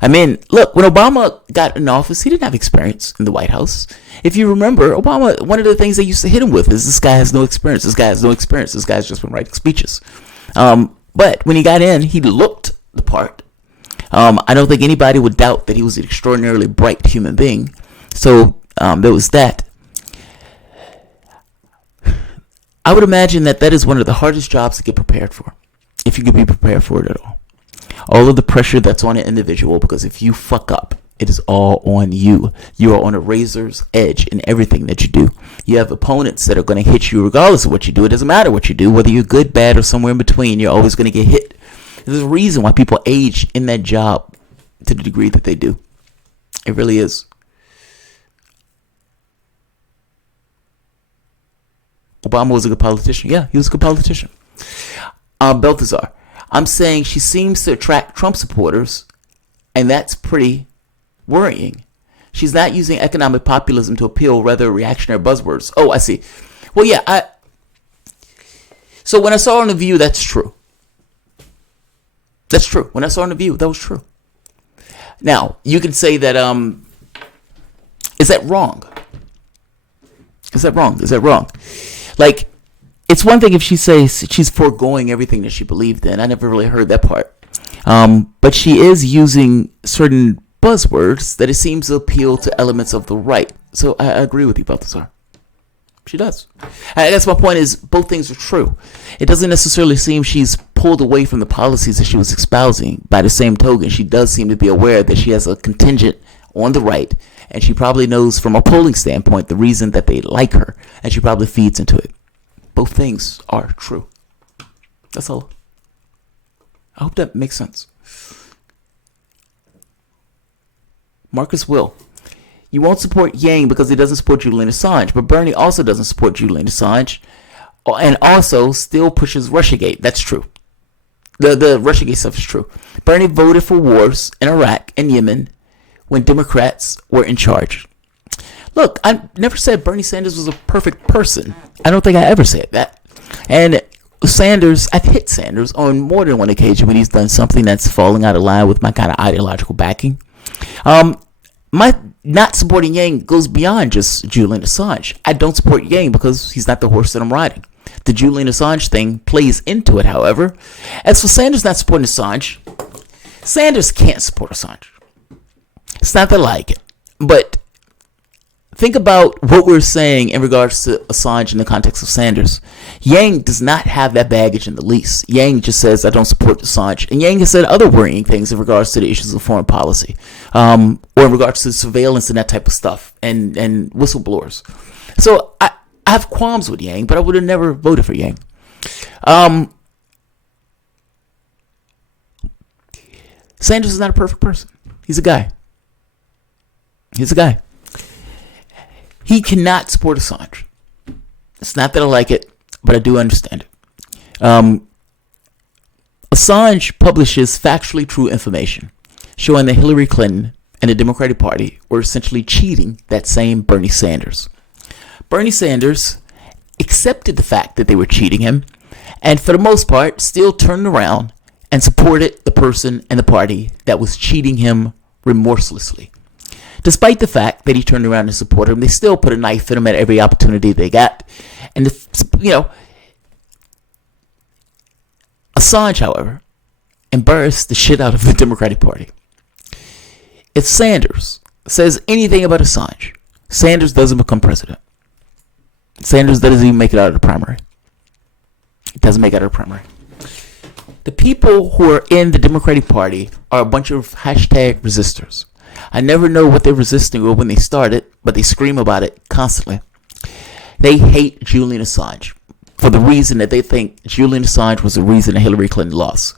I mean, look, when Obama got in office, he didn't have experience in the White House. If you remember, Obama, one of the things they used to hit him with is this guy has no experience. This guy's just been writing speeches. But when he got in, he looked the part. I don't think anybody would doubt that he was an extraordinarily bright human being. So there was that. I would imagine that is one of the hardest jobs to get prepared for, if you could be prepared for it at all. All of the pressure that's on an individual, because if you fuck up, it is all on you. You are on a razor's edge in everything that you do. You have opponents that are going to hit you regardless of what you do. It doesn't matter what you do, whether you're good, bad, or somewhere in between. You're always going to get hit. There's a reason why people age in that job to the degree that they do. It really is. Obama was a good politician. Yeah, he was a good politician. Balthazar, I'm saying she seems to attract Trump supporters, and that's pretty worrying. She's not using economic populism to appeal, rather reactionary buzzwords. Oh, I see. Well, yeah, so when I saw her on The View, that's true. That's true. When I saw her on The View, that was true. Now, you can say that, is that wrong? Is that wrong? Is that wrong? Like, it's one thing if she says she's foregoing everything that she believed in. I never really heard that part. But she is using certain buzzwords that it seems to appeal to elements of the right. So I agree with you, Balthazar. She does. I guess my point is both things are true. It doesn't necessarily seem she's pulled away from the policies that she was espousing. By the same token, she does seem to be aware that she has a contingent on the right, and she probably knows from a polling standpoint the reason that they like her, and she probably feeds into it. Both things are true. That's all. I hope that makes sense. Marcus Will. You won't support Yang because he doesn't support Julian Assange, but Bernie also doesn't support Julian Assange, and also still pushes Russiagate. That's true. The Russiagate stuff is true. Bernie voted for wars in Iraq and Yemen when Democrats were in charge. Look, I never said Bernie Sanders was a perfect person. I don't think I ever said that. And Sanders, I've hit Sanders on more than one occasion when he's done something that's falling out of line with my kind of ideological backing. My not supporting Yang goes beyond just Julian Assange. I don't support Yang because he's not the horse that I'm riding. The Julian Assange thing plays into it, however. As for Sanders not supporting Assange, Sanders can't support Assange. It's not that I like it. But think about what we're saying in regards to Assange in the context of Sanders. Yang does not have that baggage in the least. Yang just says, I don't support Assange. And Yang has said other worrying things in regards to the issues of foreign policy, or in regards to surveillance and that type of stuff, and whistleblowers. So I have qualms with Yang, but I would have never voted for Yang. Sanders is not a perfect person. He's a guy. He's a guy. He cannot support Assange. It's not that I like it, but I do understand it. Assange publishes factually true information showing that Hillary Clinton and the Democratic Party were essentially cheating that same Bernie Sanders. Bernie Sanders accepted the fact that they were cheating him, and for the most part still turned around and supported the person and the party that was cheating him remorselessly. Despite the fact that he turned around and supported him, they still put a knife in him at every opportunity they got. And, Assange, however, embarrassed the shit out of the Democratic Party. If Sanders says anything about Assange, Sanders doesn't become president. Sanders doesn't even make it out of the primary. He doesn't make it out of the primary. The people who are in the Democratic Party are a bunch of hashtag resistors. I never know what they're resisting or when they start it, but they scream about it constantly. They hate Julian Assange for the reason that they think Julian Assange was the reason that Hillary Clinton lost.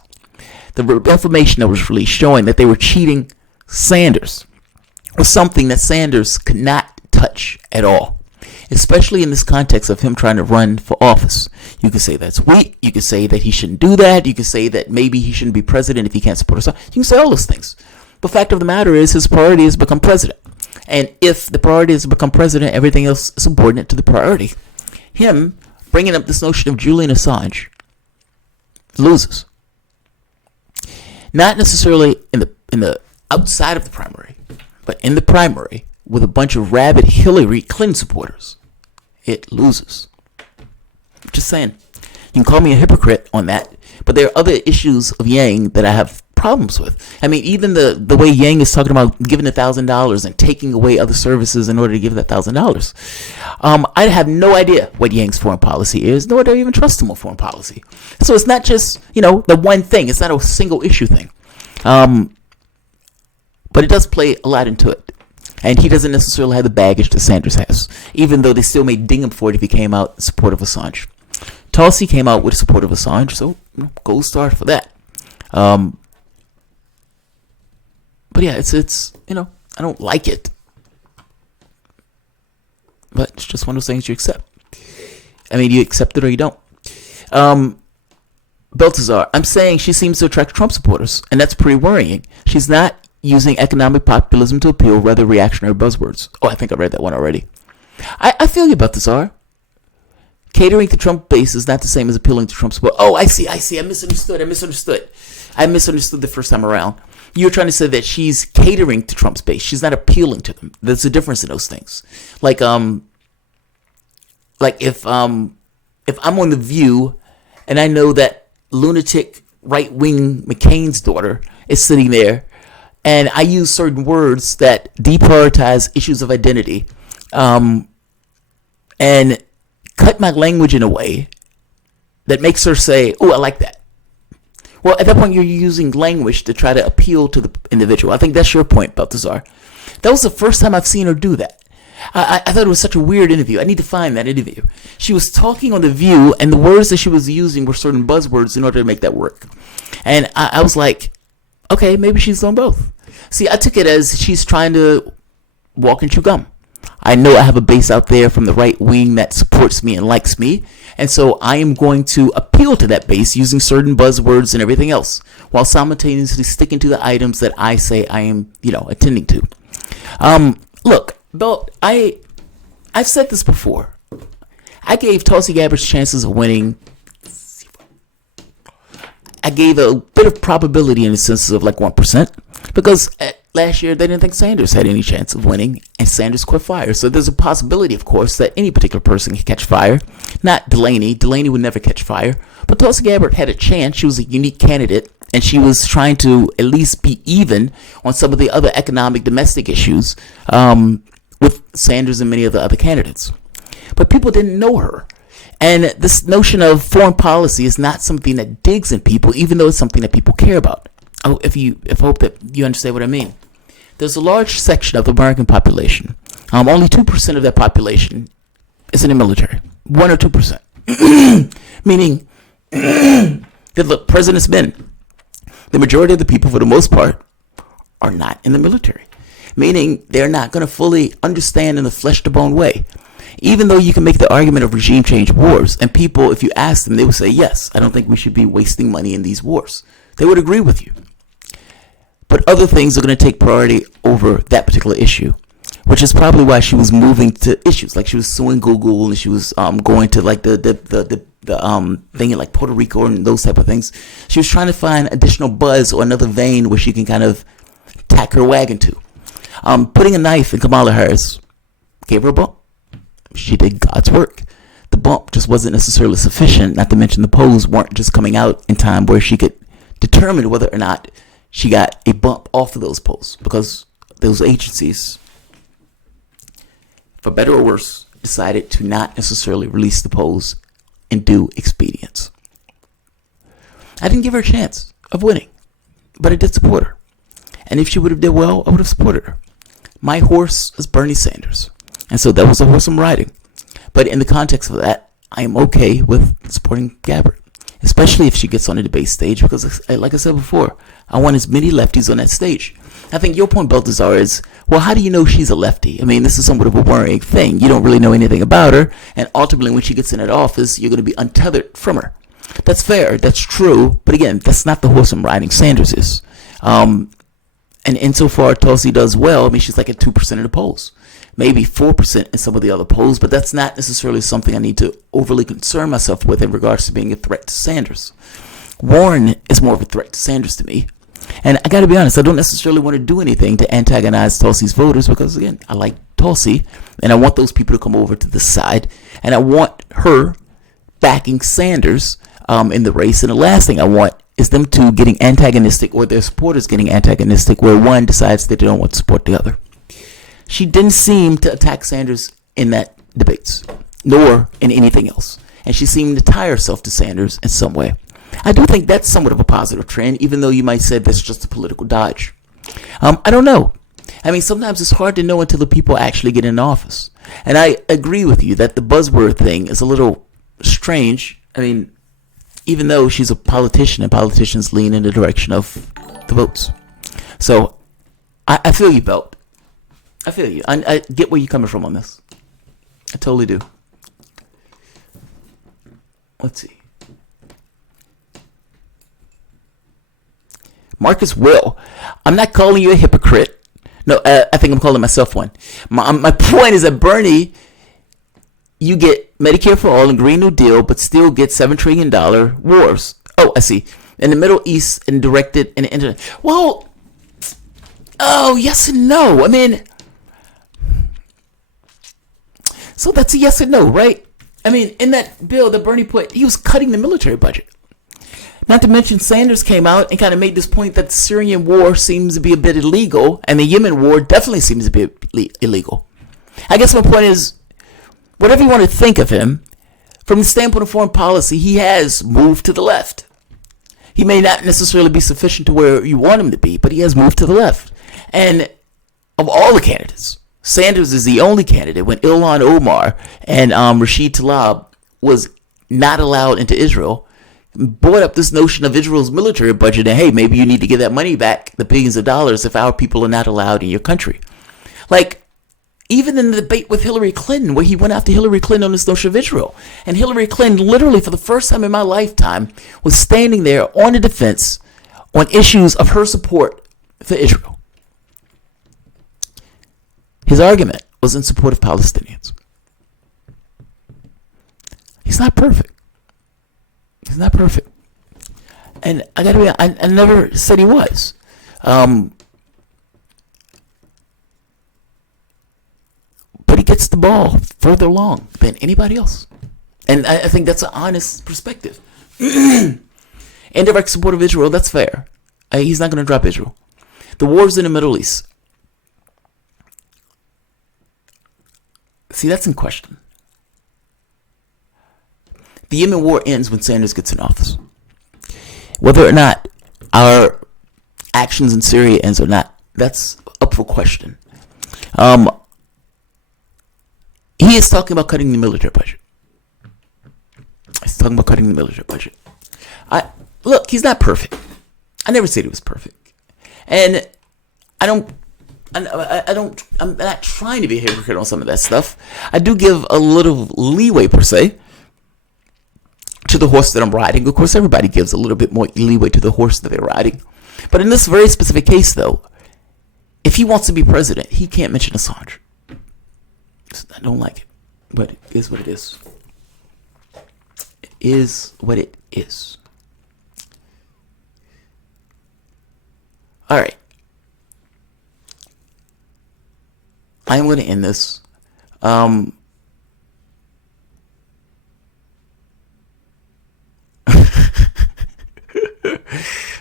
The information that was released showing that they were cheating Sanders was something that Sanders could not touch at all, especially in this context of him trying to run for office. You could say that's weak. You could say that he shouldn't do that. You could say that maybe he shouldn't be president if he can't support Assange. You can say all those things. The fact of the matter is his priority is to become president. And if the priority is to become president, everything else is subordinate to the priority. Him bringing up this notion of Julian Assange loses. Not necessarily in the outside of the primary, but in the primary with a bunch of rabid Hillary Clinton supporters, it loses. I'm just saying. You can call me a hypocrite on that, but there are other issues of Yang that I have problems with. I mean, even the way Yang is talking about giving $1,000 and taking away other services in order to give that $1,000. I have no idea what Yang's foreign policy is, nor do I even trust him on foreign policy. So it's not just, the one thing. It's not a single issue thing. But it does play a lot into it. And he doesn't necessarily have the baggage that Sanders has, even though they still may ding him for it if he came out in support of Assange. Tulsi came out with support of Assange, so gold star for that. But yeah, it's I don't like it, but it's just one of those things you accept. I mean, you accept it or you don't. Baltazar, I'm saying she seems to attract Trump supporters, and that's pretty worrying. She's not using economic populism to appeal, rather reactionary buzzwords. Oh, I think I read that one already. I feel you, Baltazar. Catering to Trump base is not the same as appealing to Trump support. Oh, I see. I misunderstood the first time around. You're trying to say that she's catering to Trump's base. She's not appealing to them. There's a difference in those things. Like if I'm on The View and I know that lunatic right-wing McCain's daughter is sitting there, and I use certain words that deprioritize issues of identity, and cut my language in a way that makes her say, "Oh, I like that." Well, at that point, you're using language to try to appeal to the individual. I think that's your point, Baltazar. That was the first time I've seen her do that. I thought it was such a weird interview. I need to find that interview. She was talking on The View, and the words that she was using were certain buzzwords in order to make that work. And I was like, okay, maybe she's doing both. See, I took it as she's trying to walk and chew gum. I know I have a base out there from the right wing that supports me and likes me, and so I am going to appeal to that base using certain buzzwords and everything else, while simultaneously sticking to the items that I say I am, attending to. Look, Belt, I've said this before. I gave Tulsi Gabbard's chances of winning. I gave a bit of probability in the sense of like 1%, because last year they didn't think Sanders had any chance of winning, and Sanders caught fire. So there's a possibility, of course, that any particular person can catch fire. Not Delaney. Delaney would never catch fire. But Tulsi Gabbard had a chance. She was a unique candidate, and she was trying to at least be even on some of the other economic domestic issues with Sanders and many of the other candidates. But people didn't know her. And this notion of foreign policy is not something that digs in people, even though it's something that people care about. I hope that you understand what I mean. There's a large section of the American population. Only 2% of that population is in the military. 1 or 2%. Meaning that the president's men, the majority of the people, for the most part, are not in the military. Meaning they're not going to fully understand in the flesh-to-bone way. Even though you can make the argument of regime change wars, and people, if you ask them, they would say, yes, I don't think we should be wasting money in these wars. They would agree with you. But other things are going to take priority over that particular issue, which is probably why she was moving to issues like she was suing Google, and she was going to like the thing in like Puerto Rico and those type of things. She was trying to find additional buzz or another vein where she can kind of tack her wagon to. Putting a knife in Kamala Harris gave her a bump. She did God's work. The bump just wasn't necessarily sufficient, not to mention the polls weren't just coming out in time where she could determine whether or not she got a bump off of those polls, because those agencies, for better or worse, decided to not necessarily release the polls in due expedience. I didn't give her a chance of winning, but I did support her. And if she would have did well, I would have supported her. My horse is Bernie Sanders. And so that was a horse I'm riding. But in the context of that, I am okay with supporting Gabbard, especially if she gets on the debate stage, because like I said before, I want as many lefties on that stage. I think your point, Baltazar, is, well, how do you know she's a lefty? I mean, this is somewhat of a worrying thing. You don't really know anything about her, and ultimately when she gets in that office, you're going to be untethered from her. That's fair, that's true, but again, that's not the horse I'm riding. Sanders is. And insofar Tulsi does well, I mean, she's like at 2% of the polls. Maybe 4% in some of the other polls, but that's not necessarily something I need to overly concern myself with in regards to being a threat to Sanders. Warren is more of a threat to Sanders to me. And I got to be honest, I don't necessarily want to do anything to antagonize Tulsi's voters, because, again, I like Tulsi, and I want those people to come over to the side, and I want her backing Sanders in the race. And the last thing I want is them two getting antagonistic, or their supporters getting antagonistic, where one decides that they don't want to support the other. She didn't seem to attack Sanders in that debates, nor in anything else. And she seemed to tie herself to Sanders in some way. I do think that's somewhat of a positive trend, even though you might say that's just a political dodge. I don't know. I mean, sometimes it's hard to know until the people actually get in office. And I agree with you that the buzzword thing is a little strange. I mean, even though she's a politician, and politicians lean in the direction of the votes. So I feel you, Belt. I feel you. I get where you're coming from on this. I totally do. Let's see. Marcus Will, I'm not calling you a hypocrite. No, I think I'm calling myself one. My point is that Bernie, you get Medicare for all and Green New Deal, but still get $7 trillion wars. Oh, I see. In the Middle East and directed and internet. Well, oh, yes and no. I mean, so that's a yes and no, right? I mean, in that bill that Bernie put, he was cutting the military budget. Not to mention, Sanders came out and kind of made this point that the Syrian war seems to be a bit illegal, and the Yemen war definitely seems to be illegal. I guess my point is, whatever you want to think of him, from the standpoint of foreign policy, he has moved to the left. He may not necessarily be sufficient to where you want him to be, but he has moved to the left. And of all the candidates, Sanders is the only candidate when Ilhan Omar and Rashid Tlaib was not allowed into Israel, brought up this notion of Israel's military budget and, hey, maybe you need to give that money back, the billions of dollars, if our people are not allowed in your country. Like, even in the debate with Hillary Clinton, where he went after Hillary Clinton on this notion of Israel. And Hillary Clinton, literally for the first time in my lifetime, was standing there on the defense on issues of her support for Israel. His argument was in support of Palestinians. He's not perfect. He's not perfect. And I gotta be, I never said he was. But he gets the ball further along than anybody else. And I think that's an honest perspective. Indirect support of Israel, that's fair. He's not going to drop Israel. The wars in the Middle East. See, that's in question. The Yemen war ends when Sanders gets in office. Whether or not our actions in Syria ends or not, that's up for question. He is talking about cutting the military budget. He's talking about cutting the military budget. Look, he's not perfect. I never said he was perfect. And I'm not trying to be a hypocrite on some of that stuff. I do give a little leeway, per se, to the horse that I'm riding. Of course, everybody gives a little bit more leeway to the horse that they're riding. But in this very specific case, though, if he wants to be president, he can't mention Assange. I don't like it, but it is what it is. It is what it is. All right. I am going to end this.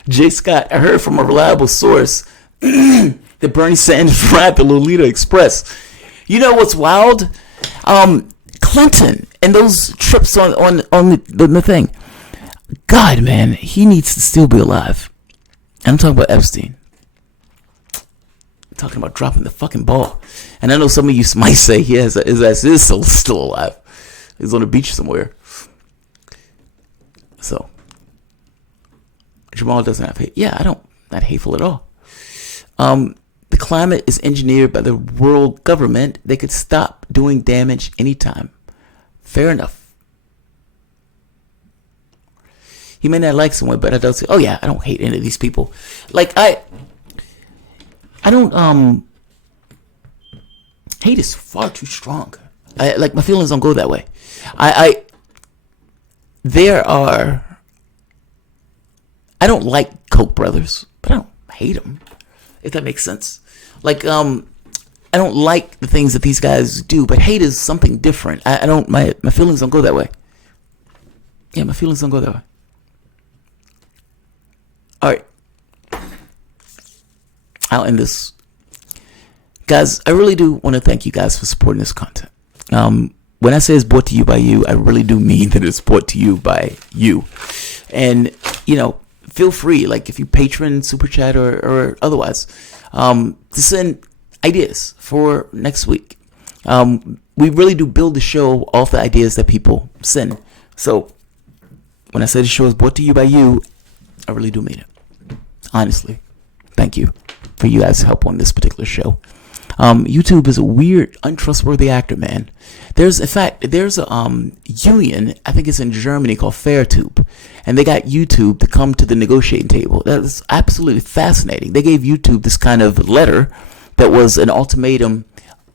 Jay Scott, I heard from a reliable source that Bernie Sanders ride the Lolita Express. You know what's wild? Clinton and those trips on the thing. God, man, he needs to still be alive. And I'm talking about Epstein. I'm talking about dropping the fucking ball. And I know some of you might say his ass is still alive. He's on the beach somewhere. So, Jamarl doesn't have hate. Yeah, not hateful at all. The climate is engineered by the world government. They could stop doing damage anytime. Fair enough. He may not like someone, but I don't say, oh yeah, I don't hate any of these people. Like, I don't, hate is far too strong. My feelings don't go that way. I don't like Koch brothers, but I don't hate them, if that makes sense. Like, I don't like the things that these guys do, but hate is something different. My feelings don't go that way. Yeah, my feelings don't go that way. All right. I'll end this. Guys, I really do want to thank you guys for supporting this content. When I say it's brought to you by you, I really do mean that it's brought to you by you. And, feel free, like if you patron, super chat, or otherwise, to send ideas for next week. We really do build the show off the ideas that people send. So when I say the show is brought to you by you, I really do mean it. Honestly, thank you for you guys' help on this particular show. YouTube is a weird, untrustworthy actor, man. There's a union, I think it's in Germany, called Fairtube, and they got YouTube to come to the negotiating table. That was absolutely fascinating. They gave YouTube this kind of letter that was an ultimatum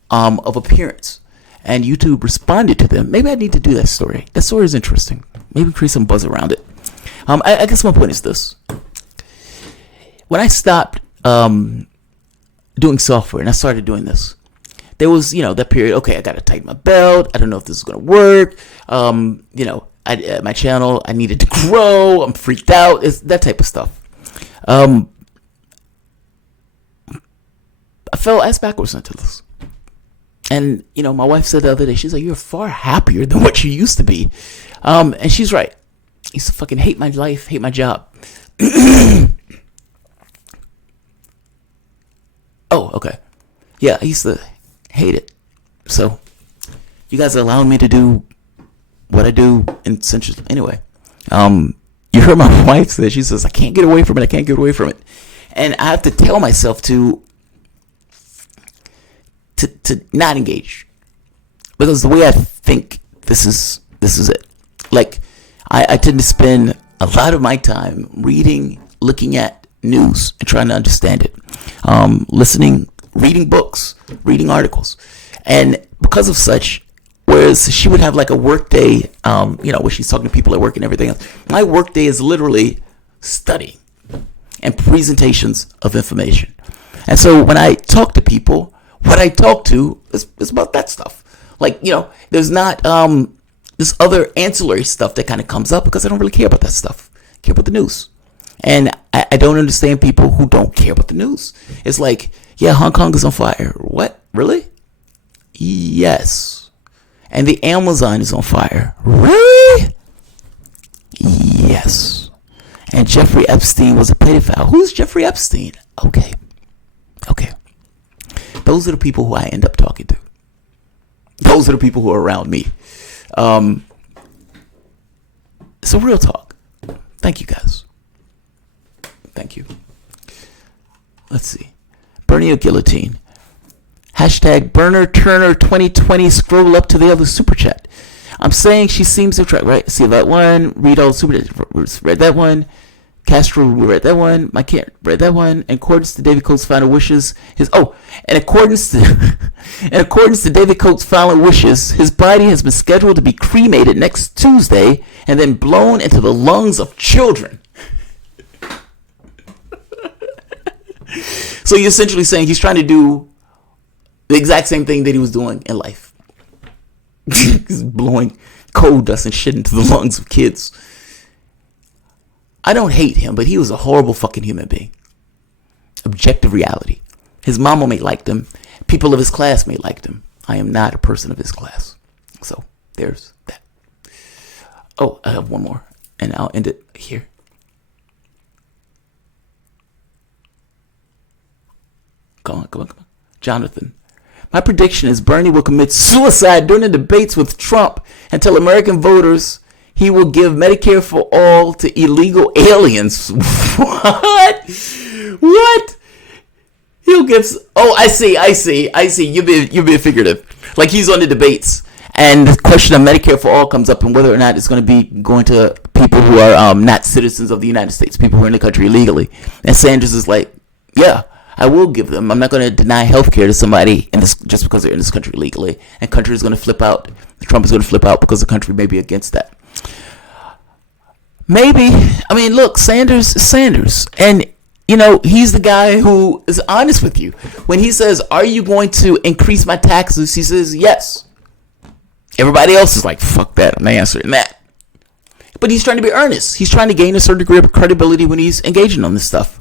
of appearance, and YouTube responded to them. Maybe I need to do that story. That story is interesting. Maybe create some buzz around it. I guess my point is this. When I stopped doing software and I started doing this, there was, that period, okay, I got to tighten my belt. I don't know if this is going to work. My channel, I needed to grow. I'm freaked out. It's that type of stuff. I fell ass backwards into this. And, my wife said the other day, she's like, you're far happier than what you used to be. And she's right. I used to fucking hate my life, hate my job. Oh, okay. Yeah, I used to hate it. So, you guys are allowing me to do what I do in Central. Anyway, you heard my wife say, she says, I can't get away from it. I can't get away from it. And I have to tell myself to not engage. Because the way I think, this is it. Like, I tend to spend a lot of my time reading, looking at news and trying to understand it. Listening, reading books, reading articles. And because of such, whereas she would have like a work day, where she's talking to people at work and everything else, my work day is literally studying and presentations of information. And so when I talk to people, what I talk to is about that stuff. Like, there's not this other ancillary stuff that kind of comes up because I don't really care about that stuff. I care about the news. And I don't understand people who don't care about the news. It's like, yeah, Hong Kong is on fire. What? Really? Yes. And the Amazon is on fire. Really? Yes. And Jeffrey Epstein was a pedophile. Who's Jeffrey Epstein? Okay. Those are the people who I end up talking to. Those are the people who are around me. So real talk. Thank you, guys. Thank you. Let's see. Bernie or guillotine. Hashtag Burner Turner 2020. Scroll up to the other super chat. I'm saying she seems to try, right? See that one. Read all the super chats. Read that one. Castro read that one. My kid read that one. In accordance to David Coates' final wishes, in accordance to David Coates' final wishes, his body has been scheduled to be cremated next Tuesday and then blown into the lungs of children. So you're essentially saying he's trying to do the exact same thing that he was doing in life. He's blowing coal dust and shit into the lungs of kids. I don't hate him, but he was a horrible fucking human being. Objective reality. His mama may like him. People of his class may like him. I am not a person of his class. So there's that. Oh, I have one more, and I'll end it here. Come on. Jonathan. My prediction is Bernie will commit suicide during the debates with Trump and tell American voters he will give Medicare for all to illegal aliens. What? He'll give. Oh, I see. You're being figurative. Like he's on the debates, and the question of Medicare for all comes up, and whether or not it's going to be going to people who are not citizens of the United States, people who are in the country illegally. And Sanders is like, yeah, I will give them. I'm not going to deny health care to somebody in this just because they're in this country illegally. And country is going to flip out. Trump is going to flip out because the country may be against that. Maybe. I mean, look, Sanders is Sanders. And, he's the guy who is honest with you. When he says, are you going to increase my taxes? He says, yes. Everybody else is like, fuck that. I'm not answering that. But he's trying to be earnest. He's trying to gain a certain degree of credibility when he's engaging on this stuff.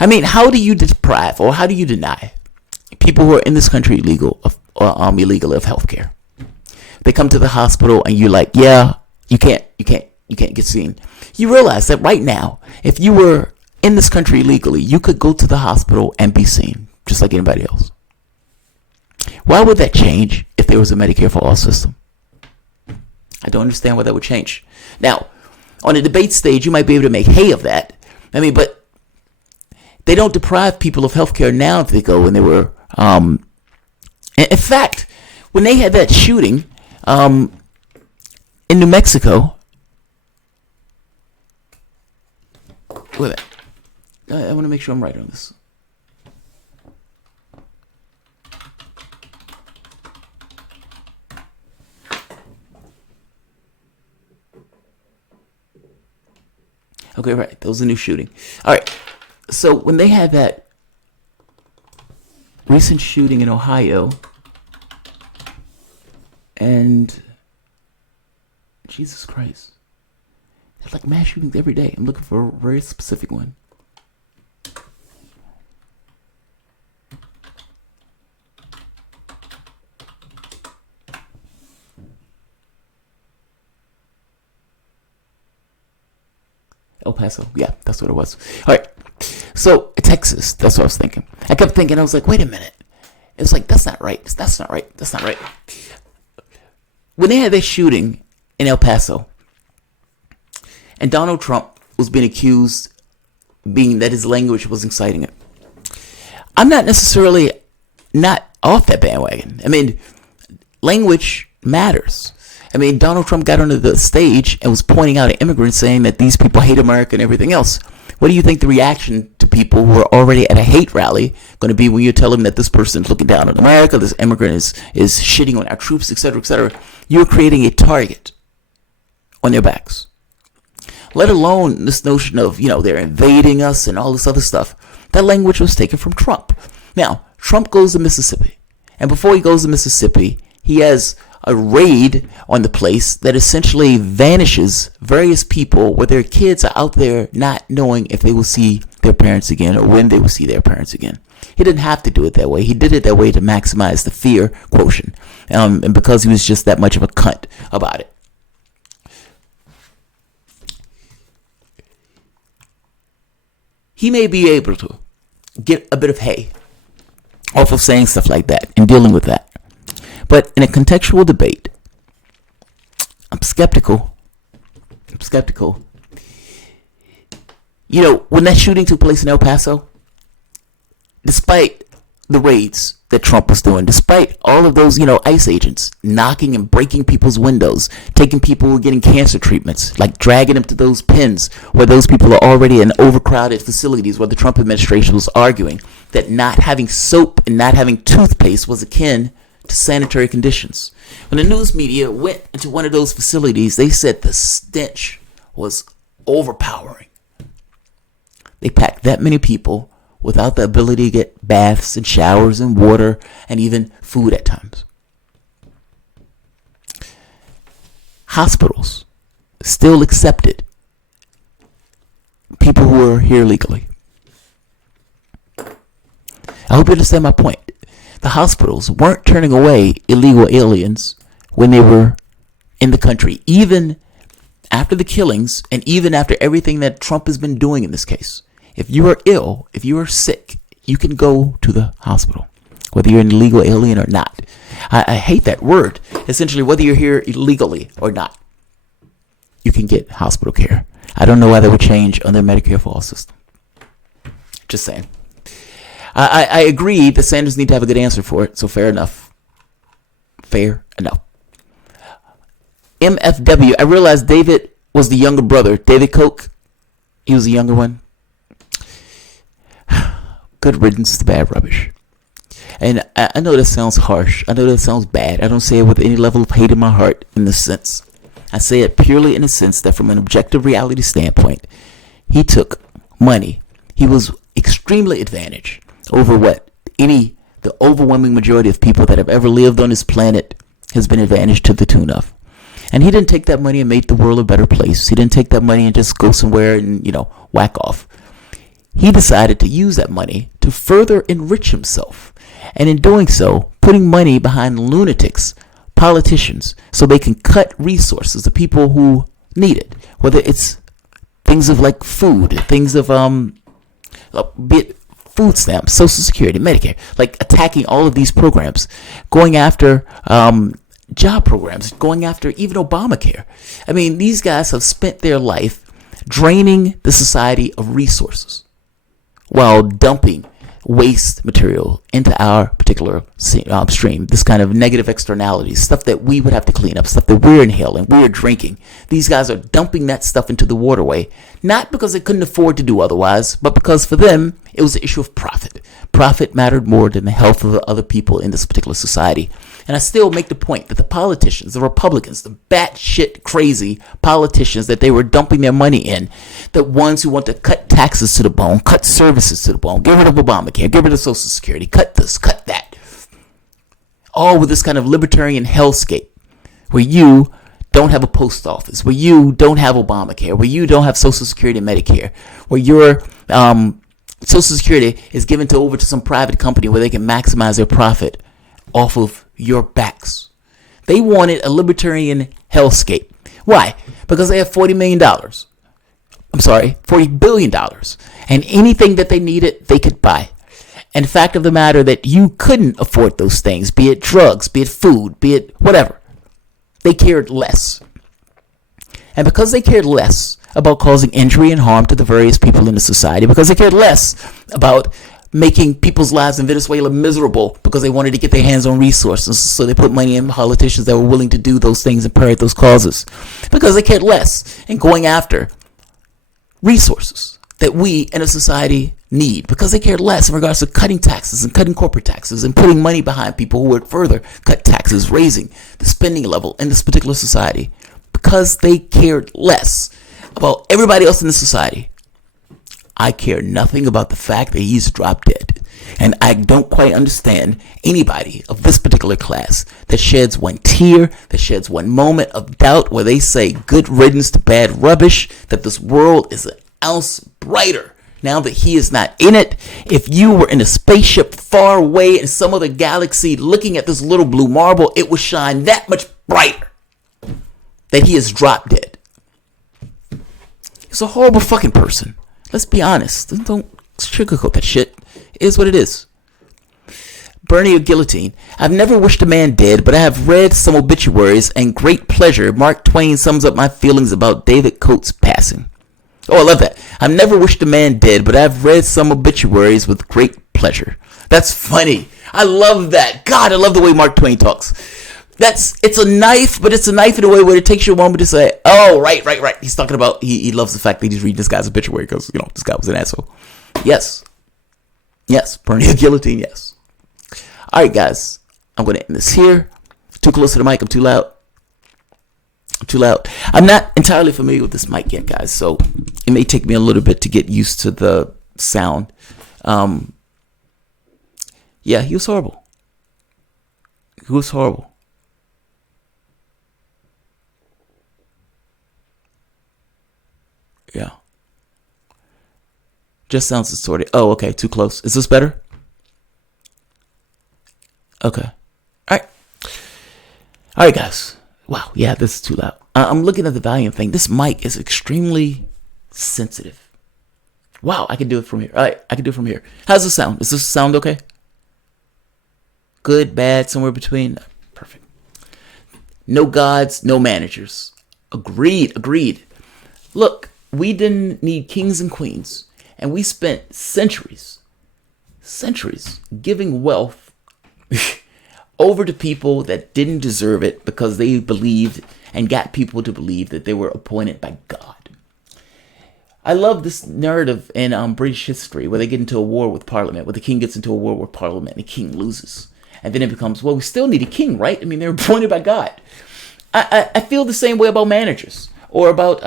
I mean, how do you deprive or how do you deny people who are in this country illegally of health care? They come to the hospital and you're like, yeah, you can't get seen. You realize that right now, if you were in this country illegally, you could go to the hospital and be seen just like anybody else. Why would that change if there was a Medicare for all system? I don't understand why that would change. Now, on a debate stage, you might be able to make hay of that. I mean, but they don't deprive people of health care now if they go and they were And in fact, when they had that shooting in New Mexico, wait a minute. I want to make sure I'm right on this. Okay, right. That was a new shooting. All right. So when they had that recent shooting in Ohio, and Jesus Christ, there's like mass shootings every day. I'm looking for a very specific one. El Paso. Yeah, that's what it was. All right. So, Texas. That's what I was thinking. I kept thinking, I was like, wait a minute. It's like, that's not right. That's not right. That's not right. When they had this shooting in El Paso, and Donald Trump was being accused, being that his language was inciting it, I'm not necessarily not off that bandwagon. I mean, language matters. I mean, Donald Trump got onto the stage and was pointing out at immigrants, saying that these people hate America and everything else. What do you think the reaction to people who are already at a hate rally going to be when you tell them that this person's looking down on America, this immigrant is shitting on our troops, etc., etc.? You're creating a target on their backs. Let alone this notion of, they're invading us and all this other stuff. That language was taken from Trump. Now, Trump goes to Mississippi. And before he goes to Mississippi, he has a raid on the place that essentially vanishes various people where their kids are out there not knowing if they will see their parents again or when they will see their parents again. He didn't have to do it that way. He did it that way to maximize the fear quotient, and because he was just that much of a cunt about it. He may be able to get a bit of hay off of saying stuff like that and dealing with that. But in a contextual debate, I'm skeptical. When that shooting took place in El Paso, despite the raids that Trump was doing, despite all of those, ICE agents knocking and breaking people's windows, taking people who were getting cancer treatments, like dragging them to those pens where those people are already in overcrowded facilities, where the Trump administration was arguing that not having soap and not having toothpaste was akin to sanitary conditions. When the news media went into one of those facilities, they said the stench was overpowering. They packed that many people without the ability to get baths and showers and water and even food at times. Hospitals still accepted people who are here legally. I hope you understand my point. The hospitals weren't turning away illegal aliens when they were in the country, even after the killings and even after everything that Trump has been doing in this case. If you are ill, if you are sick, you can go to the hospital, whether you're an illegal alien or not. I hate that word. Essentially, whether you're here illegally or not, you can get hospital care. I don't know why they would change on their Medicare for All system. Just saying. I agree that Sanders need to have a good answer for it, so fair enough. Fair enough. MFW, I realized David was the younger brother. David Koch, he was the younger one. Good riddance to bad rubbish. And I know that sounds harsh. I know that sounds bad. I don't say it with any level of hate in my heart in this sense. I say it purely in the sense that from an objective reality standpoint, he took money. He was extremely advantaged over what the overwhelming majority of people that have ever lived on this planet has been advantaged to the tune of. And he didn't take that money and make the world a better place. He didn't take that money and just go somewhere and, whack off. He decided to use that money to further enrich himself. And in doing so, putting money behind lunatics, politicians, so they can cut resources to people who need it. Whether it's things of like food, things of food stamps, Social Security, Medicare, like attacking all of these programs, going after job programs, going after even Obamacare. I mean, these guys have spent their life draining the society of resources while dumping waste material into our particular stream, this kind of negative externalities, stuff that we would have to clean up, stuff that we're inhaling, we're drinking. These guys are dumping that stuff into the waterway, not because they couldn't afford to do otherwise, but because for them, it was an issue of profit. Profit mattered more than the health of the other people in this particular society. And I still make the point that the politicians, the Republicans, the batshit crazy politicians that they were dumping their money in, the ones who want to cut taxes to the bone, cut services to the bone, get rid of Obamacare, get rid of Social Security, cut this, cut that. All with this kind of libertarian hellscape where you don't have a post office, where you don't have Obamacare, where you don't have Social Security and Medicare, where your Social Security is given over to some private company where they can maximize their profit off of your backs. They wanted a libertarian hellscape. Why? Because they have $40 million. I'm sorry, $40 billion. And anything that they needed, they could buy. And the fact of the matter that you couldn't afford those things, be it drugs, be it food, be it whatever, they cared less. And because they cared less about causing injury and harm to the various people in the society, because they cared less about making people's lives in Venezuela miserable because they wanted to get their hands on resources, so they put money in politicians that were willing to do those things and parrot those causes, because they cared less in going after resources that we in a society need, because they cared less in regards to cutting taxes and cutting corporate taxes and putting money behind people who would further cut taxes, raising the spending level in this particular society, because they cared less about everybody else in the society. I care nothing about the fact that he's dropped dead. And I don't quite understand anybody of this particular class that sheds one tear, that sheds one moment of doubt where they say good riddance to bad rubbish, that this world is an ounce brighter now that he is not in it. If you were in a spaceship far away in some other galaxy looking at this little blue marble, it would shine that much brighter that he is dropped dead. He's a horrible fucking person. Let's be honest. Don't sugarcoat that shit. It is what it is. Bernie or guillotine. I've never wished a man dead, but I have read some obituaries and great pleasure. Mark Twain sums up my feelings about David Coates' passing. Oh, I love that. I've never wished a man dead, but I've read some obituaries with great pleasure. That's funny. I love that. God, I love the way Mark Twain talks. It's a knife, but it's a knife in a way where it takes you a moment to say, oh, right. He's talking about, he loves the fact that he's reading this guy's obituary because, this guy was an asshole. Yes, Bernie or guillotine, yes. All right, guys, I'm going to end this here. Too close to the mic, I'm too loud. I'm not entirely familiar with this mic yet, guys, so it may take me a little bit to get used to the sound. Yeah, he was horrible. Yeah. Just sounds distorted. Oh, okay. Too close. Is this better? Okay. All right, guys. Wow. Yeah, this is too loud. I'm looking at the volume thing. This mic is extremely sensitive. Wow. I can do it from here. All right. I can do it from here. How's this sound? Is this sound okay? Good, bad, somewhere between? Perfect. No gods, no managers. Agreed. Look. We didn't need kings and queens, and we spent centuries giving wealth over to people that didn't deserve it because they believed and got people to believe that they were appointed by God. I love this narrative in British history where they get into a war with Parliament, where the king gets into a war with Parliament and the king loses. And then it becomes, well, we still need a king, right? I mean, they're appointed by God. I feel the same way about managers or about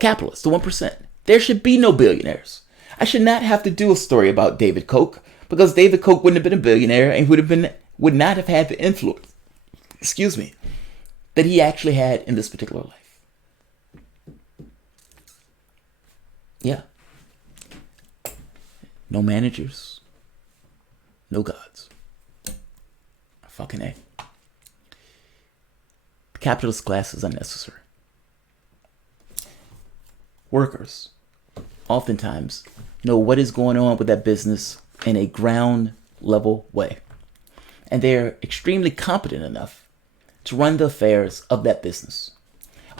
capitalists, the 1%. There should be no billionaires. I should not have to do a story about David Koch because David Koch wouldn't have been a billionaire and would not have had the influence, that he actually had in this particular life. Yeah. No managers. No gods. Fucking A. The capitalist class is unnecessary. Workers oftentimes know what is going on with that business in a ground level way. And they're extremely competent enough to run the affairs of that business.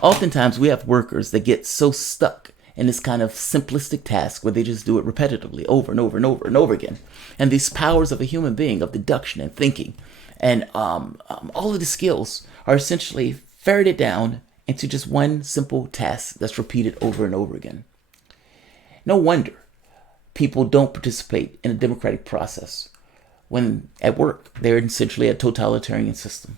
Oftentimes we have workers that get so stuck in this kind of simplistic task where they just do it repetitively over and over and over and over again. And these powers of a human being of deduction and thinking and all of the skills are essentially ferreted down into just one simple task that's repeated over and over again. No wonder people don't participate in a democratic process when at work they're essentially a totalitarian system.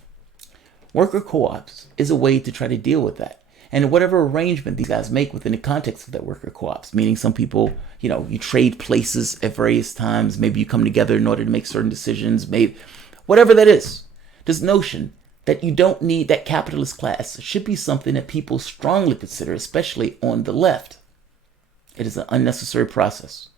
Worker co-ops is a way to try to deal with that. And whatever arrangement these guys make within the context of that worker co-ops, meaning some people, you trade places at various times, maybe you come together in order to make certain decisions, maybe whatever that is. This notion that you don't need that capitalist class should be something that people strongly consider, especially on the left. It is an unnecessary process.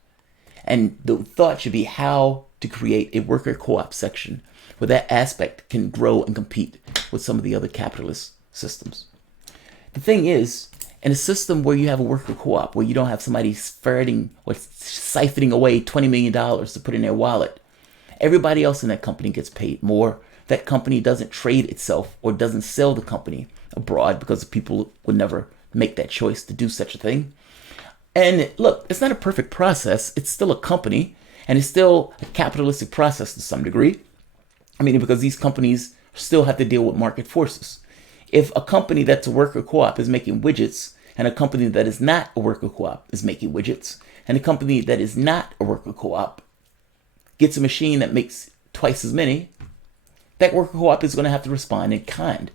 And the thought should be how to create a worker co-op section where that aspect can grow and compete with some of the other capitalist systems. The thing is, in a system where you have a worker co-op, where you don't have somebody ferreting or siphoning away $20 million to put in their wallet, everybody else in that company gets paid more. That company doesn't trade itself or doesn't sell the company abroad because people would never make that choice to do such a thing. And look, it's not a perfect process. It's still a company, and it's still a capitalistic process to some degree. I mean, because these companies still have to deal with market forces. If a company that's a worker co-op is making widgets, and a company that is not a worker co-op is making widgets, and a company that is not a worker co-op gets a machine that makes twice as many, that worker co-op is going to have to respond in kind.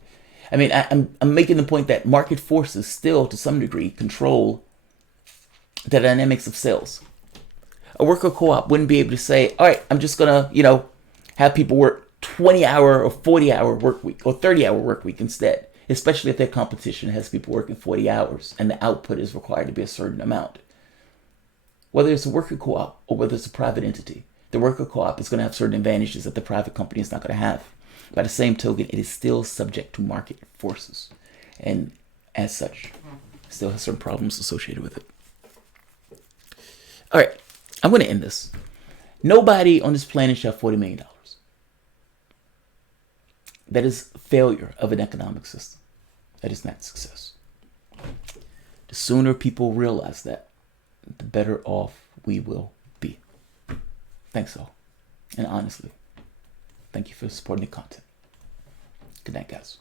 I mean, I'm making the point that market forces still, to some degree, control the dynamics of sales. A worker co-op wouldn't be able to say, all right, I'm just going to, have people work 20-hour or 40-hour work week or 30-hour work week instead, especially if their competition has people working 40 hours and the output is required to be a certain amount. Whether it's a worker co-op or whether it's a private entity, the worker co-op is going to have certain advantages that the private company is not going to have. By the same token, it is still subject to market forces, and as such, still has certain problems associated with it. All right, I'm going to end this. Nobody on this planet should have $40 million. That is failure of an economic system. That is not success. The sooner people realize that, the better off we will be. Thanks all. And honestly, thank you for supporting the content. Good night, guys.